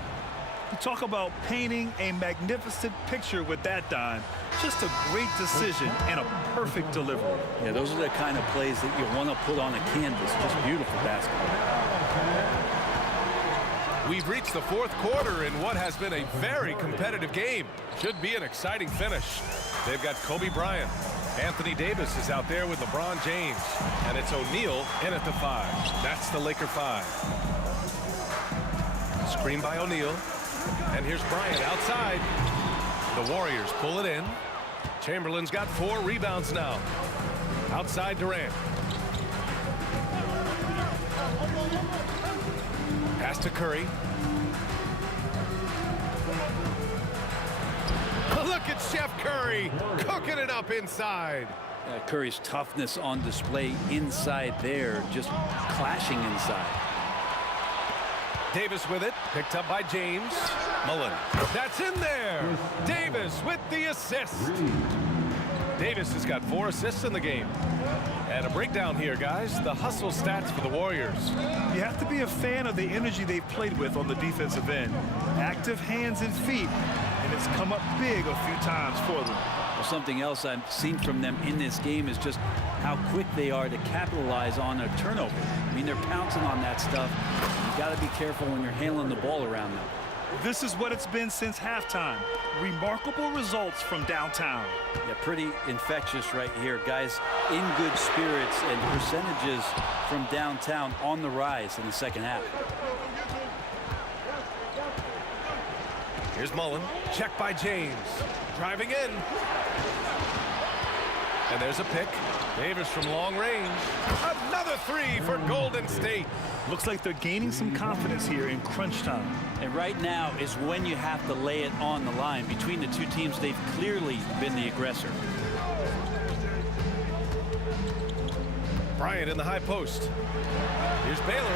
You talk about painting a magnificent picture with that dime. Just a great decision and a perfect delivery. Yeah, those are the kind of plays that you want to put on a canvas. Just beautiful basketball. We've reached the 4th quarter in what has been a very competitive game. Should be an exciting finish. They've got Kobe Bryant. Anthony Davis is out there with LeBron James. And it's O'Neal in at the 5. That's the Laker 5. Screen by O'Neal. And here's Bryant outside. The Warriors pull it in. Chamberlain's got 4 rebounds now. Outside Durant. Pass to Curry. Look at Chef Curry cooking it up inside. Curry's toughness on display inside there, just clashing inside. Davis with it, picked up by James. Mullen. That's in there. Davis with the assist. Davis has got 4 assists in the game. And a breakdown here, guys. The hustle stats for the Warriors. You have to be a fan of the energy they've played with on the defensive end. Active hands and feet, and it's come up big a few times for them. Well, something else I've seen from them in this game is just how quick they are to capitalize on a turnover. I mean, they're pouncing on that stuff. You've got to be careful when you're handling the ball around them. This is what it's been since halftime. Remarkable results from downtown. Yeah, pretty infectious right here. Guys in good spirits and percentages from downtown on the rise in the second half. Here's Mullen. Check by James. Driving in. And there's a pick. Davis from long range. Another 3 for Golden State. Looks like they're gaining some confidence here in crunch time. And right now is when you have to lay it on the line. Between the two teams, they've clearly been the aggressor. Bryant in the high post. Here's Baylor.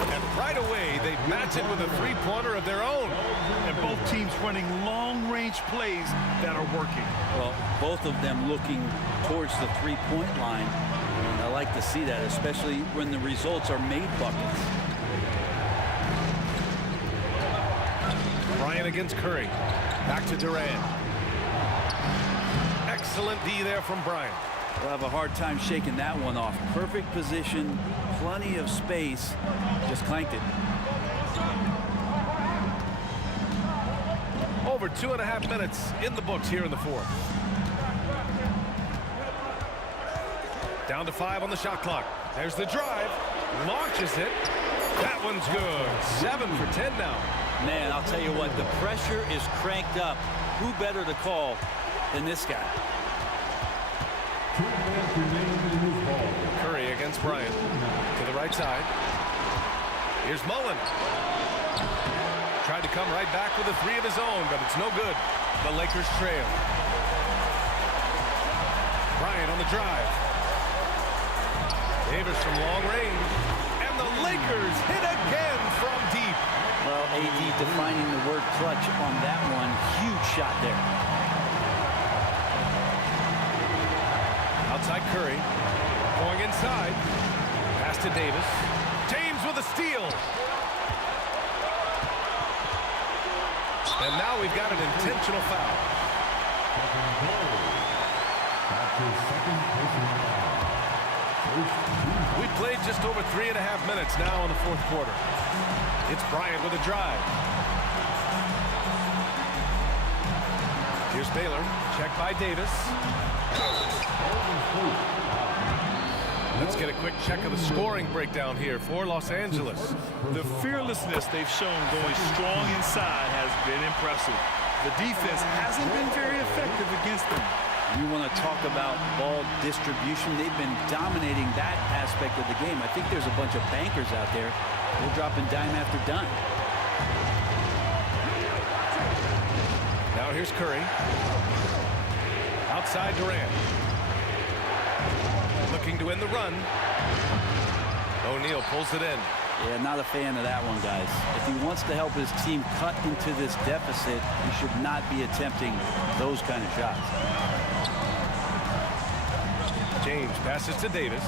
And right away, they match it with a 3-pointer of their own. And both teams running long-range plays that are working. Well, both of them looking towards the 3-point line. And I like to see that, especially when the results are made buckets. Bryant against Curry. Back to Durant. Excellent D there from Bryant. We'll have a hard time shaking that one off. Perfect position, plenty of space, just clanked it. Over 2.5 minutes in the books here in the 4th. Down to 5 on the shot clock. There's the drive. Launches it. That one's good. 7 for 10 now. Man, I'll tell you what, the pressure is cranked up. Who better to call than this guy? Curry against Bryant. To the right side. Here's Mullen. Tried to come right back with a 3 of his own, but it's no good. The Lakers trail. Bryant Bryant on the drive. Davis from long range. And the Lakers hit again from deep. Well, AD defining the word clutch on that one. Huge shot there. Outside Curry. Going inside. Pass to Davis. James with a steal. And now we've got an intentional foul. We've played just over 3.5 minutes now in the fourth quarter. It's Bryant with a drive. Here's Baylor. Check by Davis. Let's get a quick check of the scoring breakdown here for Los Angeles. The fearlessness they've shown going strong inside has been impressive. The defense hasn't been very effective against them. You want to talk about ball distribution. They've been dominating that aspect of the game. I think there's a bunch of bankers out there. They're dropping dime after dime. Now here's Curry. Outside Durant. Looking to win the run. O'Neal pulls it in. Yeah, not a fan of that one, guys. If he wants to help his team cut into this deficit, he should not be attempting those kind of shots. James passes to Davis.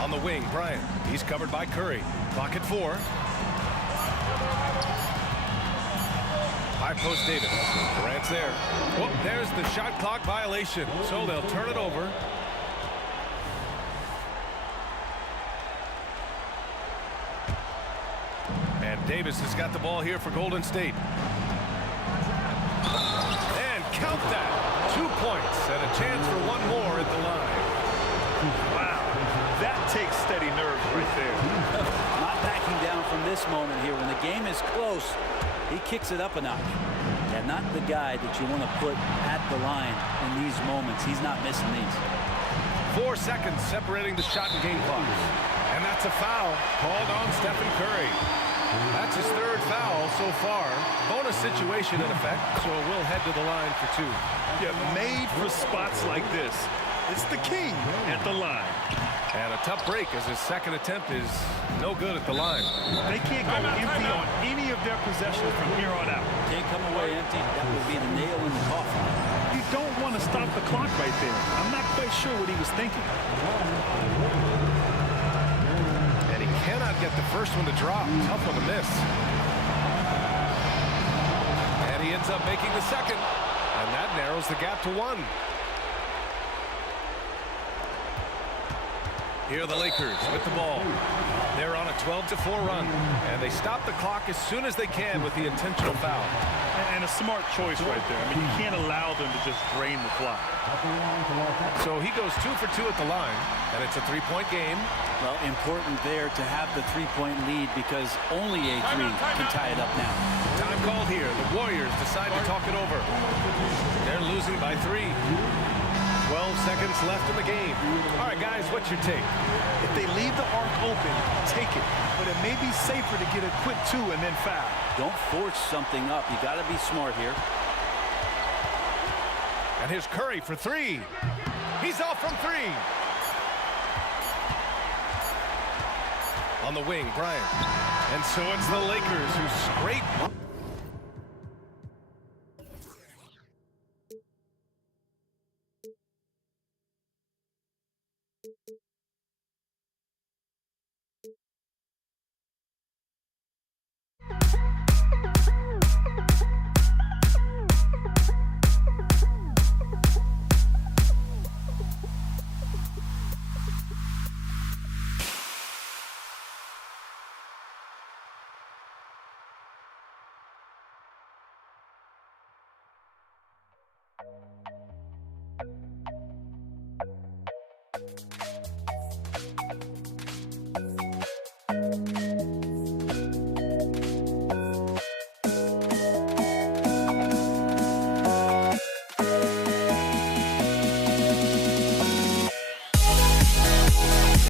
On the wing, Bryant. He's covered by Curry. Clock at 4. High post Davis. Durant's there. Whoop, there's the shot clock violation. So they'll turn it over. And Davis has got the ball here for Golden State. And count that. 2 points and a chance for one more at the line. Wow, that takes steady nerves right there. Not backing down from this moment here. When the game is close, he kicks it up a notch. And not the guy that you want to put at the line in these moments. He's not missing these. 4 seconds separating the shot and game clocks. And that's a foul called on Stephen Curry. That's his 3rd foul so far. Bonus situation in effect, so we'll head to the line for 2. Yeah, made for spots like this. It's the king at the line. And a tough break as his second attempt is no good at the line. They can't go empty on any of their possessions from here on out. Can't come away empty. That would be the nail in the coffin. You don't want to stop the clock right there. I'm not quite sure what he was thinking. And he cannot get the first one to drop. Tough one to miss. And he ends up making the second. And that narrows the gap to 1. Here are the Lakers with the ball. They're on a 12-4 run. And they stop the clock as soon as they can with the intentional foul. And a smart choice right there. I mean, you can't allow them to just drain the clock. So he goes 2 for 2 at the line. And it's a 3-point game. Well, important there to have the 3-point lead because only a 3 can tie it up now. Time called here. The Warriors decide to talk it over. They're losing by 3. 12 seconds left in the game. All right, guys, what's your take? If they leave the arc open, take it. But it may be safer to get a quick 2 and then foul. Don't force something up. You got to be smart here. And here's Curry for 3. He's off from 3. On the wing, Bryant. And so it's the Lakers who scrape.